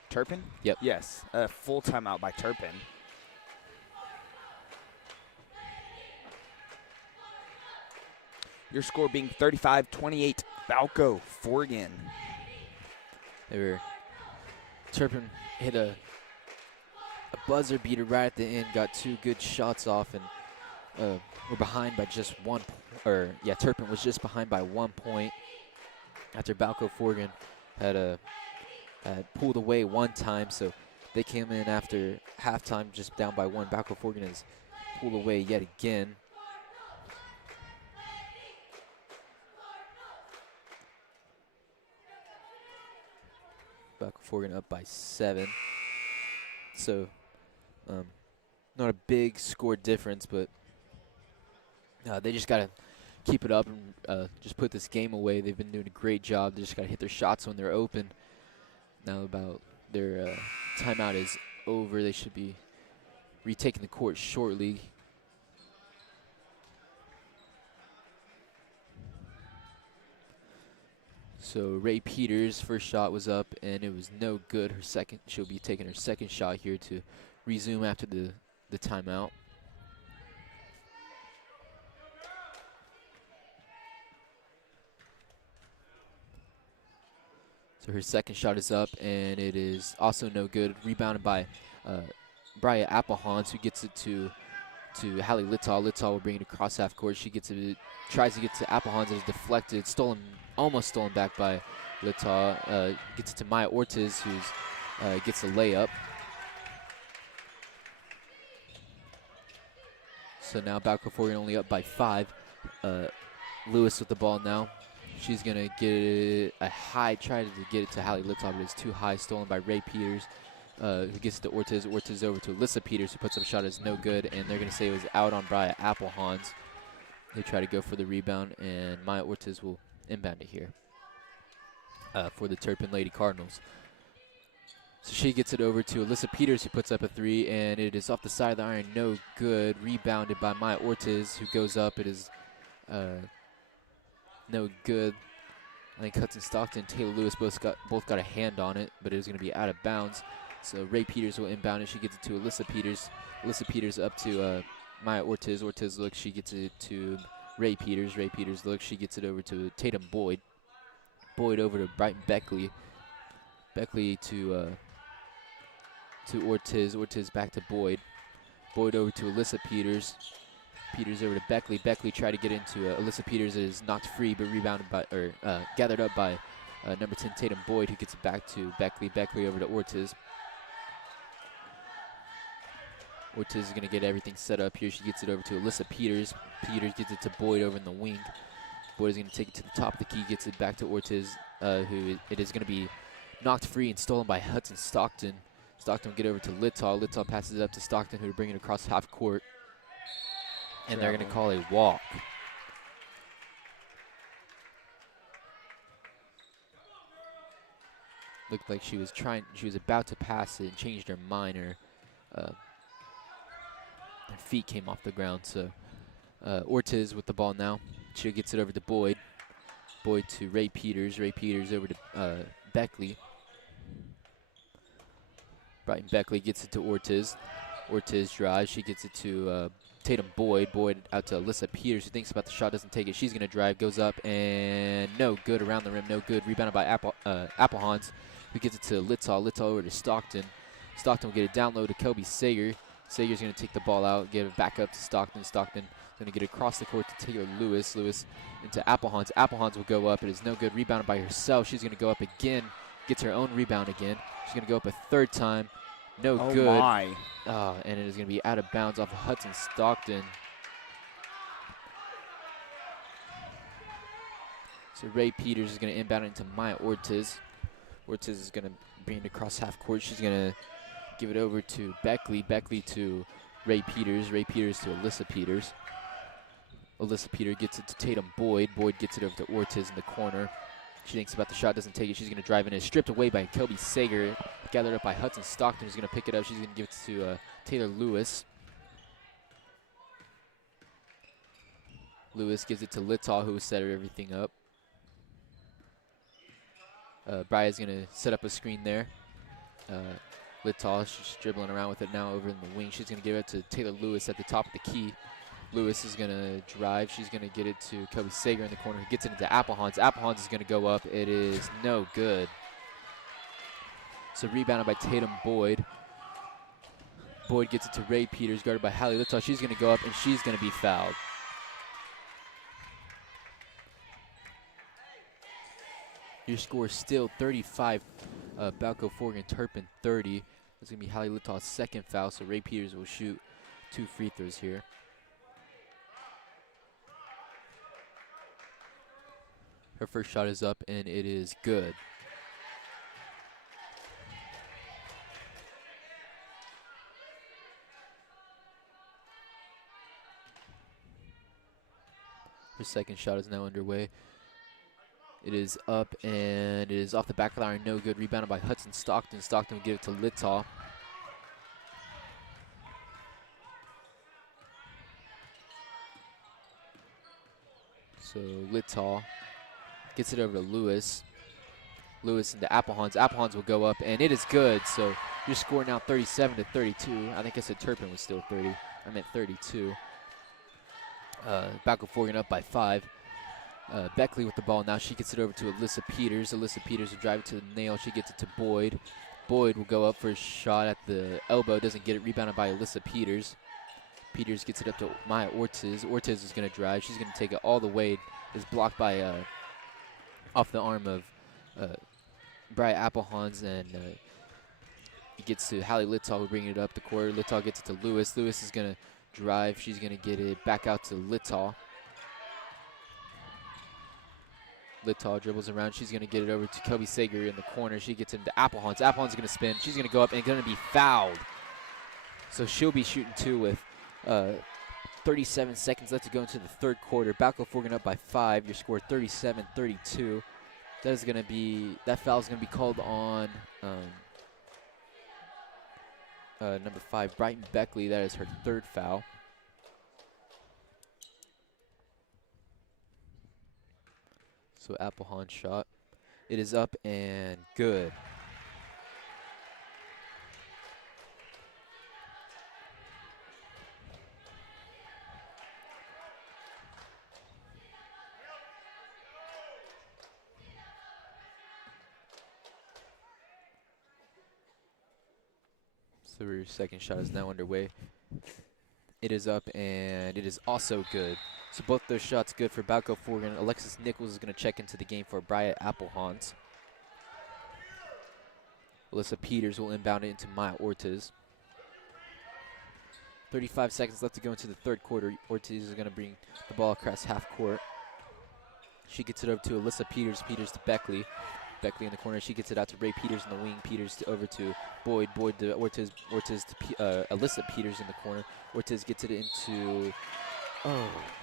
Turpin? Yep. Yes, a full timeout by Turpin. Your score being 35-28, Balko-Forgan. Turpin hit a buzzer beater right at the end, got 2 good shots off, and we're behind by just 1 Turpin was just behind by 1 point after Balko-Forgan had pulled away 1 time, so they came in after halftime just down by 1. Balko-Forgan has pulled away yet again. Balko-Forgan up by 7. So not a big score difference, but they just got to keep it up and just put this game away. They've been doing a great job. They just got to hit their shots when they're open. Now about their timeout is over. They should be retaking the court shortly. So Ray Peters' first shot was up, and it was no good. She'll be taking her second shot here to resume after the timeout. So her second shot is up, and it is also no good. Rebounded by Bria Applehans, who gets it to Hallie Littall. Littall will bring it across half court. She tries to get to Applehans. It is deflected, almost stolen back by Littall. Gets it to Maya Ortiz, who gets a layup. So now Balko-Forgan only up by 5. Lewis with the ball now. She's going to get it try to get it to Hallie Littall, but it's too high, stolen by Ray Peters, who gets it to Ortiz. Ortiz over to Alyssa Peters, who puts up a shot is no good, and they're going to say it was out on Bria Applehans. They try to go for the rebound, and Maya Ortiz will inbound it here for the Turpin Lady Cardinals. So she gets it over to Alyssa Peters, who puts up a 3, and it is off the side of the iron, no good. Rebounded by Maya Ortiz, who goes up. It is no good. I think Hudson Stockton and Taylor Lewis both got a hand on it, but it is going to be out of bounds. So Ray Peters will inbound it. She gets it to Alyssa Peters. Alyssa Peters up to Maya Ortiz. Ortiz looks. She gets it to Ray Peters. Ray Peters looks. She gets it over to Tatum Boyd. Boyd over to Brighton Beckley. Beckley to Ortiz. Ortiz back to Boyd. Boyd over to Alyssa Peters. Peters over to Beckley. Beckley tried to get into Alyssa Peters. It is knocked free, but rebounded by, or gathered up by number 10 Tatum Boyd, who gets it back to Beckley. Beckley over to Ortiz. Ortiz is going to get everything set up here. She gets it over to Alyssa Peters. Peters gets it to Boyd over in the wing. Boyd is going to take it to the top of the key, gets it back to Ortiz, who it is going to be knocked free and stolen by Hudson Stockton. Stockton will get over to Littall. Littall passes it up to Stockton, who will bring it across half court. And they're going to call a walk. Looked like she was about to pass it and changed her mind, or her feet came off the ground. So Ortiz with the ball now. She gets it over to Boyd. Boyd to Ray Peters. Ray Peters over to Beckley. Brighton Beckley gets it to Ortiz. Ortiz drives. She gets it to Tatum Boyd. Boyd out to Alyssa Peters, who thinks about the shot, doesn't take it. She's going to drive, goes up, and no good around the rim. No good. Rebounded by Applehans, who gets it to Littall. Littall over to Stockton. Stockton will get it down low to Kelby Sager. Sager's going to take the ball out, give it back up to Stockton. Stockton going to get it across the court to Taylor Lewis. Lewis into Applehans. Applehans will go up. It is no good. Rebounded by herself. She's going to go up again. Gets her own rebound again. She's going to go up a third time. No good. My. And it is going to be out of bounds off of Hudson Stockton. So Ray Peters is going to inbound into Maya Ortiz. Ortiz is going to bring it across half court. She's going to give it over to Beckley. Beckley to Ray Peters. Ray Peters to Alyssa Peters. Alyssa Peters gets it to Tatum Boyd. Boyd gets it over to Ortiz in the corner. She thinks about the shot, doesn't take it. She's going to drive in. It's stripped away by Kelby Sager. Gathered up by Hudson Stockton, who's going to pick it up. She's going to give it to Taylor Lewis. Lewis gives it to Littall, who set everything up. Bria's going to set up a screen there. Littall, she's dribbling around with it now over in the wing. She's going to give it to Taylor Lewis at the top of the key. Lewis is going to drive. She's going to get it to Kelby Sager in the corner, who gets it into Applehans. Applehans is going to go up. It is no good. So rebounded by Tatum Boyd. Boyd gets it to Ray Peters, guarded by Hallie Littall. She's going to go up, and she's going to be fouled. Your score is still 35. Balko-Forgan Turpin 30. That's going to be Hallie Littall's second foul, so Ray Peters will shoot 2 free throws here. Her first shot is up, and it is good. Her second shot is now underway. It is up, and it is off the back of the iron. No good. Rebounded by Hudson Stockton. Stockton will give it to Littall. So Littall gets it over to Lewis. Lewis into Applehans. Applehans will go up, and it is good. So your score now 37-32. I think I said Turpin was still 30. I meant 32. Balko-Forgan up by 5. Beckley with the ball now. She gets it over to Alyssa Peters. Alyssa Peters will drive it to the nail. She gets it to Boyd. Boyd will go up for a shot at the elbow. Doesn't get it. Rebounded by Alyssa Peters. Peters gets it up to Maya Ortiz. Ortiz is going to drive. She's going to take it all the way. It's blocked by off the arm of Bria Applehans, and he gets to Hallie Littall, who bringing it up the court. Littall gets it to Lewis. Lewis is going to drive. She's going to get it back out to Littall. Littall dribbles around. She's going to get it over to Kelby Sager in the corner. She gets into Applehans. Applehans is going to spin. She's going to go up and going to be fouled. So she'll be shooting 2 with 37 seconds left to go into the third quarter. Balko-Forgan up by 5. Your score 37-32. That is going to be, that foul is going to be called on number 5, Brighton Beckley. That is her 3rd foul. So Applehans shot. It is up and good. So her second shot is now underway. It is up, and it is also good. So both those shots good for Balko-Forgan. Alexis Nichols is going to check into the game for Bria Applehans. Alyssa Peters will inbound it into Maya Ortiz. 35 seconds left to go into the third quarter. Ortiz is going to bring the ball across half court. She gets it over to Alyssa Peters. Peters to Beckley. Beckley in the corner. She gets it out to Ray Peters in the wing. Peters over to Boyd. Boyd to Ortiz. Ortiz to Alyssa Peters in the corner. Ortiz gets it into,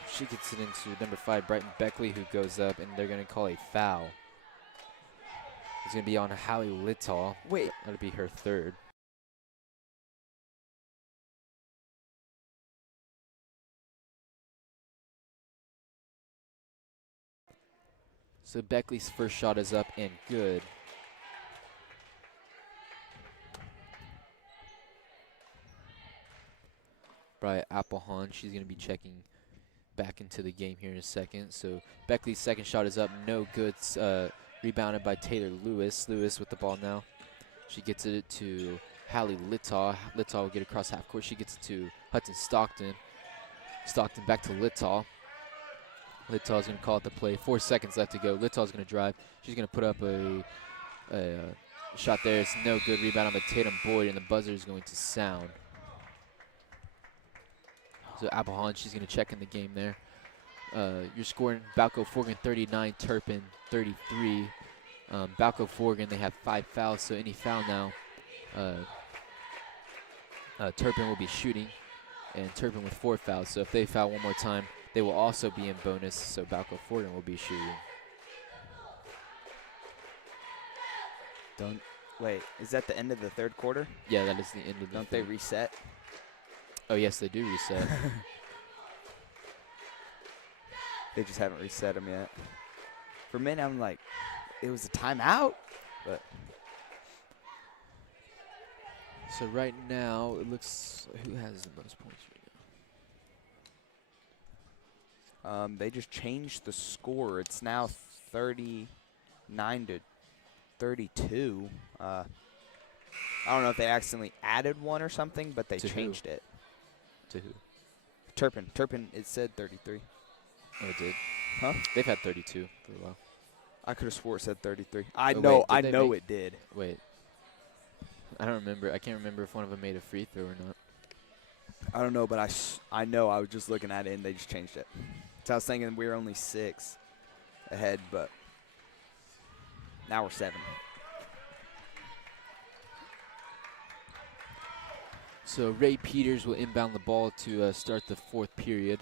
she gets it into number 5, Brighton Beckley, who goes up, and they're going to call a foul. It's going to be on Hallie Littall. Wait. That'll be her third. So Beckley's first shot is up and good. Bria Applehans, she's going to be checking back into the game here in a second. So Beckley's second shot is up, no good. Rebounded by Taylor Lewis. Lewis with the ball now. She gets it to Hallie Littall. Littall will get across half court. She gets it to Hudson Stockton. Stockton back to Littall. Littall's going to call it the play. 4 seconds left to go. Littall's going to drive. She's going to put up a shot there. It's no good. Rebound on by Tatum Boyd, and the buzzer is going to sound. So Applehans, she's going to check in the game there. You're scoring Balko-Forgan 39, Turpin 33. Balko-Forgan, they have 5 fouls, so any foul now, Turpin will be shooting, and Turpin with 4 fouls. So if they foul one more time, they will also be in bonus, so Balko-Forgan will be shooting. Wait, is that the end of the third quarter? Yeah, that is the end of the Don't they reset? Oh, yes, they do reset. They just haven't reset them yet. For a minute, I'm like, it was a timeout, but So right now, it looks, who has the most points right now? they just changed the score. It's now 39 to 32. I don't know if they accidentally added one or something, but they To who? changed it. To who? Turpin, it said 33. Oh, it did? Huh? They've had 32 for a while. I could have swore it said 33. I Oh, know, wait, I did they know make- it did. Wait. I don't remember. I can't remember if one of them made a free throw or not. I don't know, but I know I was just looking at it and they just changed it. So I was thinking we were only 6 ahead, but now we're 7. So Ray Peters will inbound the ball to start the fourth period.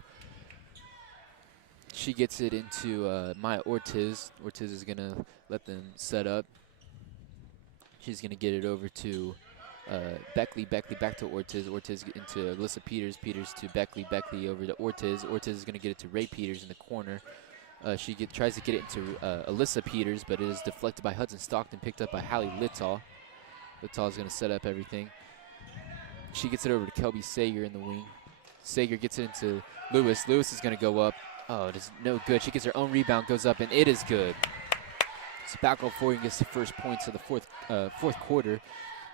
She gets it into Maya Ortiz. Ortiz is going to let them set up. She's going to get it over to Beckley. Beckley back to Ortiz. Ortiz into Alyssa Peters. Peters to Beckley. Beckley over to Ortiz. Ortiz is going to get it to Ray Peters in the corner. She tries to get it into Alyssa Peters, but it is deflected by Hudson Stockton, picked up by Hallie Littall. Littall is going to set up everything. She gets it over to Kelby Sager in the wing. Sager gets it into Lewis. Lewis is going to go up. Oh, it is no good. She gets her own rebound, goes up, and it is good. So Balko-Forgan gets the first points of the fourth quarter.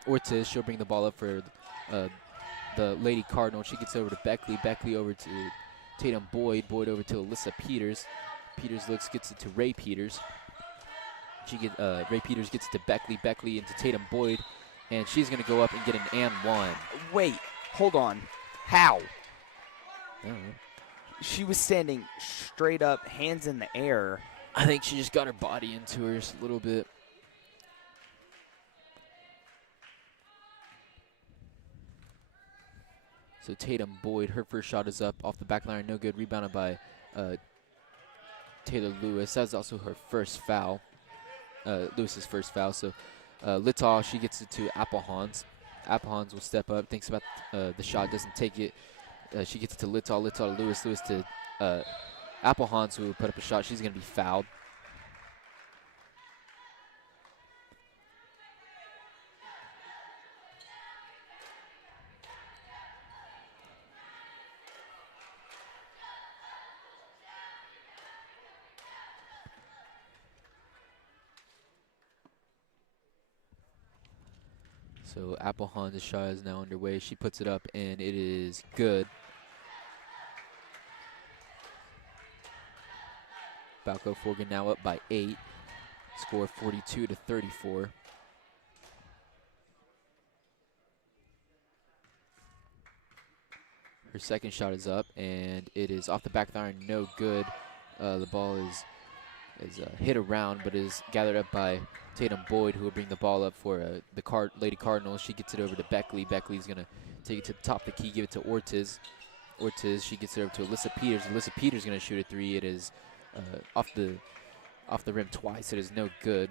Ortiz, she'll bring the ball up for the Lady Cardinal. She gets over to Beckley. Beckley over to Tatum Boyd. Boyd over to Alyssa Peters. Peters gets it to Ray Peters. Ray Peters gets it to Beckley. Beckley into Tatum Boyd. And she's going to go up and get an and one. Wait, hold on. How? I don't know. She was standing straight up, hands in the air. I think she just got her body into her just a little bit. So Tatum Boyd, her first shot is up off the back line, no good. Rebounded by Taylor Lewis. That's also her first foul. Lewis's first foul. So Littall, she gets it to Applehans. Applehans will step up, thinks about the shot, doesn't take it. She gets it to Littall. Littall to Lewis. Lewis to Applehans, who will put up a shot. She's going to be fouled. So Applehawn's shot is now underway. She puts it up, and it is good. Balko-Forgan now up by 8. Score 42-34. Her second shot is up, and it is off the back of the iron, no good. The ball is hit around, but is gathered up by Tatum Boyd, who will bring the ball up for the Lady Cardinals. She gets it over to Beckley. Beckley's going to take it to the top of the key, give it to Ortiz. Ortiz, she gets it over to Alyssa Peters. Alyssa Peters going to shoot a 3. It is off the rim twice. It is no good.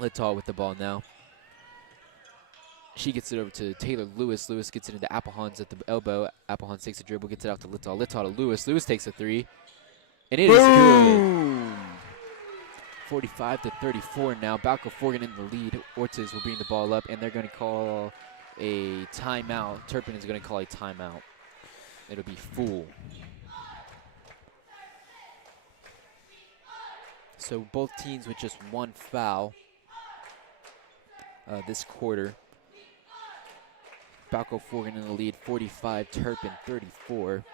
Littall with the ball now. She gets it over to Taylor Lewis. Lewis gets it into Applehans at the elbow. Applehans takes a dribble, gets it out to Littall. Littall to Lewis. Lewis takes a 3. And it is good. 45-34 now. Balko-Forgan in the lead. Ortiz will bring the ball up, and they're going to call a timeout. Turpin is going to call a timeout. It'll be full. So both teams with just 1 foul this quarter. Balko-Forgan in the lead, 45, Turpin 34.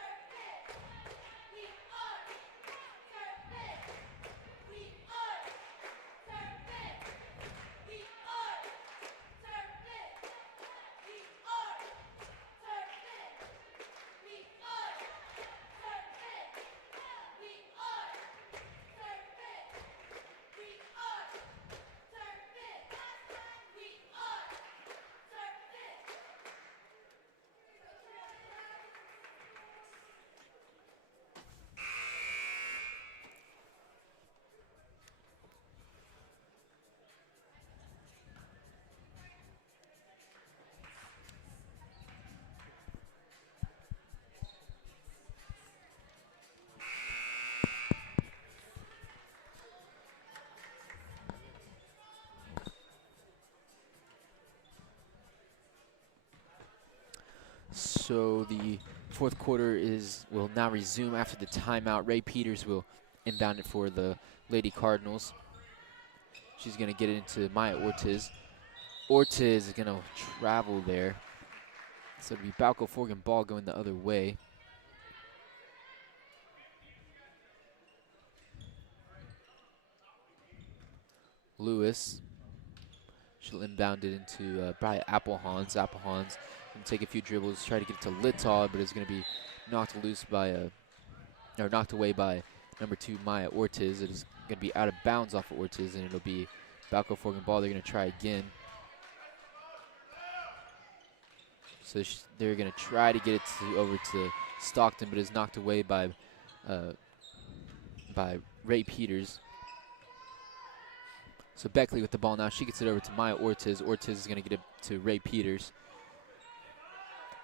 So the fourth quarter will now resume after the timeout. Ray Peters will inbound it for the Lady Cardinals. She's going to get it into Maya Ortiz. Ortiz is going to travel there. So it'll be Balko-Forgan ball going the other way. Lewis. She'll inbound it into probably Applehans. Applehans can take a few dribbles, try to get it to Littall, but it's going to be knocked away by number 2 Maya Ortiz. It is going to be out of bounds off of Ortiz, and it'll be Balko-Forgan ball. They're going to try again. So they're going to try to get it over to Stockton, but is knocked away by Ray Peters. So Beckley with the ball now. She gets it over to Maya Ortiz. Ortiz is going to get it to Ray Peters.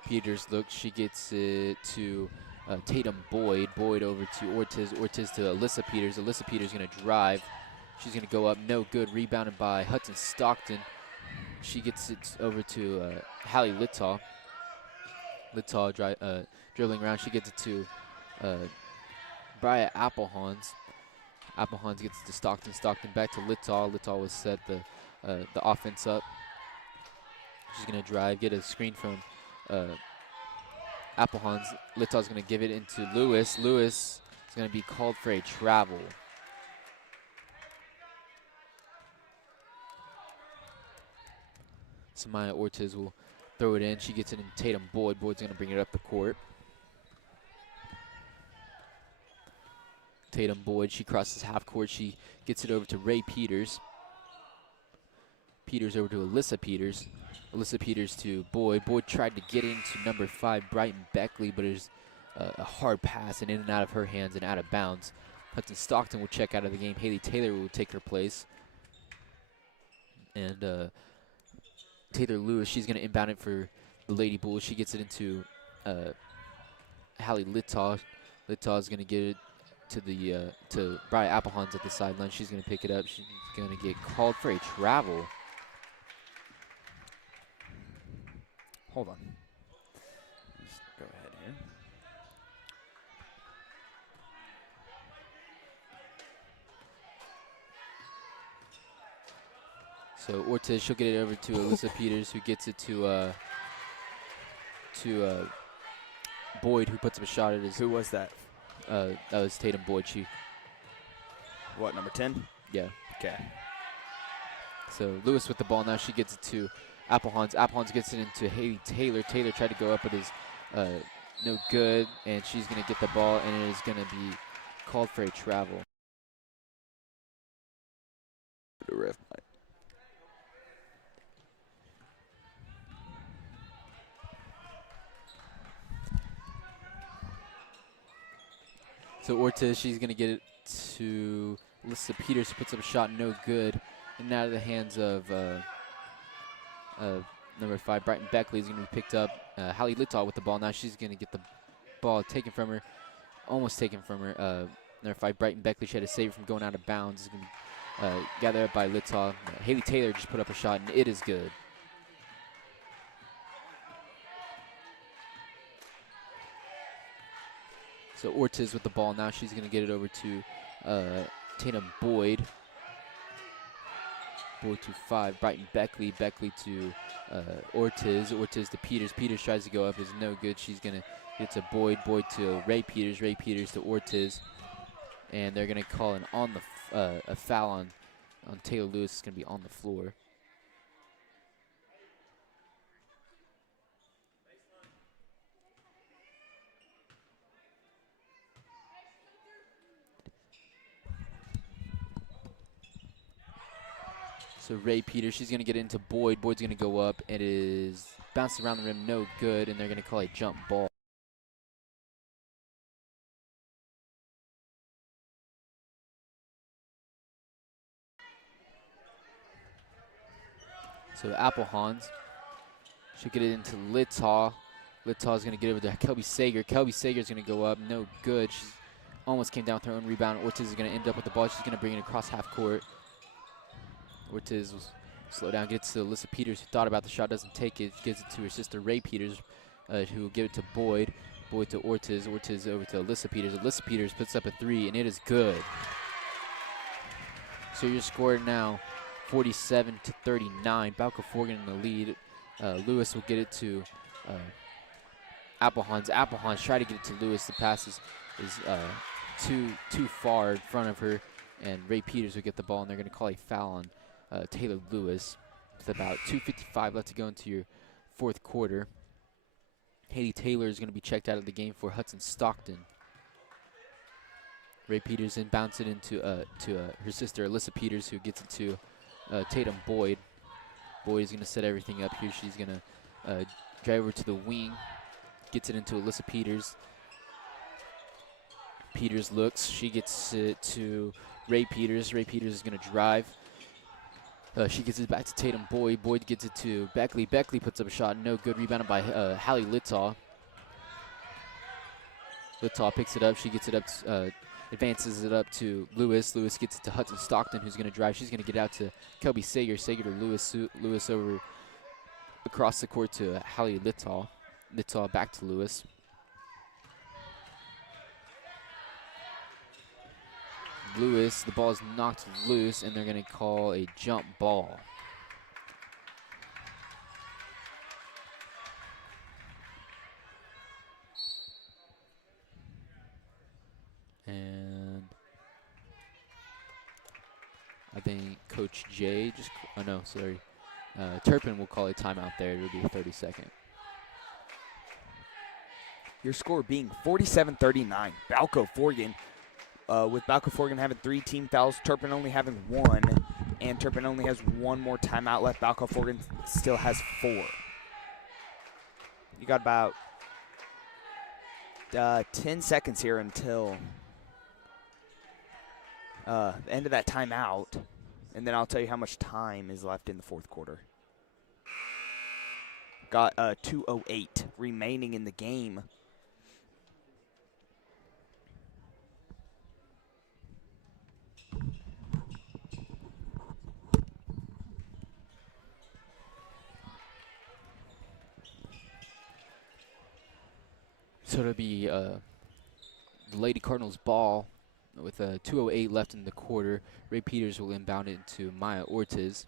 Peters looks. She gets it to Tatum Boyd. Boyd over to Ortiz. Ortiz to Alyssa Peters. Alyssa Peters going to drive. She's going to go up. No good. Rebounded by Hudson Stockton. She gets it over to Hallie Littall. Littall dribbling around. She gets it to Bria Applehans. Applehans gets it to Stockton. Stockton back to Littall. Littall will set the offense up. She's going to drive, get a screen from Applehans. Littall's going to give it into Lewis. Lewis is going to be called for a travel. Samaya Ortiz will throw it in. She gets it in Tatum Boyd. Boyd's going to bring it up the court. Tatum Boyd, she crosses half court. She gets it over to Ray Peters. Peters over to Alyssa Peters. Alyssa Peters to Boyd. Boyd tried to get into number 5, Brighton Beckley, but it was a hard pass and in and out of her hands and out of bounds. Hudson Stockton will check out of the game. Haley Taylor will take her place. And Taylor Lewis, she's going to inbound it for the Lady Bulls. She gets it into Hallie Littall. Littall is going to get it to Bria Applehans at the sideline. She's going to pick it up. She's going to get called for a travel. Hold on. Let's go ahead here. So Ortiz, she'll get it over to Alyssa Peters, who gets it to Boyd, who puts up a shot at his. Who was that? That was Tatum Boyd. What, number 10? Yeah. Okay. So Lewis with the ball now. She gets it to Applehans. Applehans gets it into Haley Taylor. Taylor tried to go up, but is no good, and she's going to get the ball, and it is going to be called for a travel. The ref might. So Ortiz, she's going to get it to Alyssa Peters, who puts up a shot, no good. And out of the hands of number 5, Brighton Beckley, is going to be picked up. Hallie Littall with the ball. Now she's going to get the ball taken from her, almost taken from her. Number 5, Brighton Beckley, she had to save it from going out of bounds. It's going to be gathered up by Littall. Haley Taylor just put up a shot, and it is good. So Ortiz with the ball. Now she's going to get it over to Tatum Boyd. Boyd to 5. Brighton Beckley. Beckley to Ortiz. Ortiz to Peters. Peters tries to go up. Is no good. She's going to get to Boyd. Boyd to Ray Peters. Ray Peters to Ortiz. And they're going to call an a foul on Taylor Lewis. Is going to be on the floor. So Ray Peters, she's going to get into Boyd. Boyd's going to go up. It is bouncing around the rim, no good, and they're going to call a jump ball. So Applehans, she'll get it into Littall. Littall's going to get over to Kelby Sager. Kelby Sager's going to go up, no good. She almost came down with her own rebound. Ortiz is going to end up with the ball. She's going to bring it across half court. Ortiz will slow down, gets to Alyssa Peters, who thought about the shot, doesn't take it, gives it to her sister Ray Peters, who will give it to Boyd. Boyd to Ortiz. Ortiz over to Alyssa Peters. Alyssa Peters puts up a 3, and it is good. So your score now, 47-39. Balko-Forgan in the lead. Lewis will get it to Applehans. Applehans try to get it to Lewis. The pass is too far in front of her, and Ray Peters will get the ball, and they're going to call a foul on Taylor Lewis. With about 2:55 left to go into your fourth quarter. Haley Taylor is going to be checked out of the game for Hudson Stockton. Ray Peters then bounces it into her sister Alyssa Peters, who gets it to Tatum Boyd. Boyd is going to set everything up here. She's going to drive over to the wing, gets it into Alyssa Peters. Peters looks. She gets it to Ray Peters. Ray Peters is going to drive. She gets it back to Tatum Boyd. Boyd gets it to Beckley. Beckley puts up a shot. No good. Rebounded by Hallie Littall. Littall picks it up. She gets it up, advances it up to Lewis. Lewis gets it to Hudson Stockton, who's going to drive. She's going to get out to Kelby Sager. Sager to Lewis. Lewis over across the court to Hallie Littall. Littall back to Lewis. Lewis, the ball is knocked loose, and they're going to call a jump ball. And I think Coach Jay just, oh no, sorry. Turpin will call a timeout there. It'll be a 30-second. Your score being 47-39. Balko-Forgan. With Balko-Forgan having 3 team fouls, Turpin only having 1, and Turpin only has 1 more timeout left. Balko-Forgan still has 4. You got about 10 seconds here until the end of that timeout, and then I'll tell you how much time is left in the fourth quarter. Got 2:08 remaining in the game. So it'll be the Lady Cardinals ball with 2:08 left in the quarter. Ray Peters will inbound it into Maya Ortiz.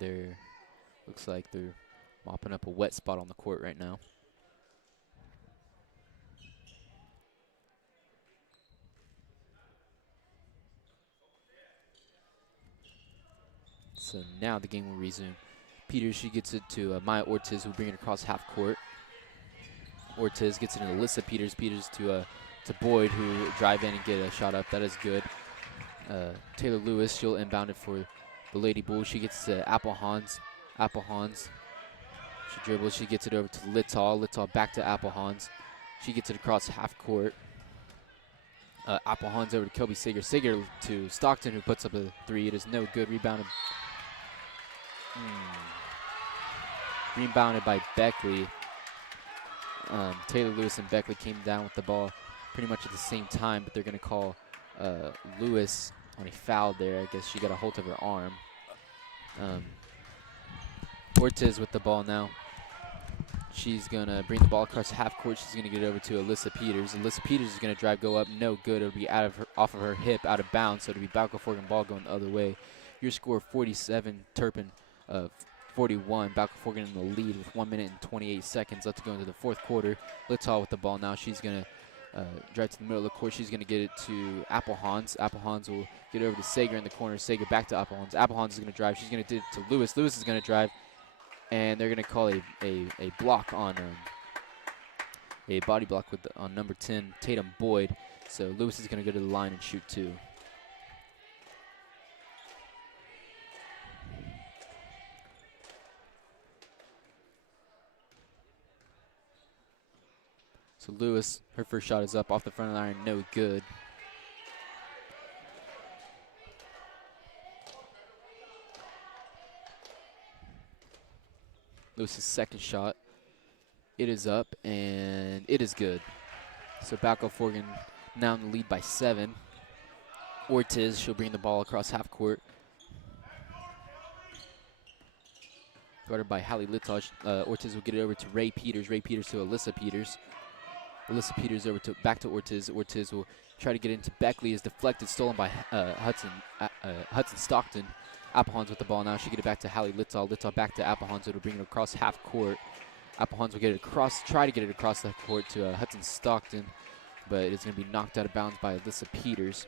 They're looks like they're mopping up a wet spot on the court right now. So now the game will resume. Peters, she gets it to Maya Ortiz, who will bring it across half court. Ortiz gets it to Alyssa Peters. Peters to Boyd, who drive in and get a shot up. That is good. Taylor Lewis, she'll inbound it for the Lady Bulls. She gets to Applehans. Applehans. She dribbles. She gets it over to Littall. Littall back to Applehans. She gets it across half court. Applehans over to Kobe Sager. Sager to Stockton, who puts up a three. It is no good. Rebounded. Rebounded by Beckley. Taylor Lewis and Beckley came down with the ball pretty much at the same time, but they're going to call Lewis on a foul there. I guess she got a hold of her arm. Ortiz with the ball now. She's going to bring the ball across half court. She's going to get it over to Alyssa Peters. Alyssa Peters is going to drive, go up. No good. It'll be off of her hip, out of bounds. So it'll be Balko-Forgan ball going the other way. Your score 47, Turpin 41. Balko-Forgan in the lead with 1 minute and 28 seconds left to go into the fourth quarter. Littall with the ball now. She's going to drive to the middle of the court. She's going to get it to Applehans. Applehans will get over to Sager in the corner. Sager back to Applehans. Applehans is going to drive. She's going to do it to Lewis. Lewis is going to drive. And they're going to call a block on a body block with on number 10, Tatum Boyd. So Lewis is going to go to the line and shoot two. So Lewis, her first shot is up off the front of the iron, no good. Lewis's second shot, it is up and it is good. So Balko-Forgan now in the lead by 7. Ortiz, she'll bring the ball across half court. Guarded by Hallie Littall. Ortiz will get it over to Ray Peters. Ray Peters to Alyssa Peters. Alyssa Peters over to back to Ortiz. Ortiz will try to get into Beckley. Is deflected, stolen by Hudson Stockton. Applehans with the ball now. She get it back to Hallie Littall. Littall back to Applehans. It'll bring it across half court. Applehans will get it across, try to get it across the court to Hudson Stockton, but it's going to be knocked out of bounds by Alyssa Peters.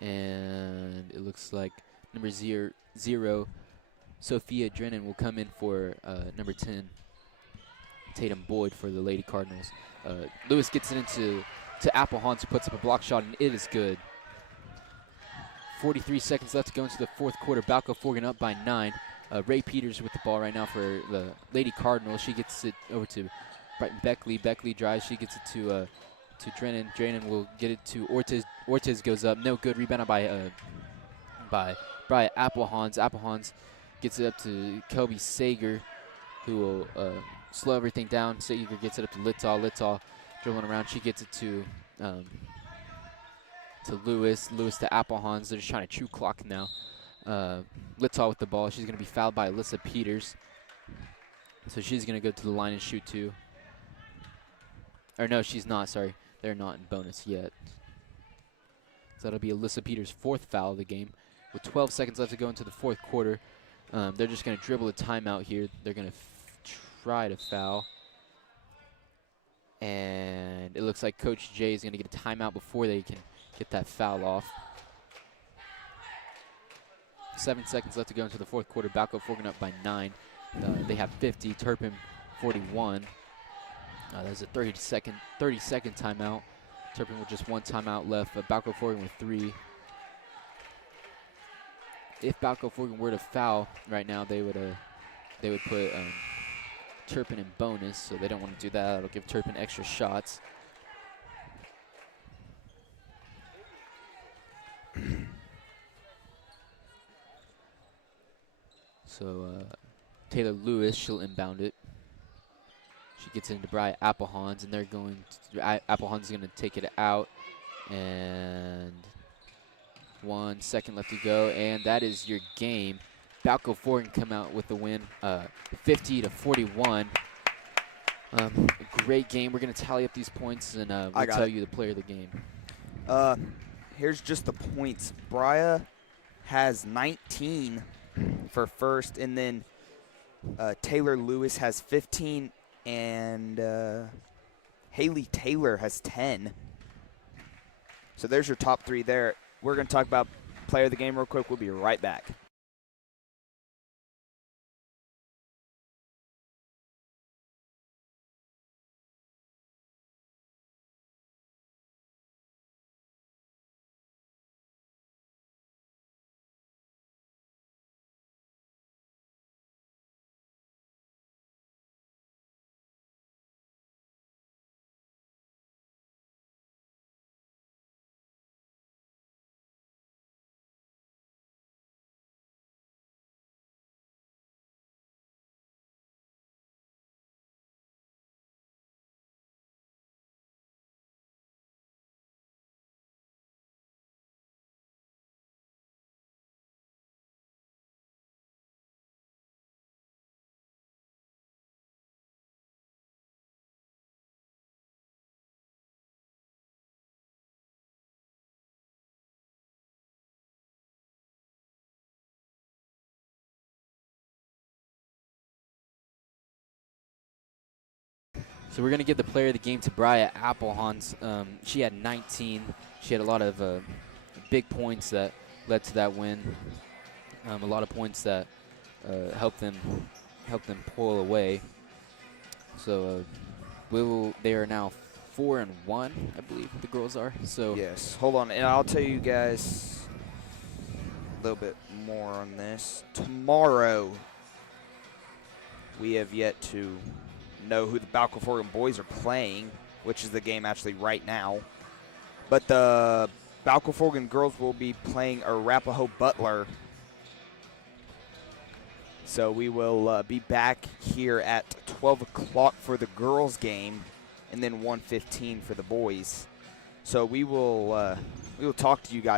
And it looks like number 0, Sophia Drennan, will come in for number 10, Tatum Boyd, for the Lady Cardinals. Lewis gets it into Applehans, who puts up a block shot, and it is good. 43 seconds left to go into the fourth quarter. Balko-Forgan up by 9. Ray Peters with the ball right now for the Lady Cardinals. She gets it over to Brighton Beckley. Beckley drives. She gets it to Drennan. Drennan will get it to Ortiz. Ortiz goes up. No good. Rebounded by Applehans. Applehans gets it up to Kobe Sager, who will slow everything down. Sager gets it up to Littall. Littall dribbling around. She gets it to Lewis. Lewis to Applehans. They're just trying to chew clock now. Littall with the ball. She's going to be fouled by Alyssa Peters. So she's going to go to the line and shoot two. Or no, she's not. Sorry. They're not in bonus yet. So that'll be Alyssa Peters' fourth foul of the game. With 12 seconds left to go into the fourth quarter, they're just going to dribble a timeout here. They're going to try to foul. And it looks like Coach Jay is going to get a timeout before they can get that foul off. 7 seconds left to go into the fourth quarter. Balko-Forgan up by 9. They have 50. Turpin 41. There's a 30-second timeout. Turpin with just one timeout left. Balko-Forgan with 3. If Balko-Forgan were to foul right now, they would put Turpin in bonus, so they don't want to do that. It'll give Turpin extra shots. So Taylor Lewis, she'll inbound it. She gets it into Bri Applehans, and they're going to, Applehans is going to take it out. And 1 second left to go, and that is your game. Balko-Forgan come out with the win, 50-41. Great game. We're going to tally up these points, and we'll tell you the player of the game. Here's just the points. Bria has 19 for first, and then Taylor Lewis has 15, and Haley Taylor has 10. So there's your top three there. We're going to talk about player of the game real quick. We'll be right back. So we're going to give the player of the game to Bria Applehans. She had 19. She had a lot of big points that led to that win. A lot of points that helped them pull away. So they are now 4-1, I believe the girls are. So yes, hold on, and I'll tell you guys a little bit more on this. Tomorrow, we have yet to know who the Balko-Forgan boys are playing, which is the game actually right now. But the Balko-Forgan girls will be playing Arapahoe Butler. So we will be back here at 12 o'clock for the girls game, and then 1:15 for the boys. So we will talk to you guys